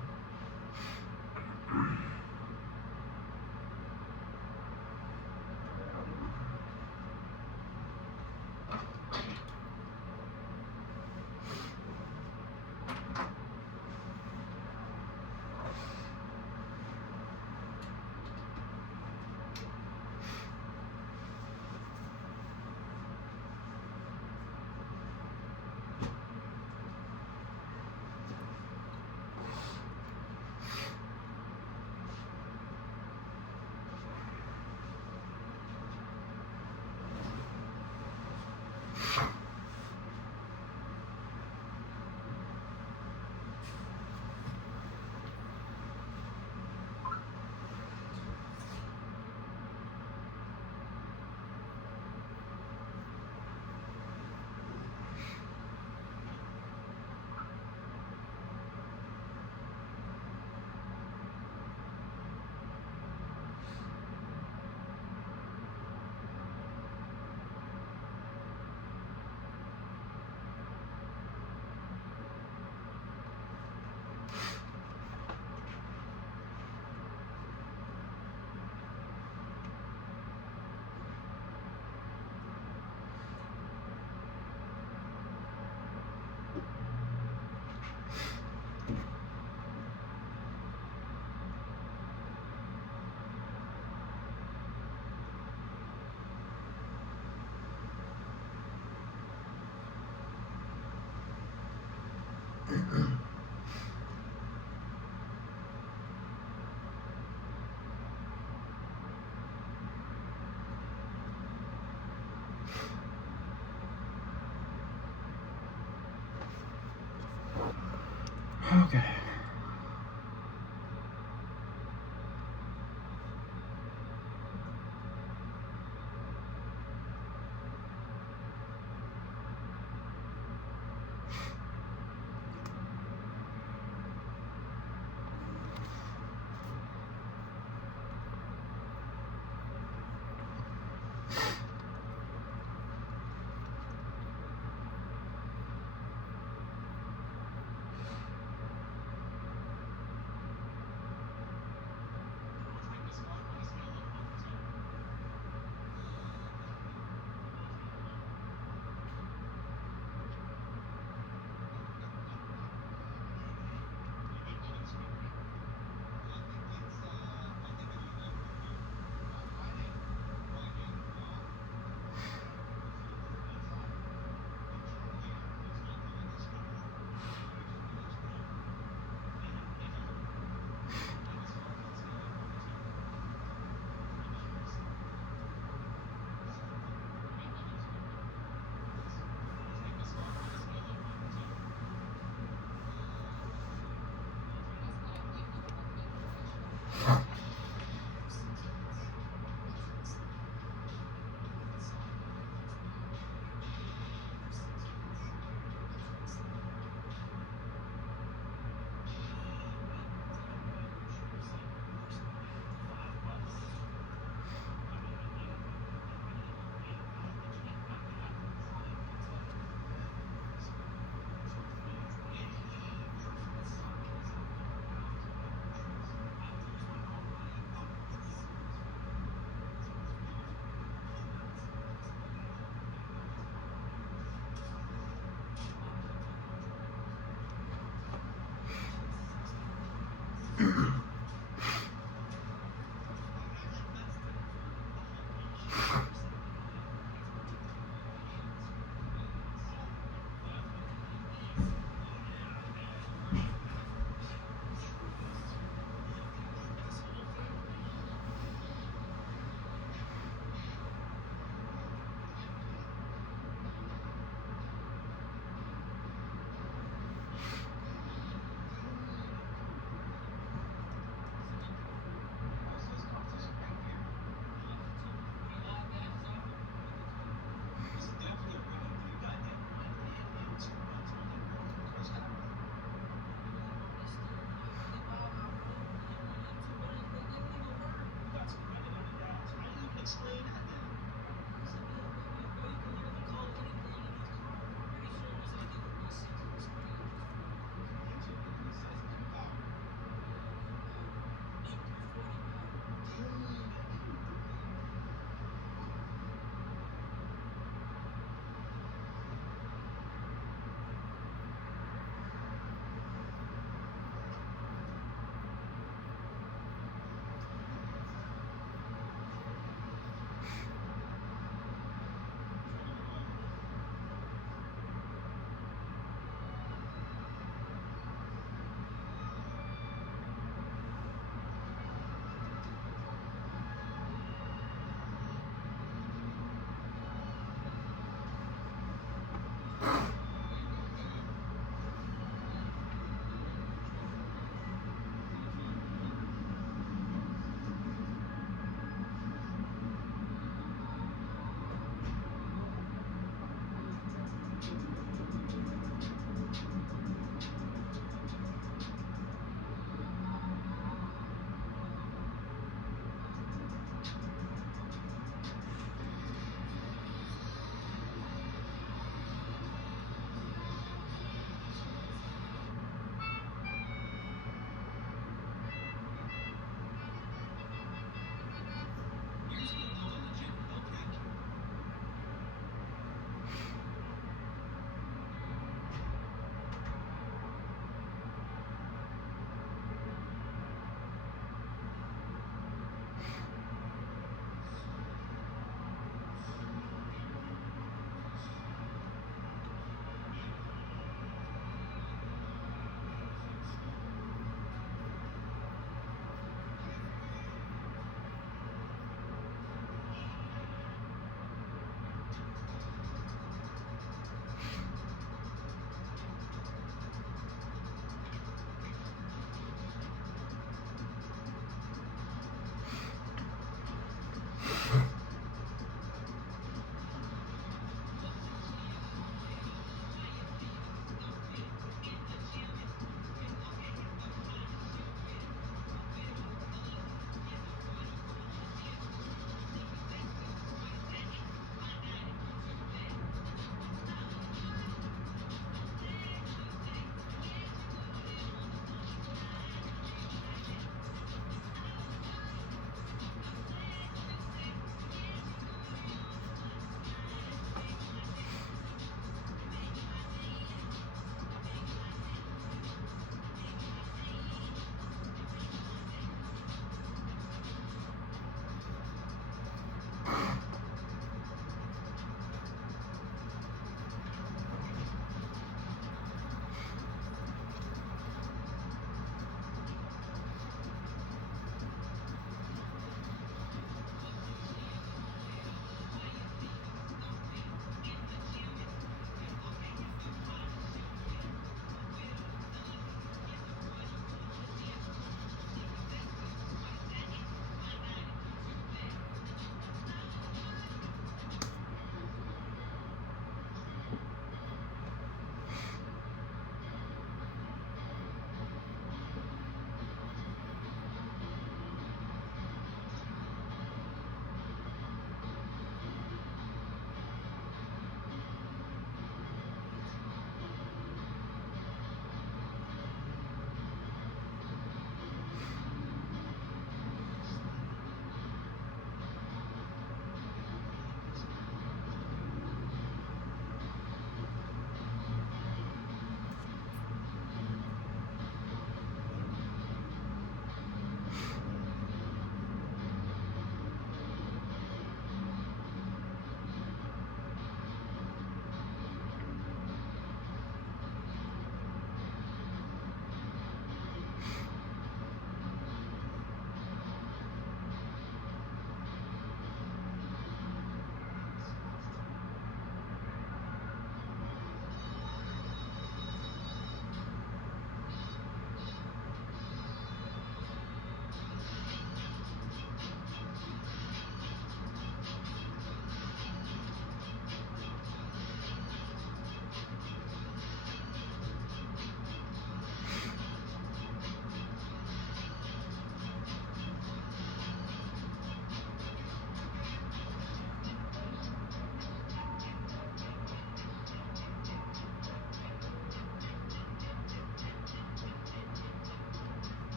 Okay.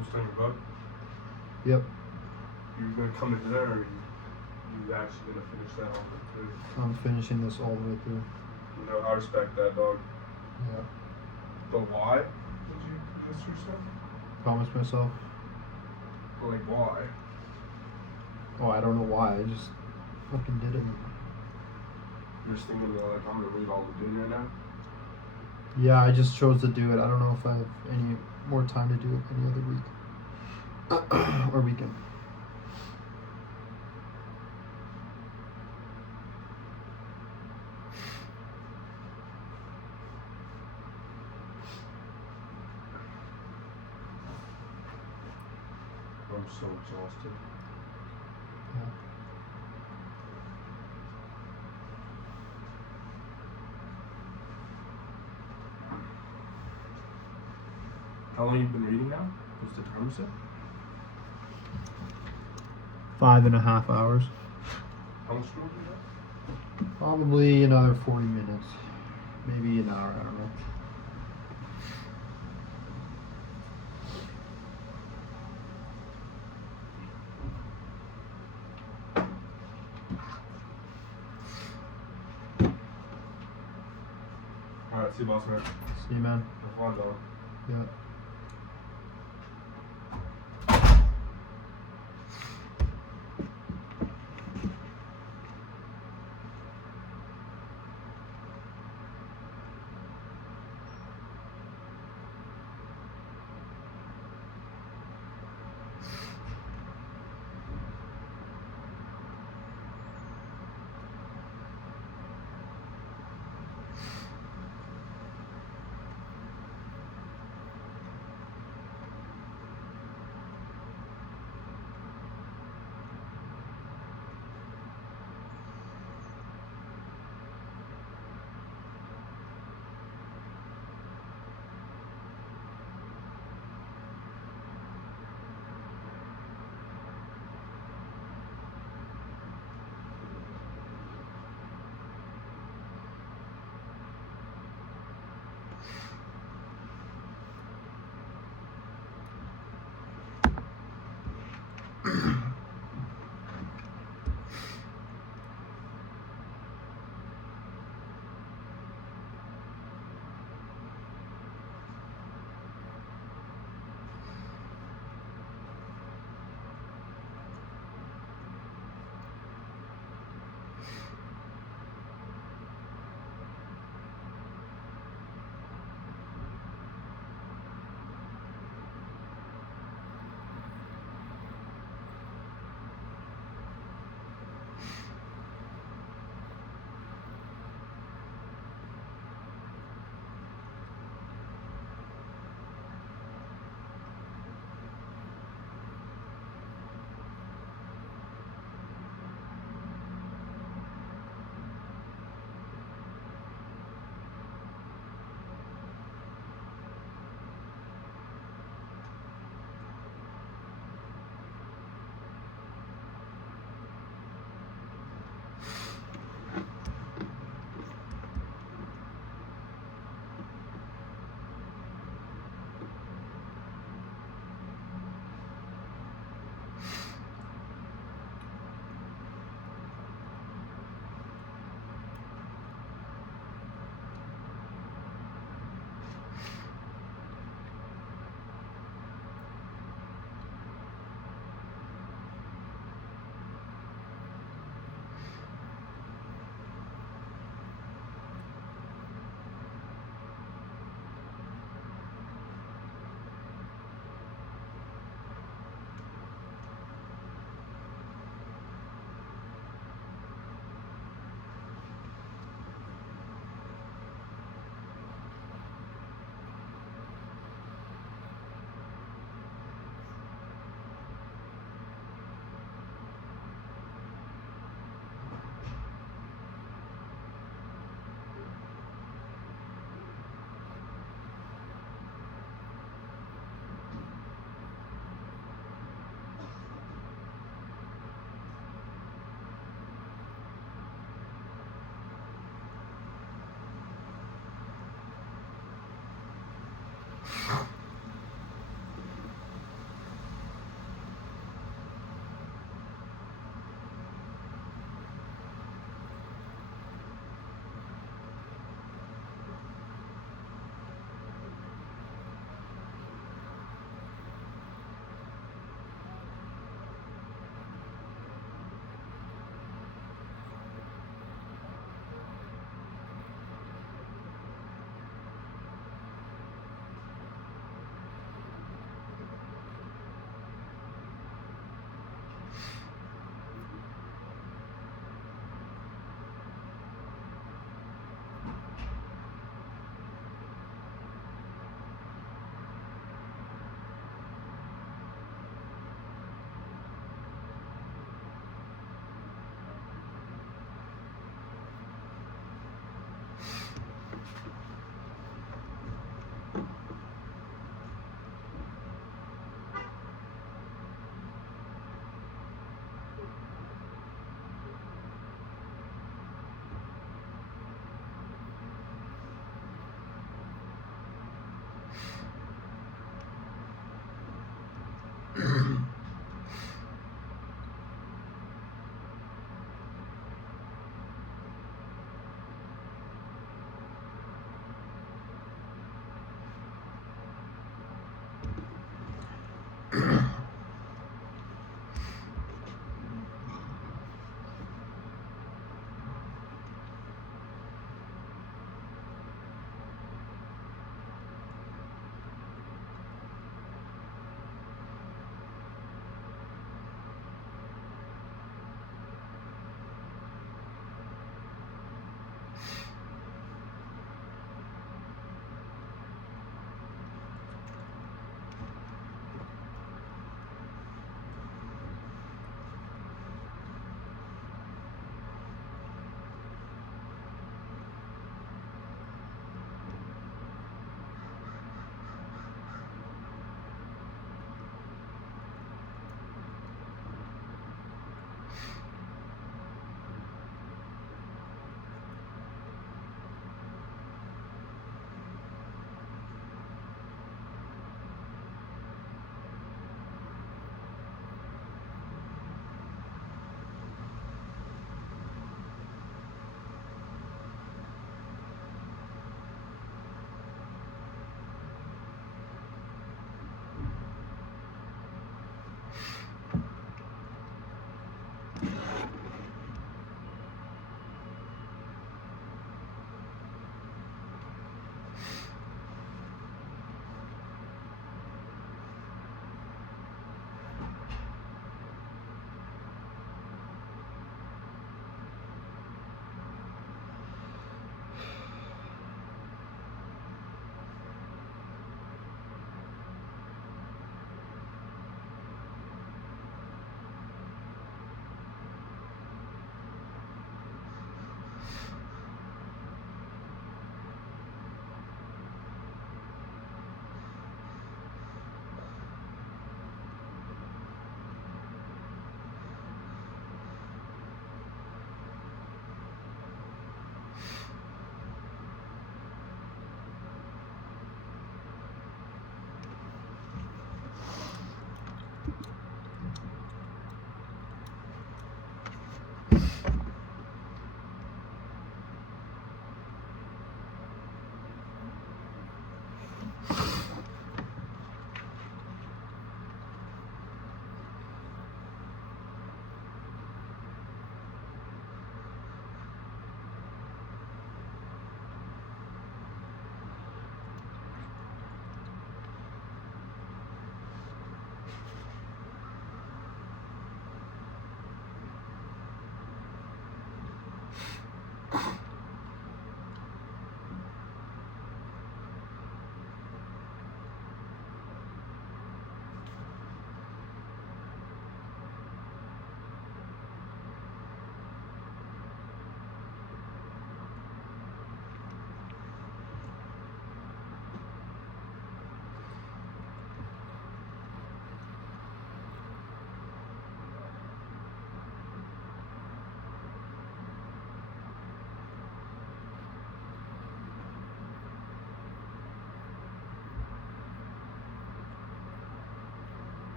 I'm still in your book. Yep. You're gonna come into there, or you actually gonna finish that off with two? I'm finishing this all the way through. You know, I respect that, dog. Yeah. But why did you miss yourself? Promise myself. But like, why? Oh, I don't know why. I just fucking did it. You're just thinking about like, I'm gonna read all the Dune right now. Yeah, I just chose to do it. I don't know if I have any more time to do it any other week or weekend. I'm so exhausted. Yeah. How long you been reading now? What's the timer set? 5.5 hours. How much school do you have? Probably another 40 minutes. Maybe an hour, I don't know. Alright, see you, boss man. See you, man. Have fun, dog. Yeah.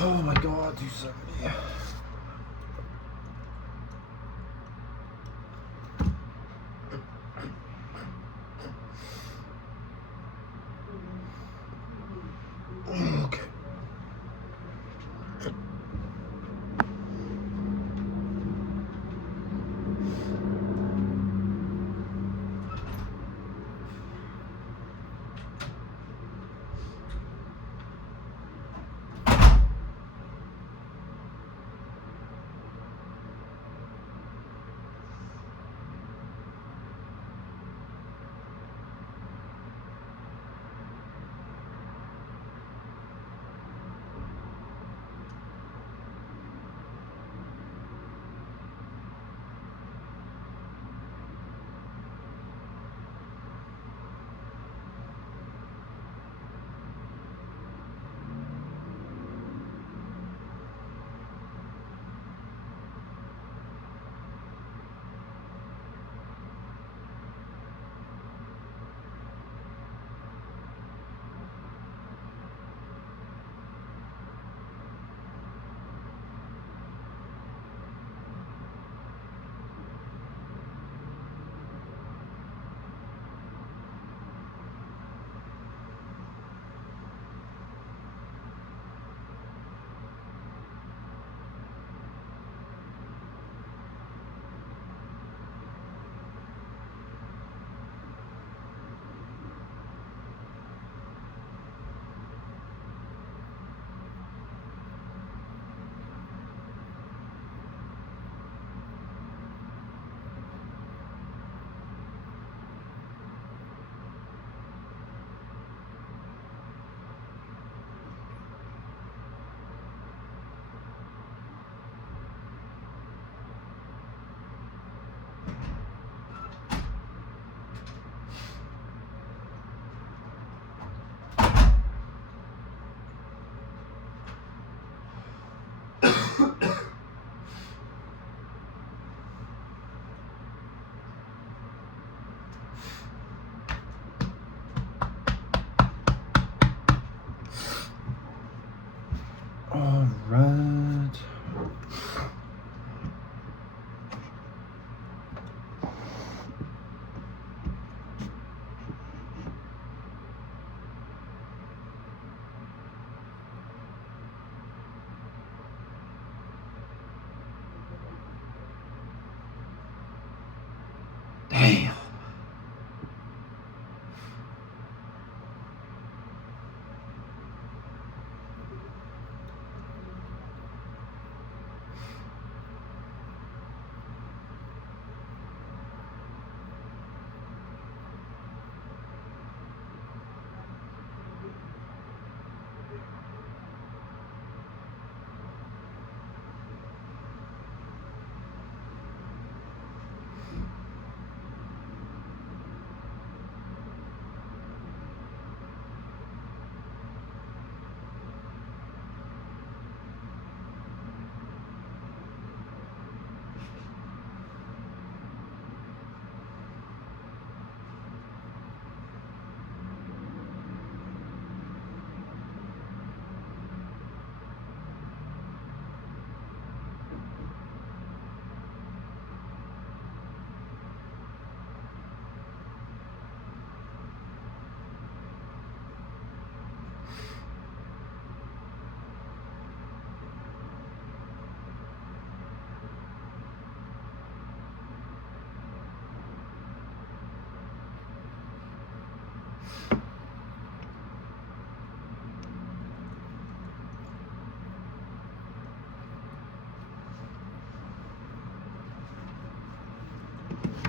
Oh my god, 270. Okay. All right. Damn.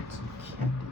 Some candy.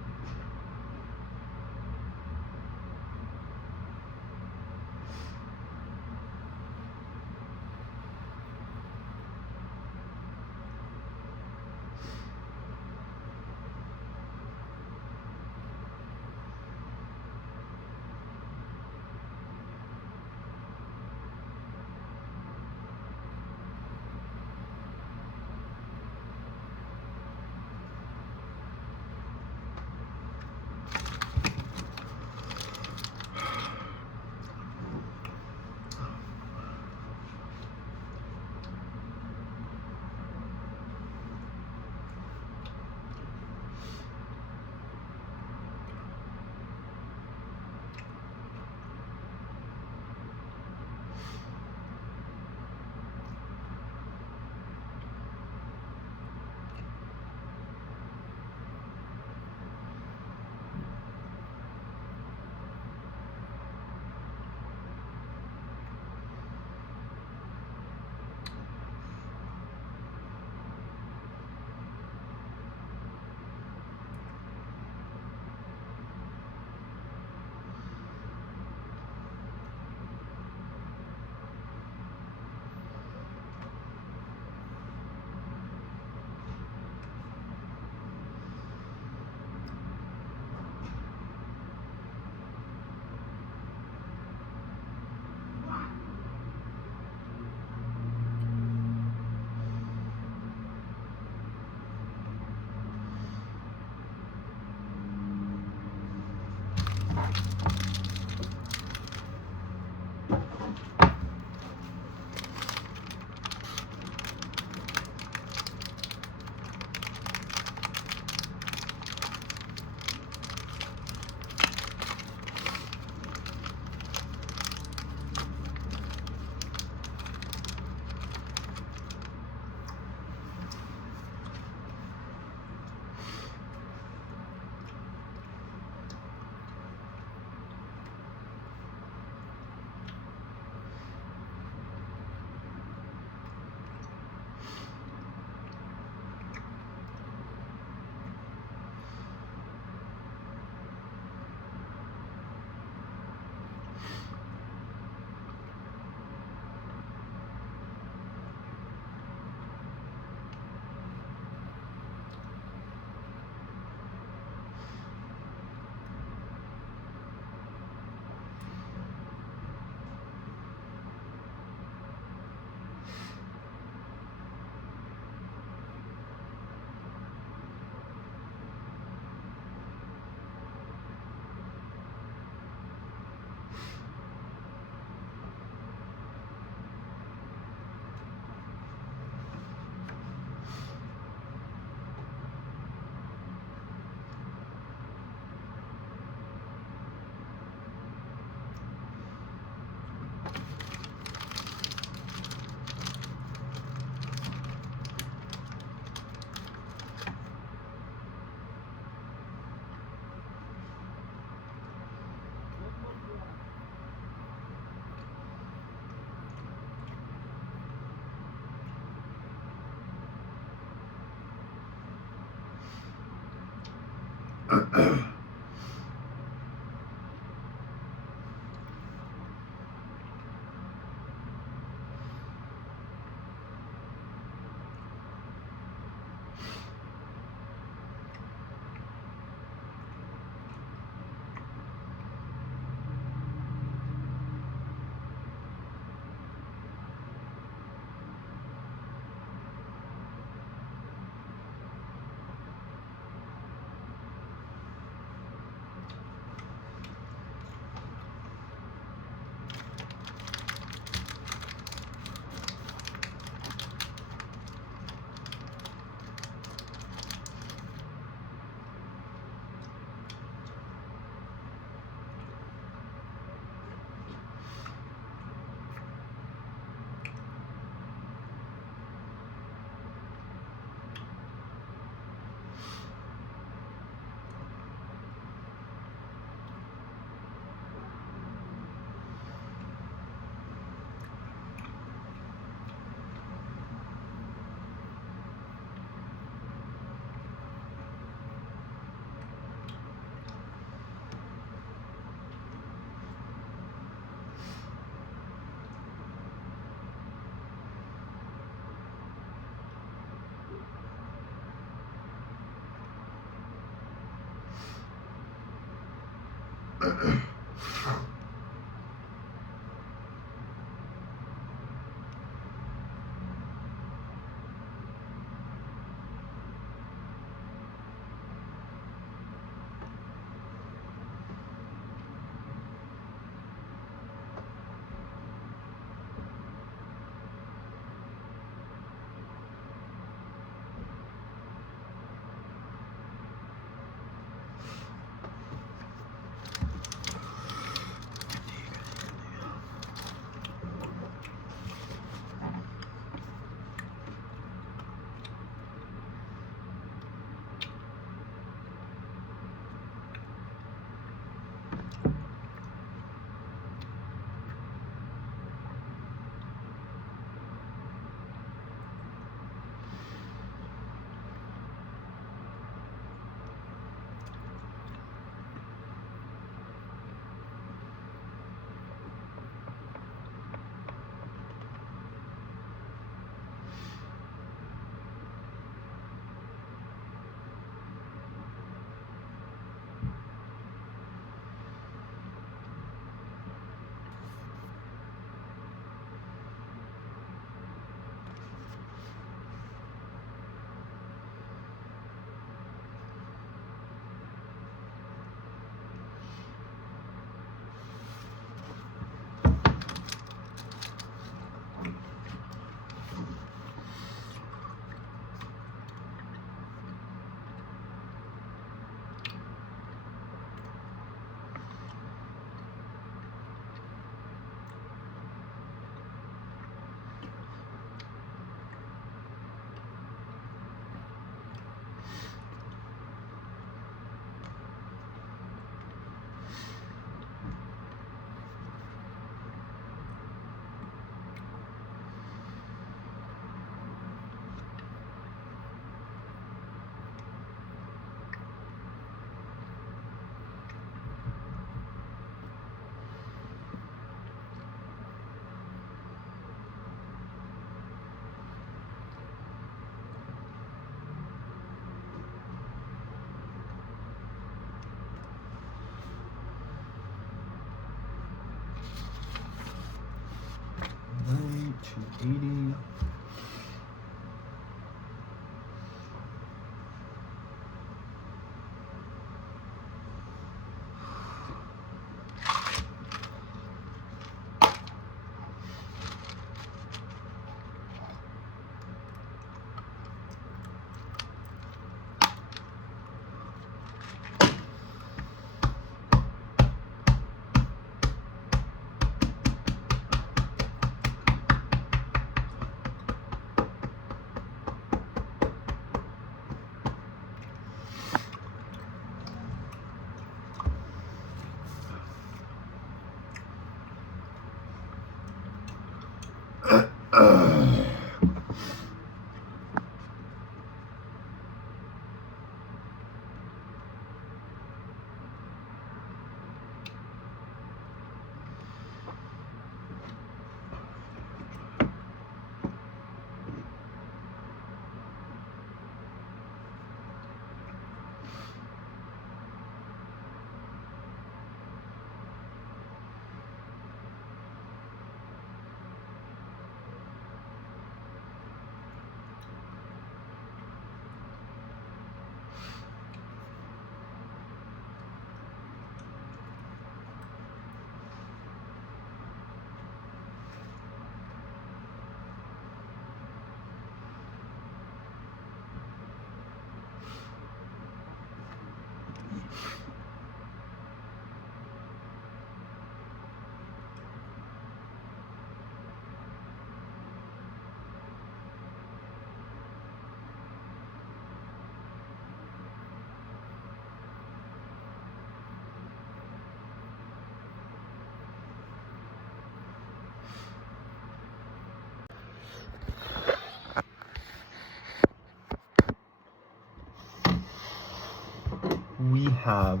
We have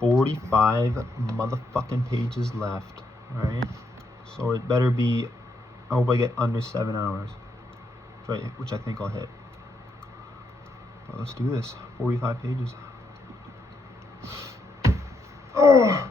45 motherfucking pages left. Alright? So it better be. I hope I get under 7 hours. Which I think I'll hit. But let's do this. 45 pages. Oh!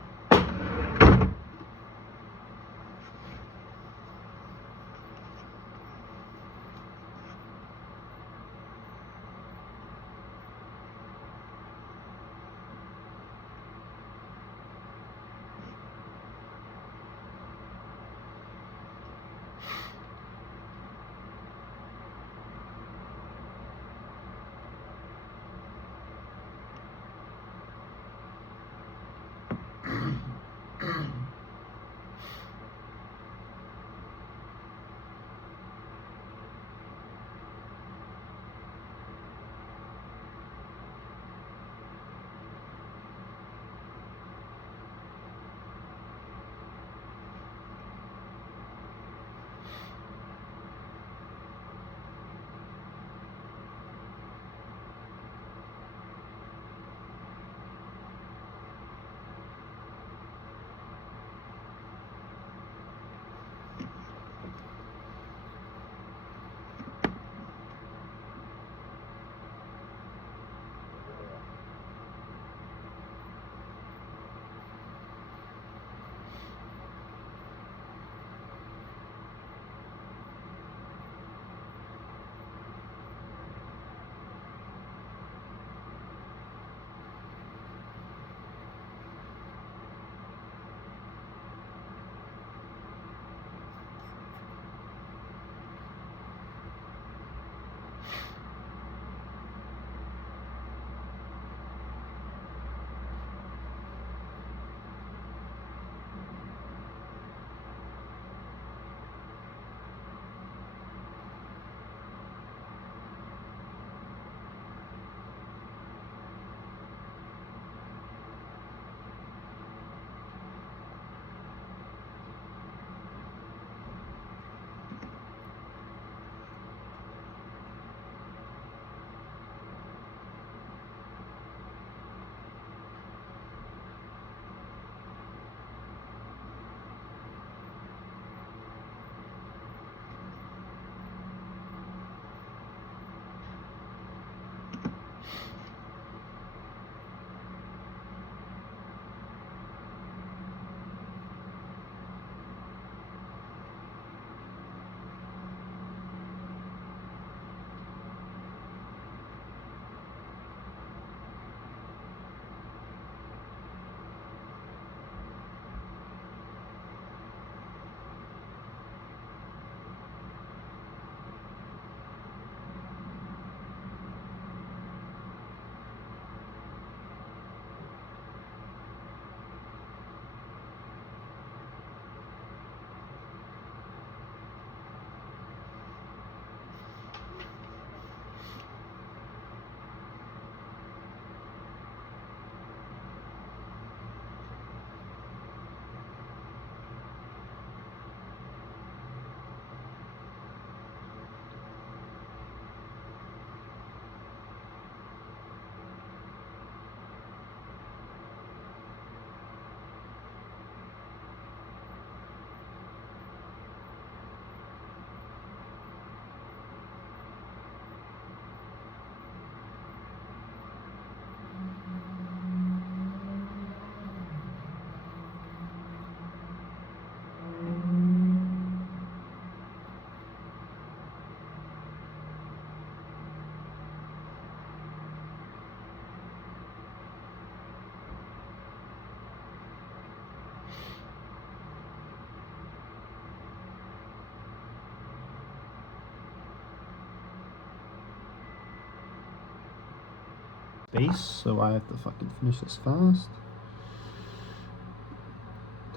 Space, so I have to fucking finish this fast.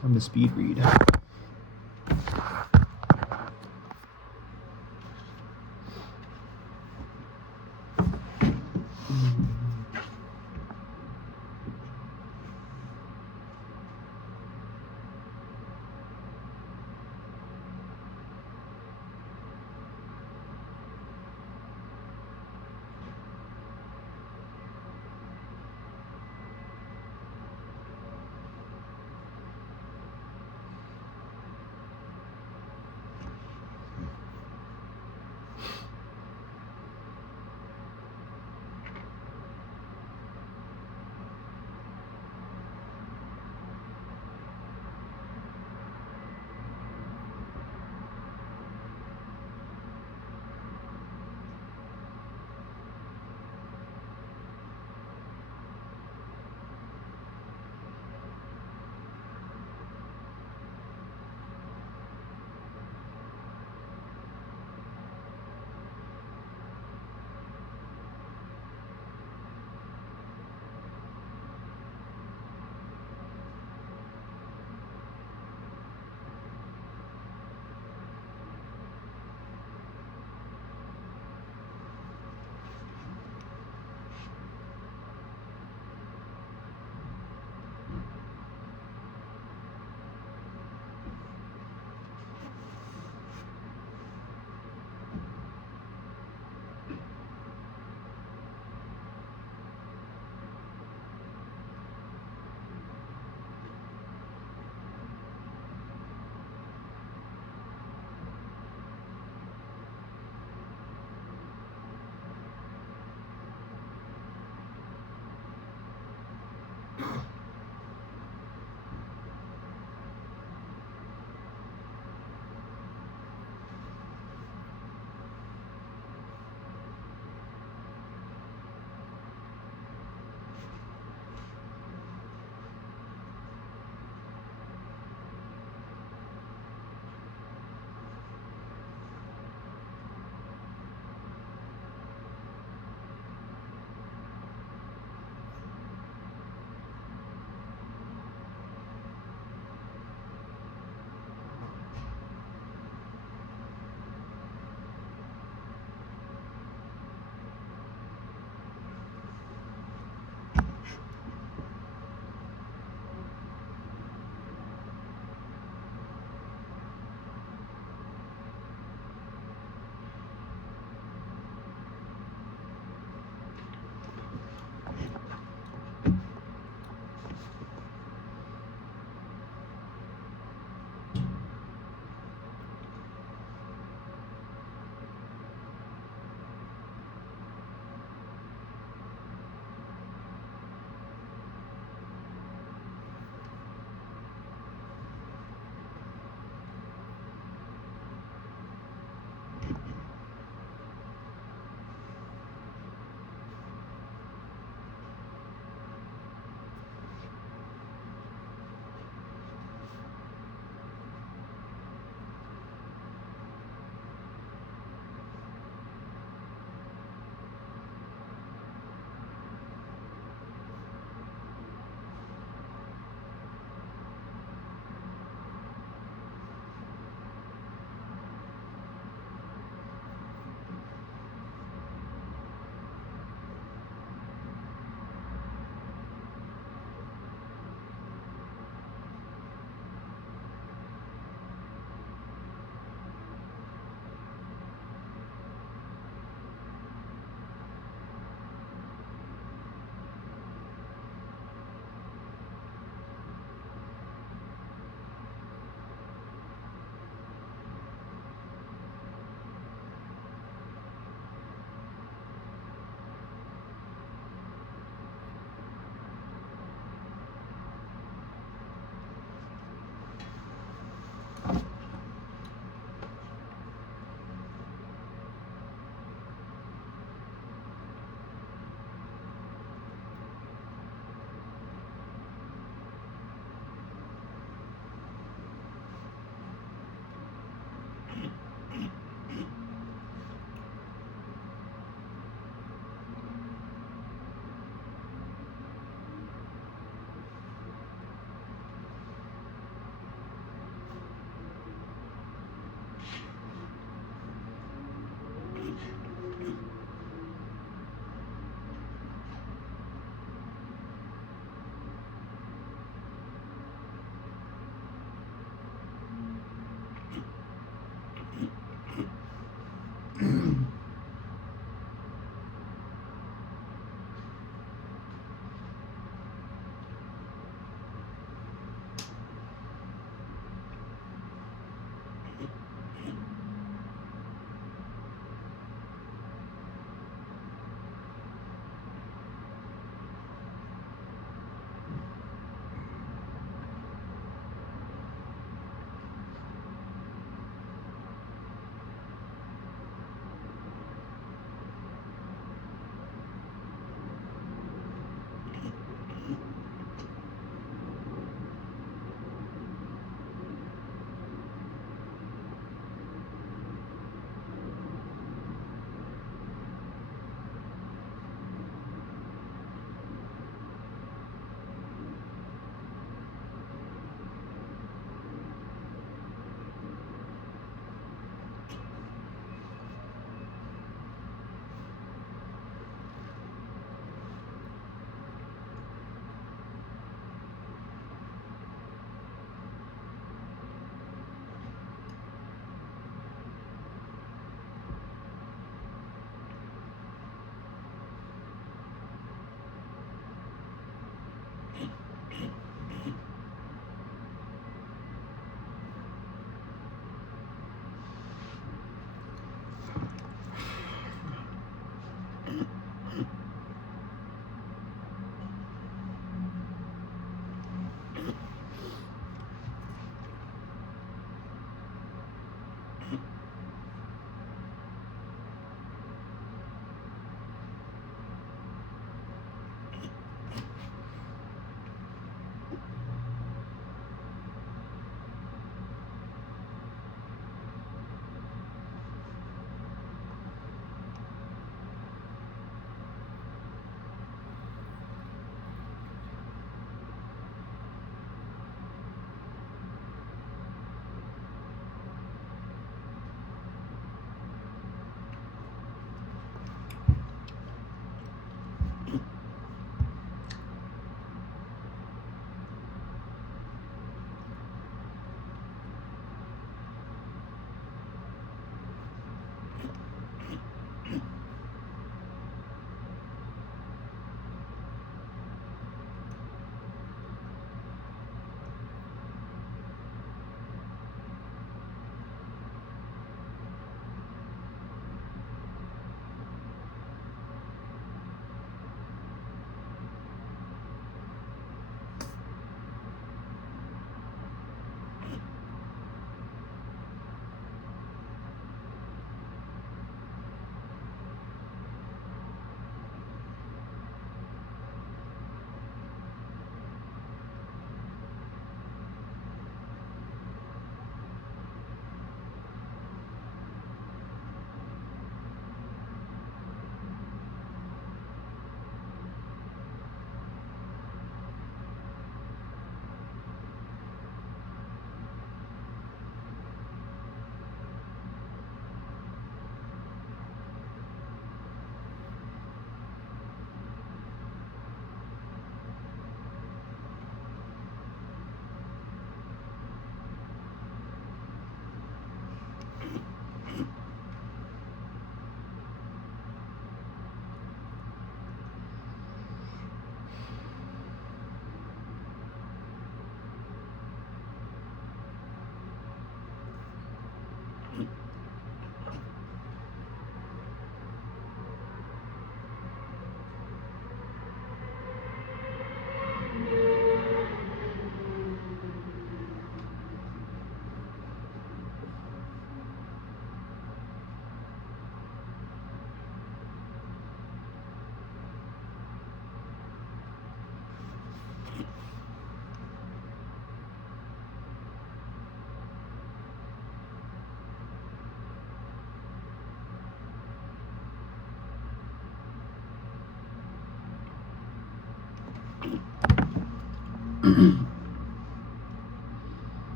Time to speed read.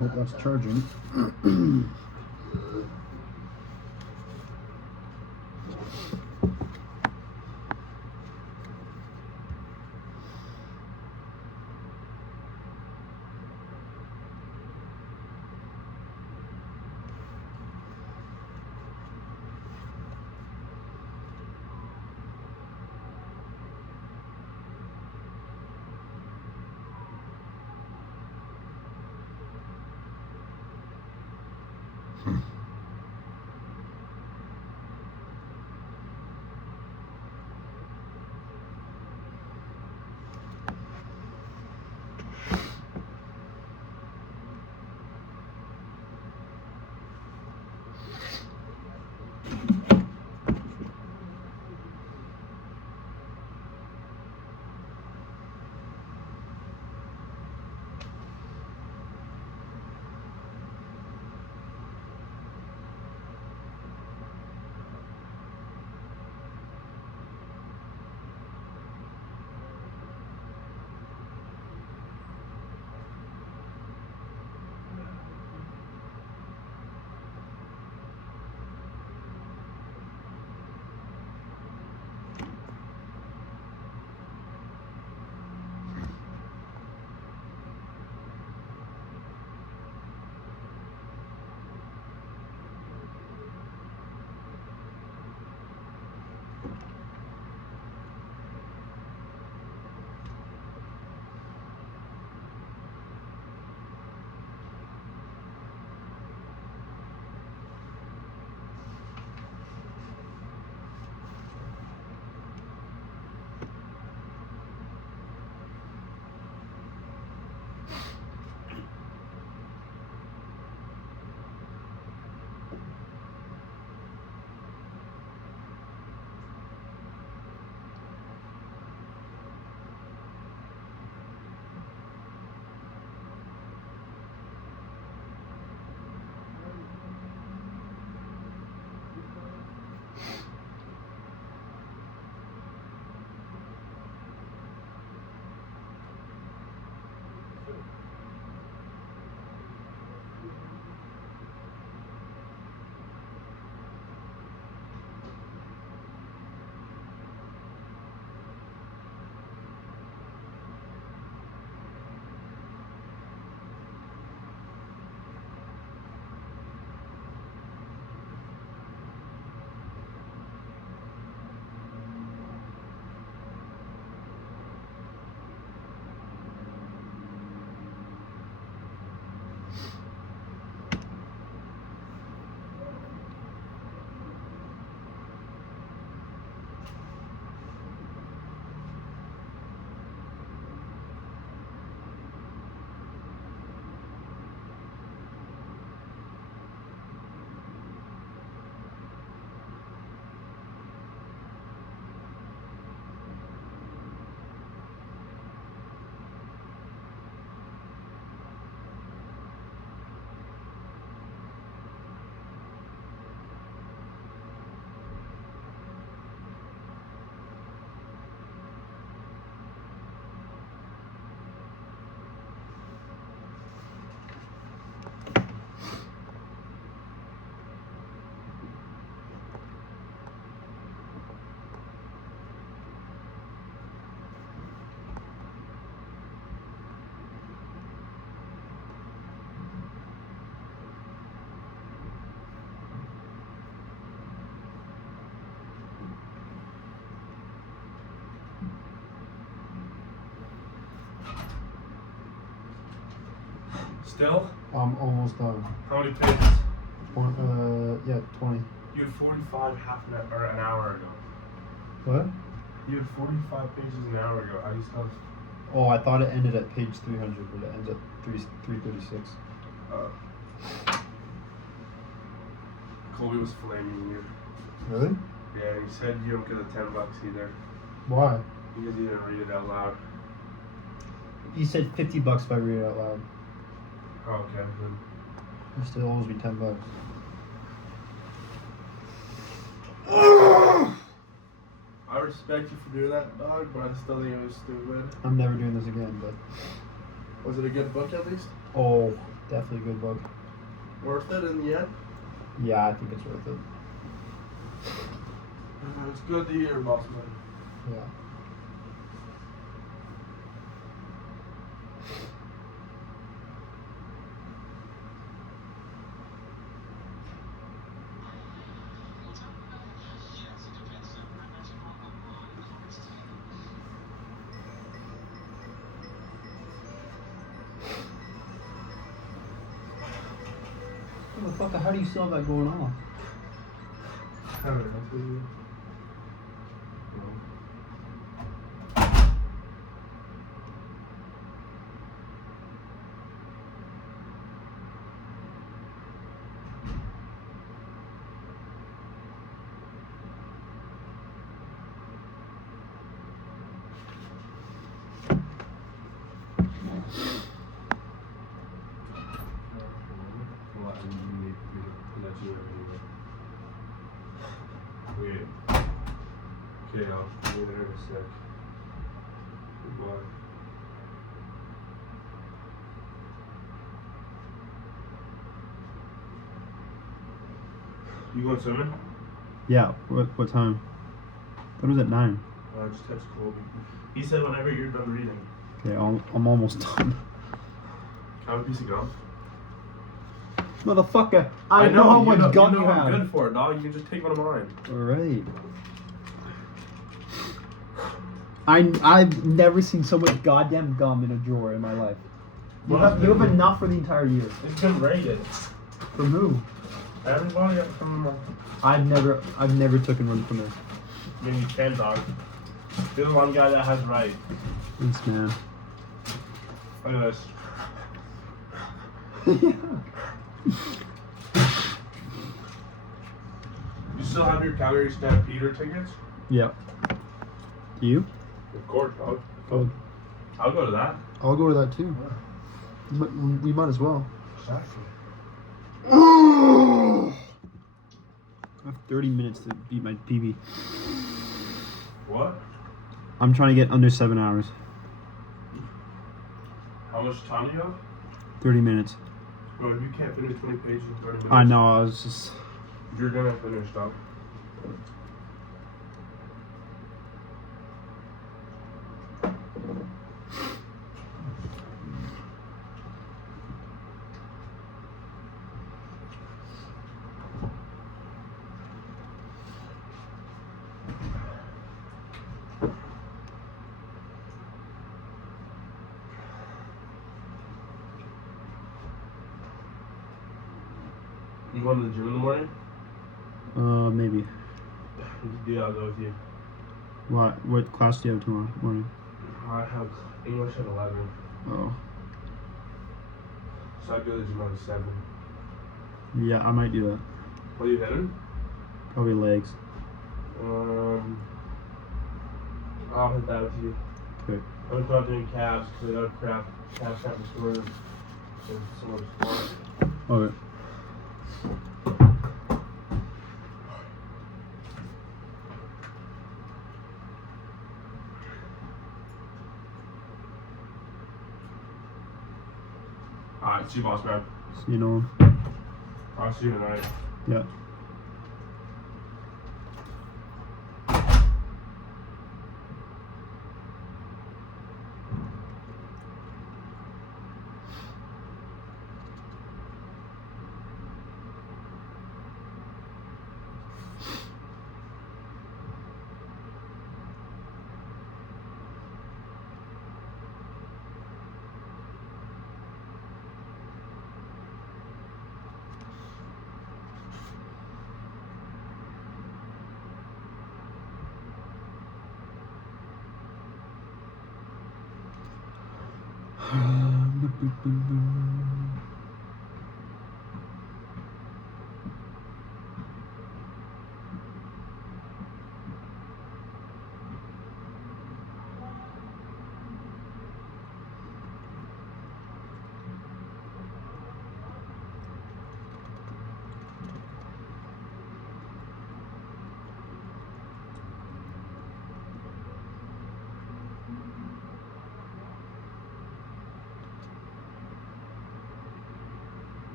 Hope that's charging. Still? I'm almost done. How many pages? Yeah, 20. You had 45 an hour ago. What? You had 45 pages an hour ago. How do you still have... Oh, I thought it ended at page 300, but it ends at 336. Colby was flaming you. Really? Yeah, he said you don't get the $10 either. Why? Because you didn't read it out loud. You said $50 if I read it out loud. Oh, okay, then. It still owes me $10. I respect you for doing that, dog, but I still think it was stupid. I'm never doing this again, but... Was it a good book at least? Oh, Definitely a good book. Worth it in the end? Yeah, I think it's worth it. It's good to hear, boss man. Yeah. Motherfucker, how do you still have that going on? I don't know. Well, I mean, you need to let you anyway. Wait. Okay, I'll be there in a sec. Goodbye. You going swimming? Yeah. What time? That was at 9. I just text Colby. He said whenever you're done reading. Okay, I'm almost done. Have a piece of gum. Motherfucker, I know how much gum you have. I'm good for it, dog. You can just take one of mine. Alright. I've never seen so much goddamn gum in a drawer in my life. You have enough for the entire year. It's been rated. From who? Everybody from. I've never taken one from there. Maybe you can, dog. You're the one guy that has right. Thanks, man. Look at this. You still have your Calgary Stampeder tickets? Yeah. Do you? Of course, dog. Oh. I'll go to that. I'll go to that too. We might as well. Exactly. I have 30 minutes to beat my PB. What? I'm trying to get under 7 hours. How much time do you have? 30 minutes. Bro, if you can't finish 20 pages in 30 minutes. I know, I was just... You're gonna finish, dog. You going to the gym in the morning? Maybe. Yeah, I'll go with you. What class do you have tomorrow morning? I have English at 11. Oh. So I go to the gym at 7. Yeah, I might do that. What are you hitting? Probably legs. I'll hit that with you. Okay. I'm not doing calves because I got crap. Calves have to store them in someone's spot. Okay. Alright, see you, boss man. See you, Nolan. I'll see you tonight. Yeah.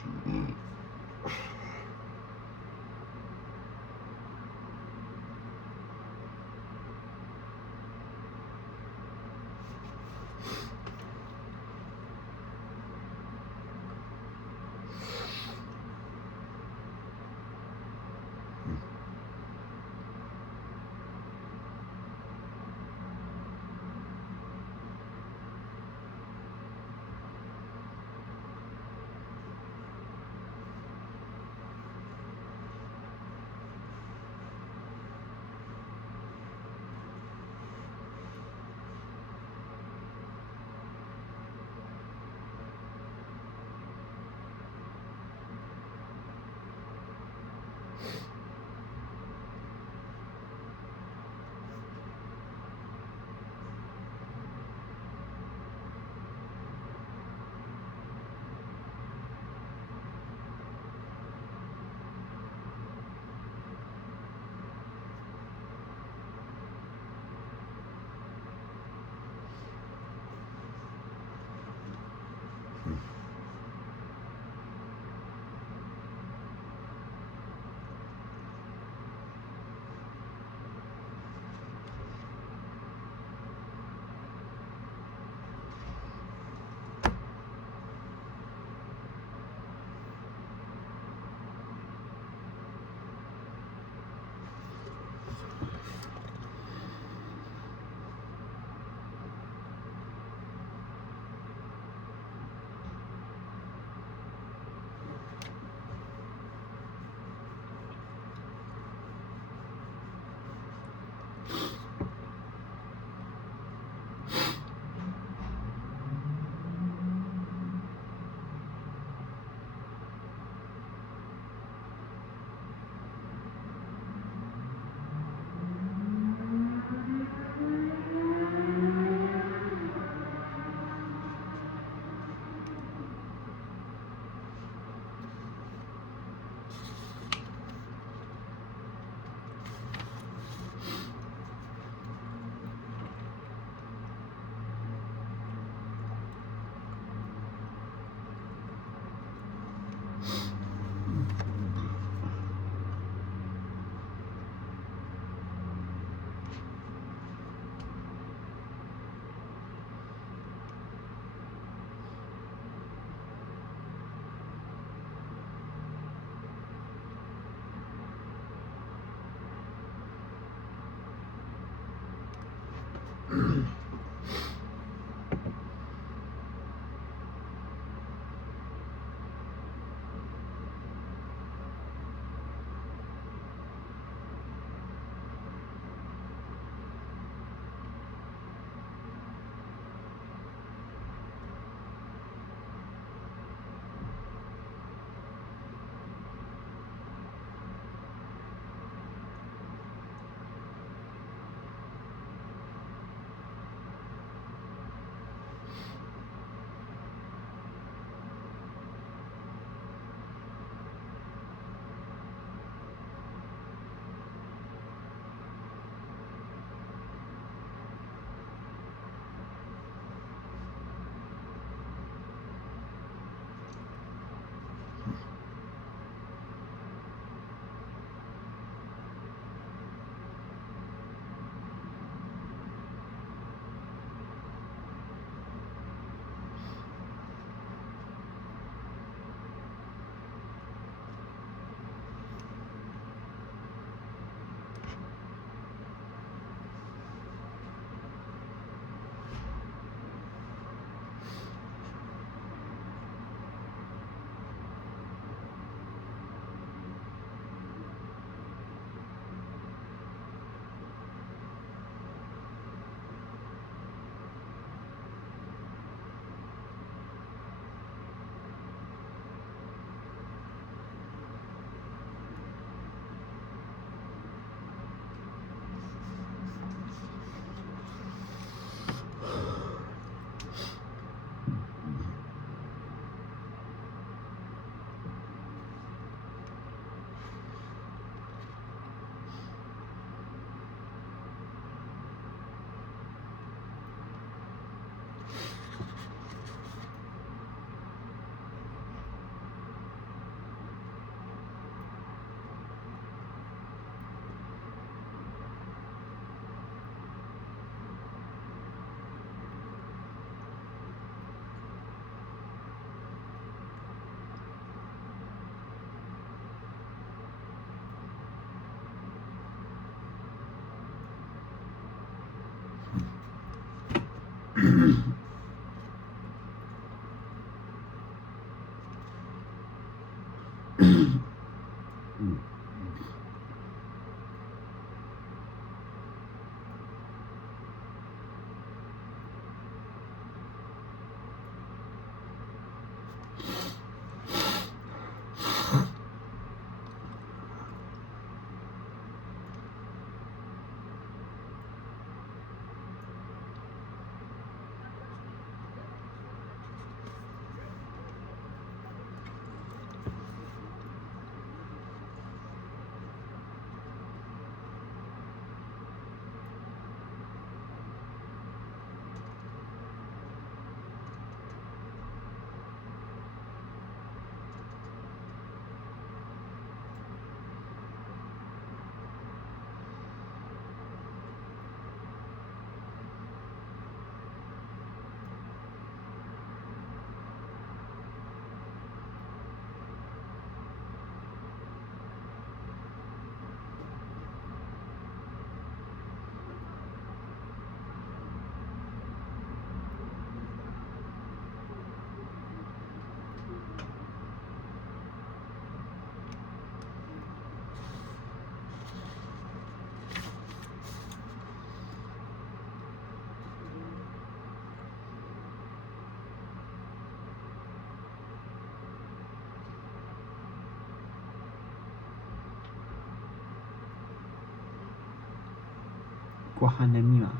TV. Guahanemia.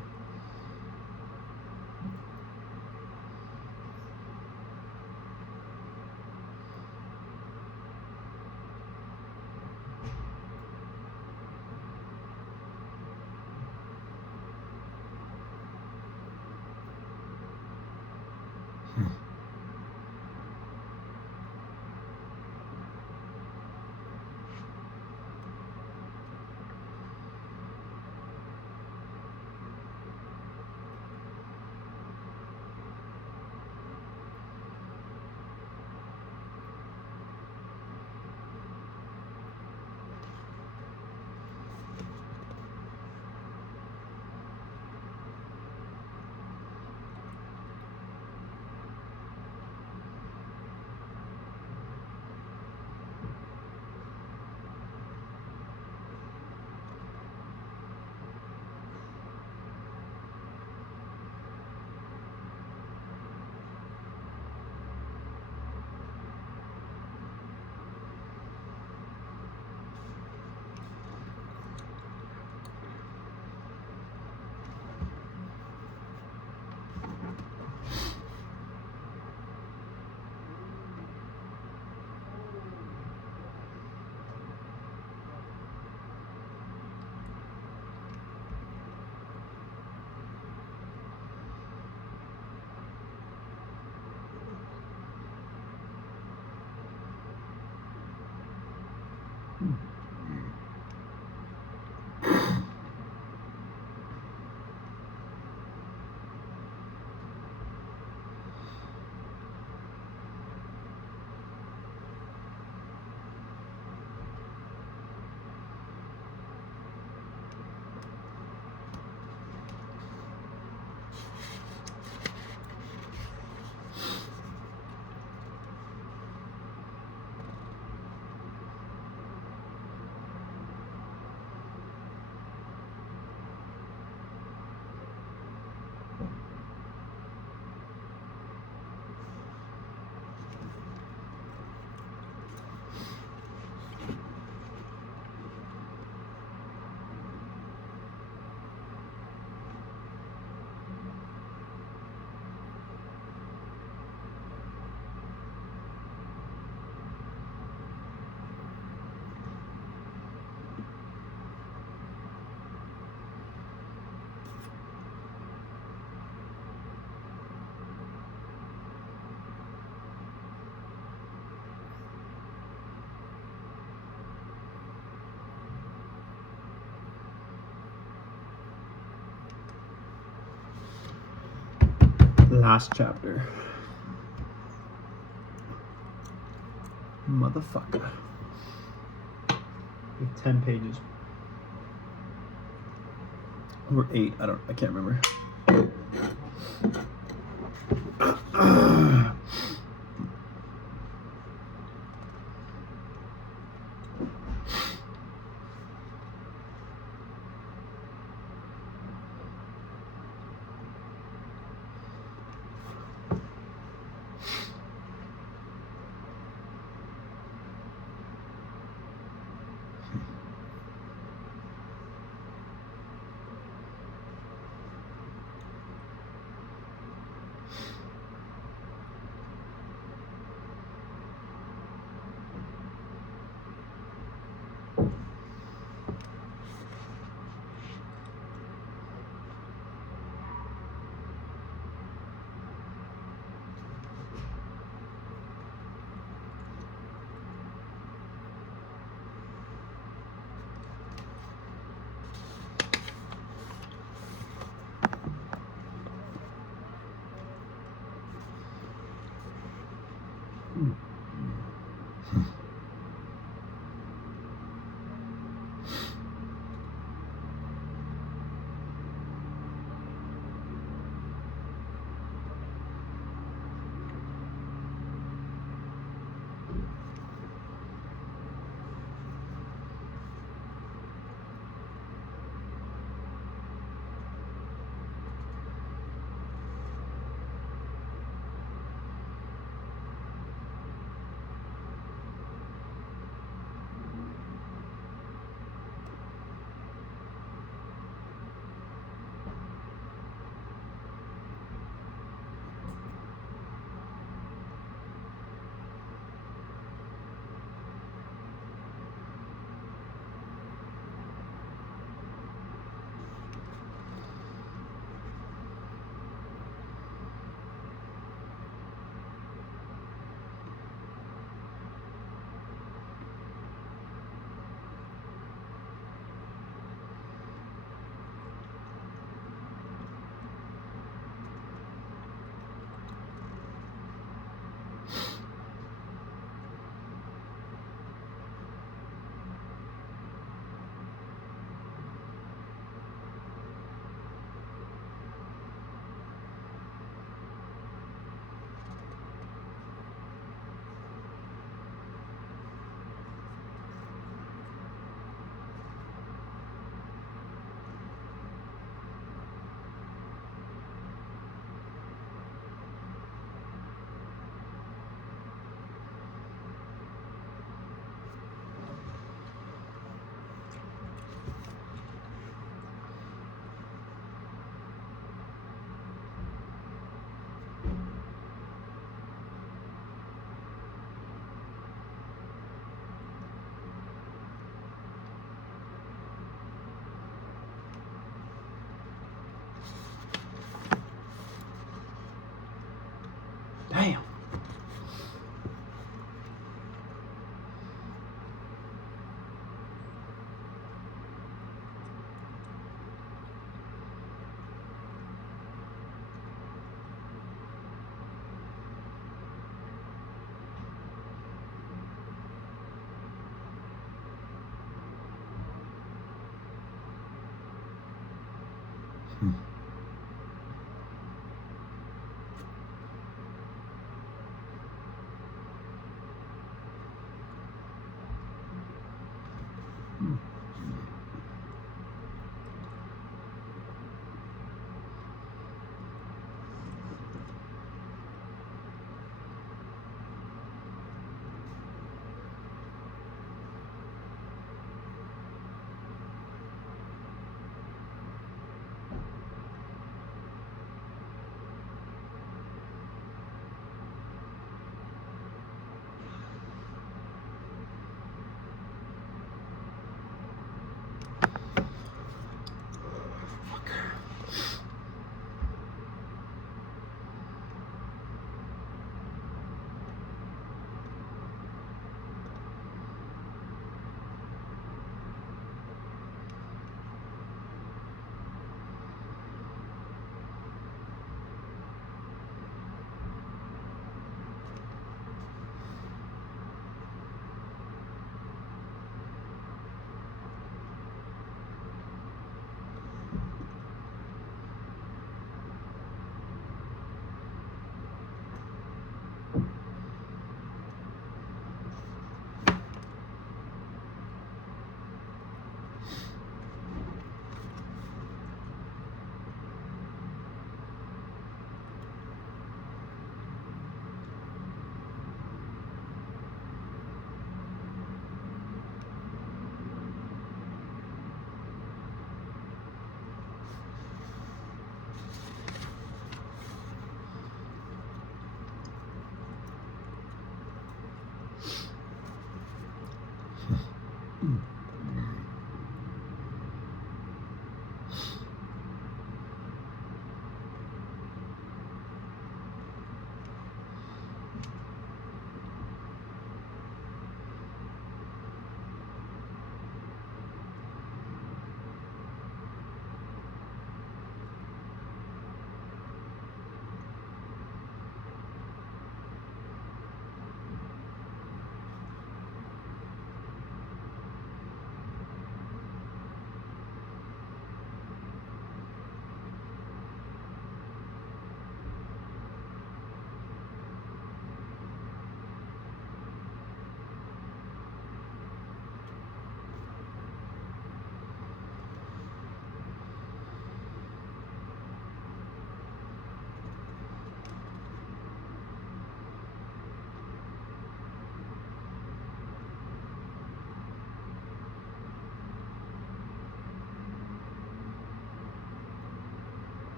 Last chapter. Motherfucker. With 10 pages. Or 8, I can't remember.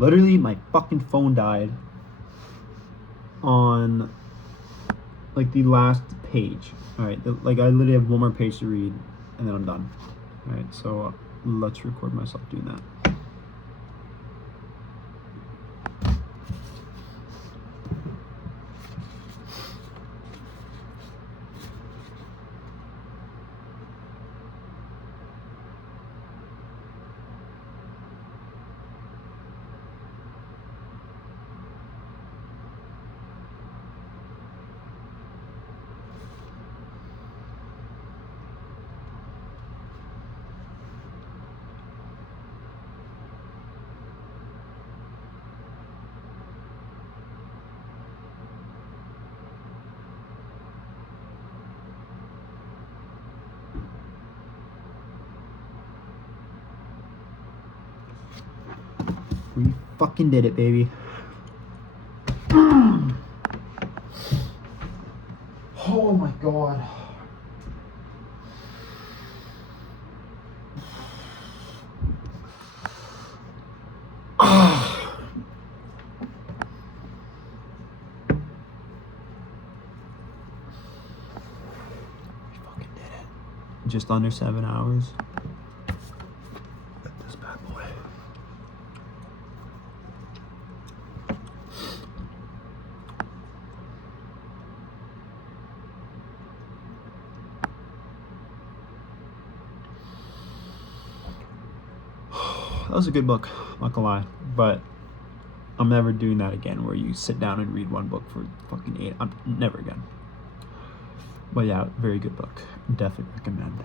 Literally, my fucking phone died on like the last page. All right, like I literally have one more page to read, and then I'm done. All right, so let's record myself doing that. We fucking did it, baby. Oh my god. Just under 7 hours. Get this bad boy. That was a good book, not gonna lie. But I'm never doing that again where you sit down and read one book for fucking 8. I'm never again. But yeah, very good book. Definitely recommend.